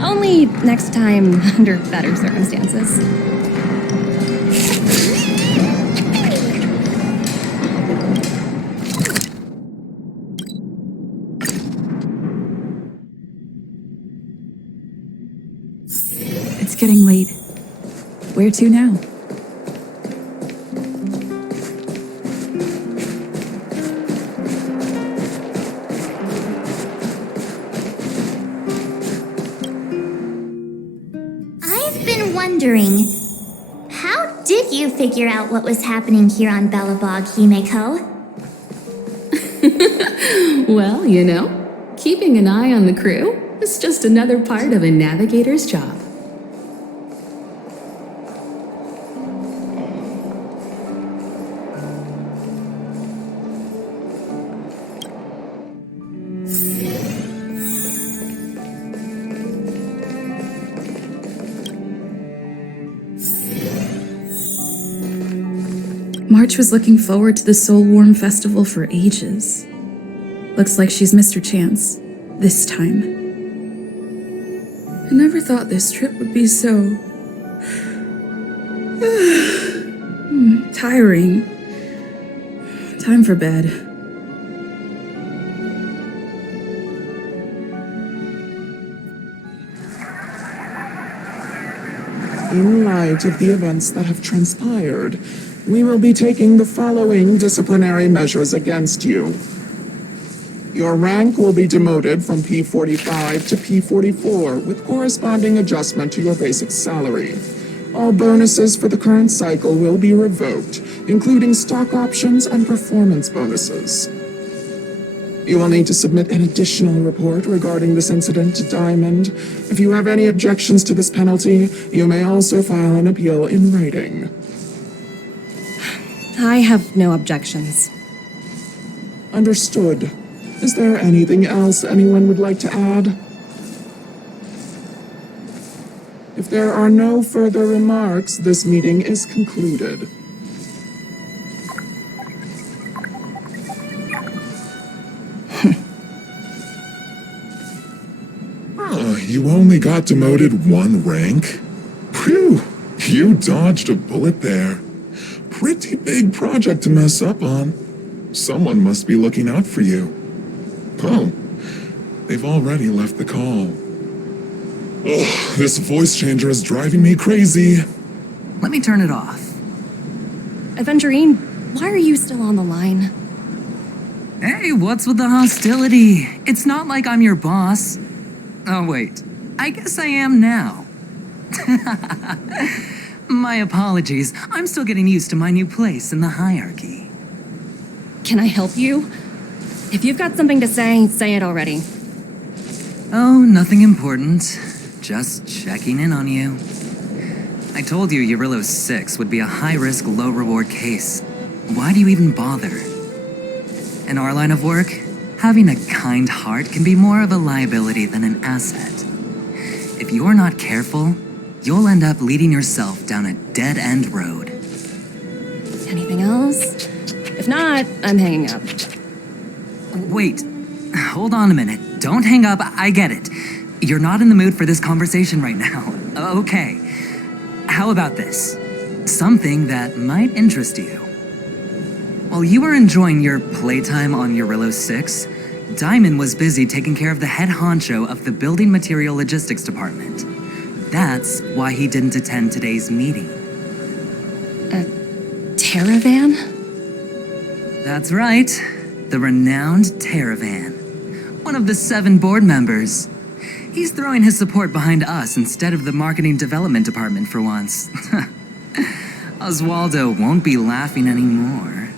Only next time under better circumstances. It's getting late. Where to now? I've been wondering, how did you figure out what was happening here on Belobog, Himeko? Well, you know, keeping an eye on the crew is just another part of a navigator's job. March was looking forward to the Soulwarm Festival for ages. Looks like she's missed her chance. This time. I never thought this trip would be so... tiring. Time for bed. In light of the events that have transpired, we will be taking the following disciplinary measures against you. Your rank will be demoted from P45 to P44 with corresponding adjustment to your basic salary. All bonuses for the current cycle will be revoked, including stock options and performance bonuses. You will need to submit an additional report regarding this incident to Diamond. If you have any objections to this penalty, you may also file an appeal in writing. I have no objections. Understood. Is there anything else anyone would like to add? If there are no further remarks, this meeting is concluded. You only got demoted one rank? Phew, you dodged a bullet there. Pretty big project to mess up on. Someone must be looking out for you. Oh, they've already left the call. Ugh, this voice changer is driving me crazy. Let me turn it off. Aventurine, why are you still on the line? Hey, what's with the hostility? It's not like I'm your boss. Oh, wait. I guess I am now. My apologies. I'm still getting used to my new place in the hierarchy. Can I help you? If you've got something to say it already. Oh, nothing important. Just checking in on you. I told you Eurylos 6 would be a high-risk, low-reward case. Why do you even bother? In our line of work, having a kind heart can be more of a liability than an asset. If you're not careful, you'll end up leading yourself down a dead-end road. Anything else? If not, I'm hanging up. Wait, hold on a minute. Don't hang up, I get it. You're not in the mood for this conversation right now. Okay. How about this? Something that might interest you. While you were enjoying your playtime on Eurylos 6, Diamond was busy taking care of the head honcho of the Building Material Logistics Department. That's why he didn't attend today's meeting. Terravan? That's right. The renowned Terravan. One of the 7 board members. He's throwing his support behind us instead of the Marketing Development Department for once. Oswaldo won't be laughing anymore.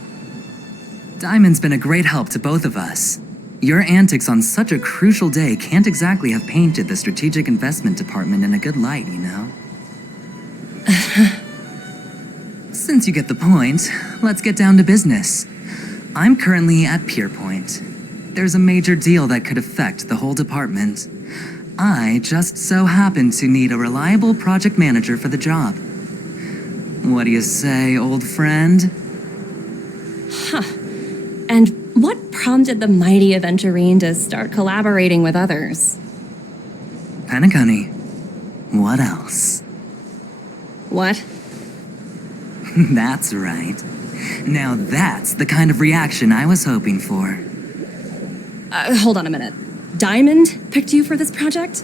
Diamond's been a great help to both of us. Your antics on such a crucial day can't exactly have painted the Strategic Investment Department in a good light, you know? Since you get the point, let's get down to business. I'm currently at Pierpoint. There's a major deal that could affect the whole department. I just so happen to need a reliable project manager for the job. What do you say, old friend? Huh. And what prompted the mighty Aventurine to start collaborating with others? Penacony. What else? What? That's right. Now that's the kind of reaction I was hoping for. Hold on a minute. Diamond picked you for this project?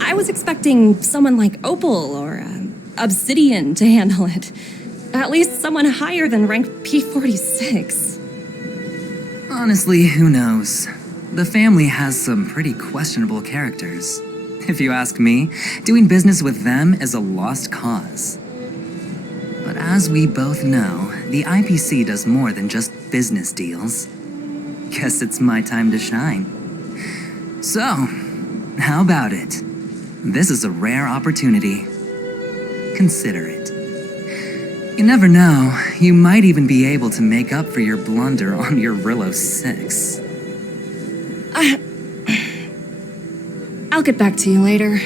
I was expecting someone like Opal or Obsidian to handle it. At least someone higher than rank P46. Honestly, who knows? The family has some pretty questionable characters. If you ask me, doing business with them is a lost cause. But as we both know, the IPC does more than just business deals. Guess it's my time to shine. So, how about it? This is a rare opportunity. Consider it. You never know, you might even be able to make up for your blunder on your Rillo 6. I'll get back to you later.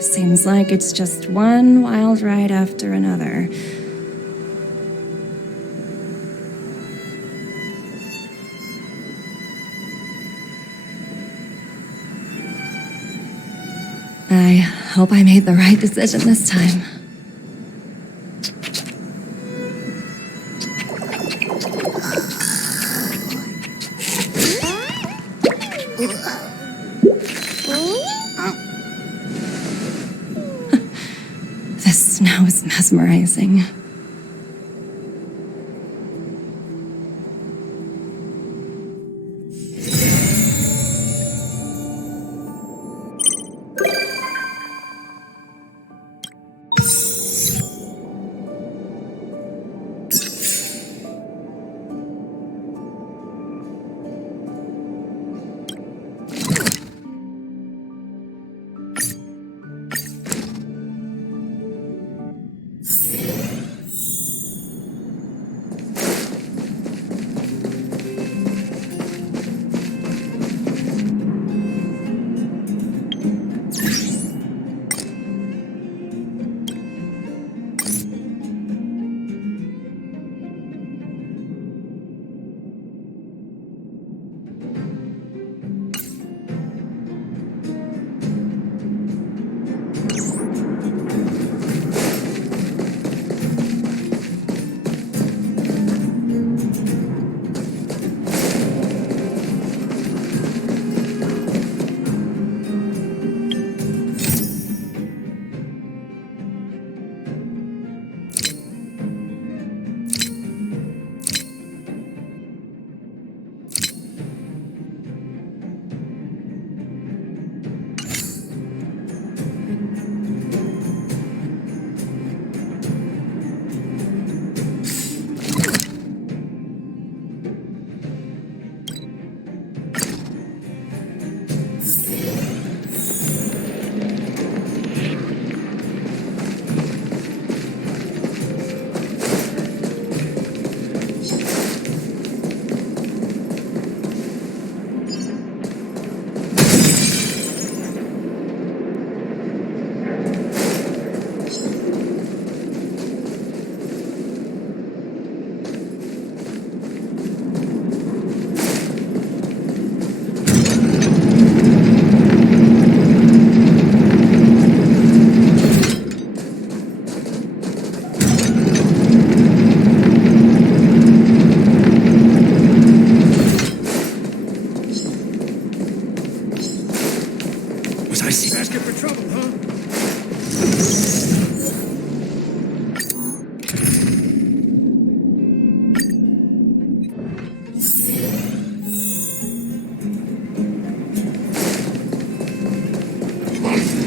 Seems like it's just one wild ride after another. I hope I made the right decision this time. This snow is mesmerizing.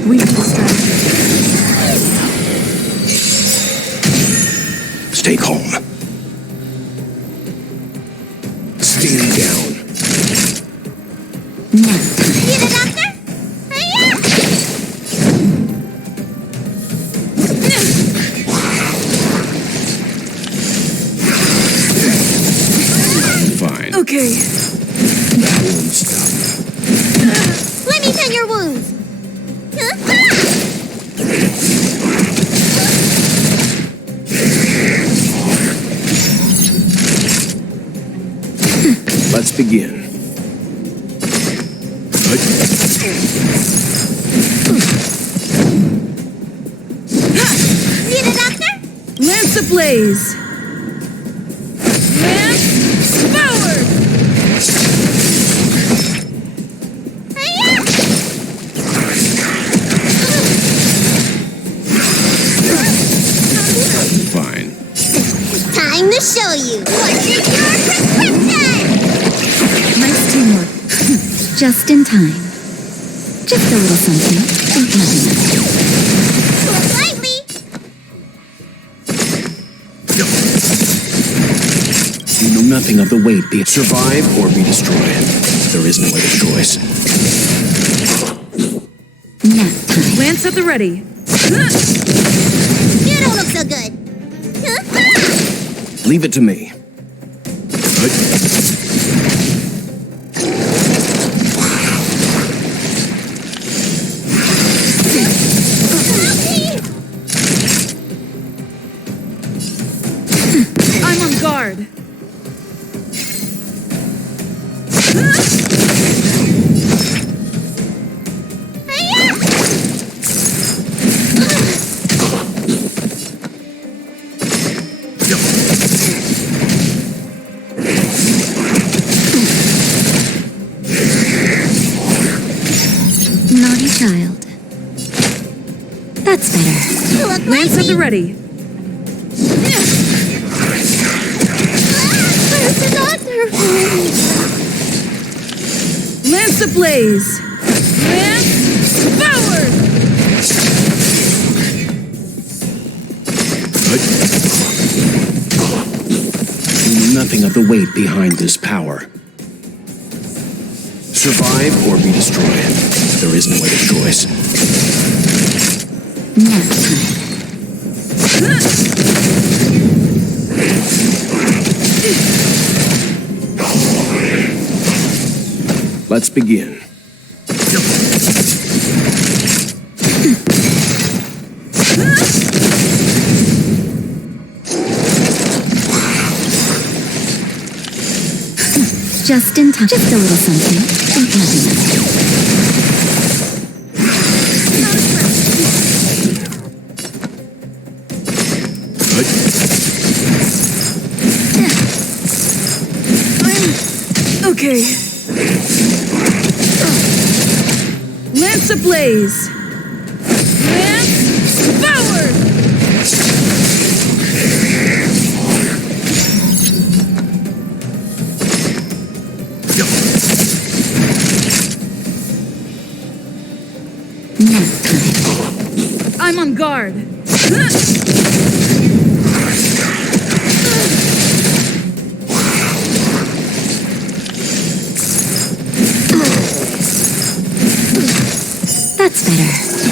We need to distract take home. Stand down. You the doctor? Fine. Okay. That won't stop. Let me tend your wounds. Let's begin. Need a doctor? Lance ablaze. Lance forward. Fine. Time to show you what's your prescription. Nice teamwork. Just in time. Just a little something. Nothing else. Slightly. You know nothing of the weight. Be it survive or be destroyed. There is no other choice. Lance at the ready. You don't look so good. Leave it to me. I'm on guard. Naughty child. That's better. You look Lance at the ready. Where's the doctor? Lance ablaze. Lance forward. You know nothing of the weight behind this power. Survive or be destroyed. There is no other choice. Let's begin. Just in time. Just a little something. Nothing else. Okay. Lance ablaze. Lance forward. I'm on guard. That's better.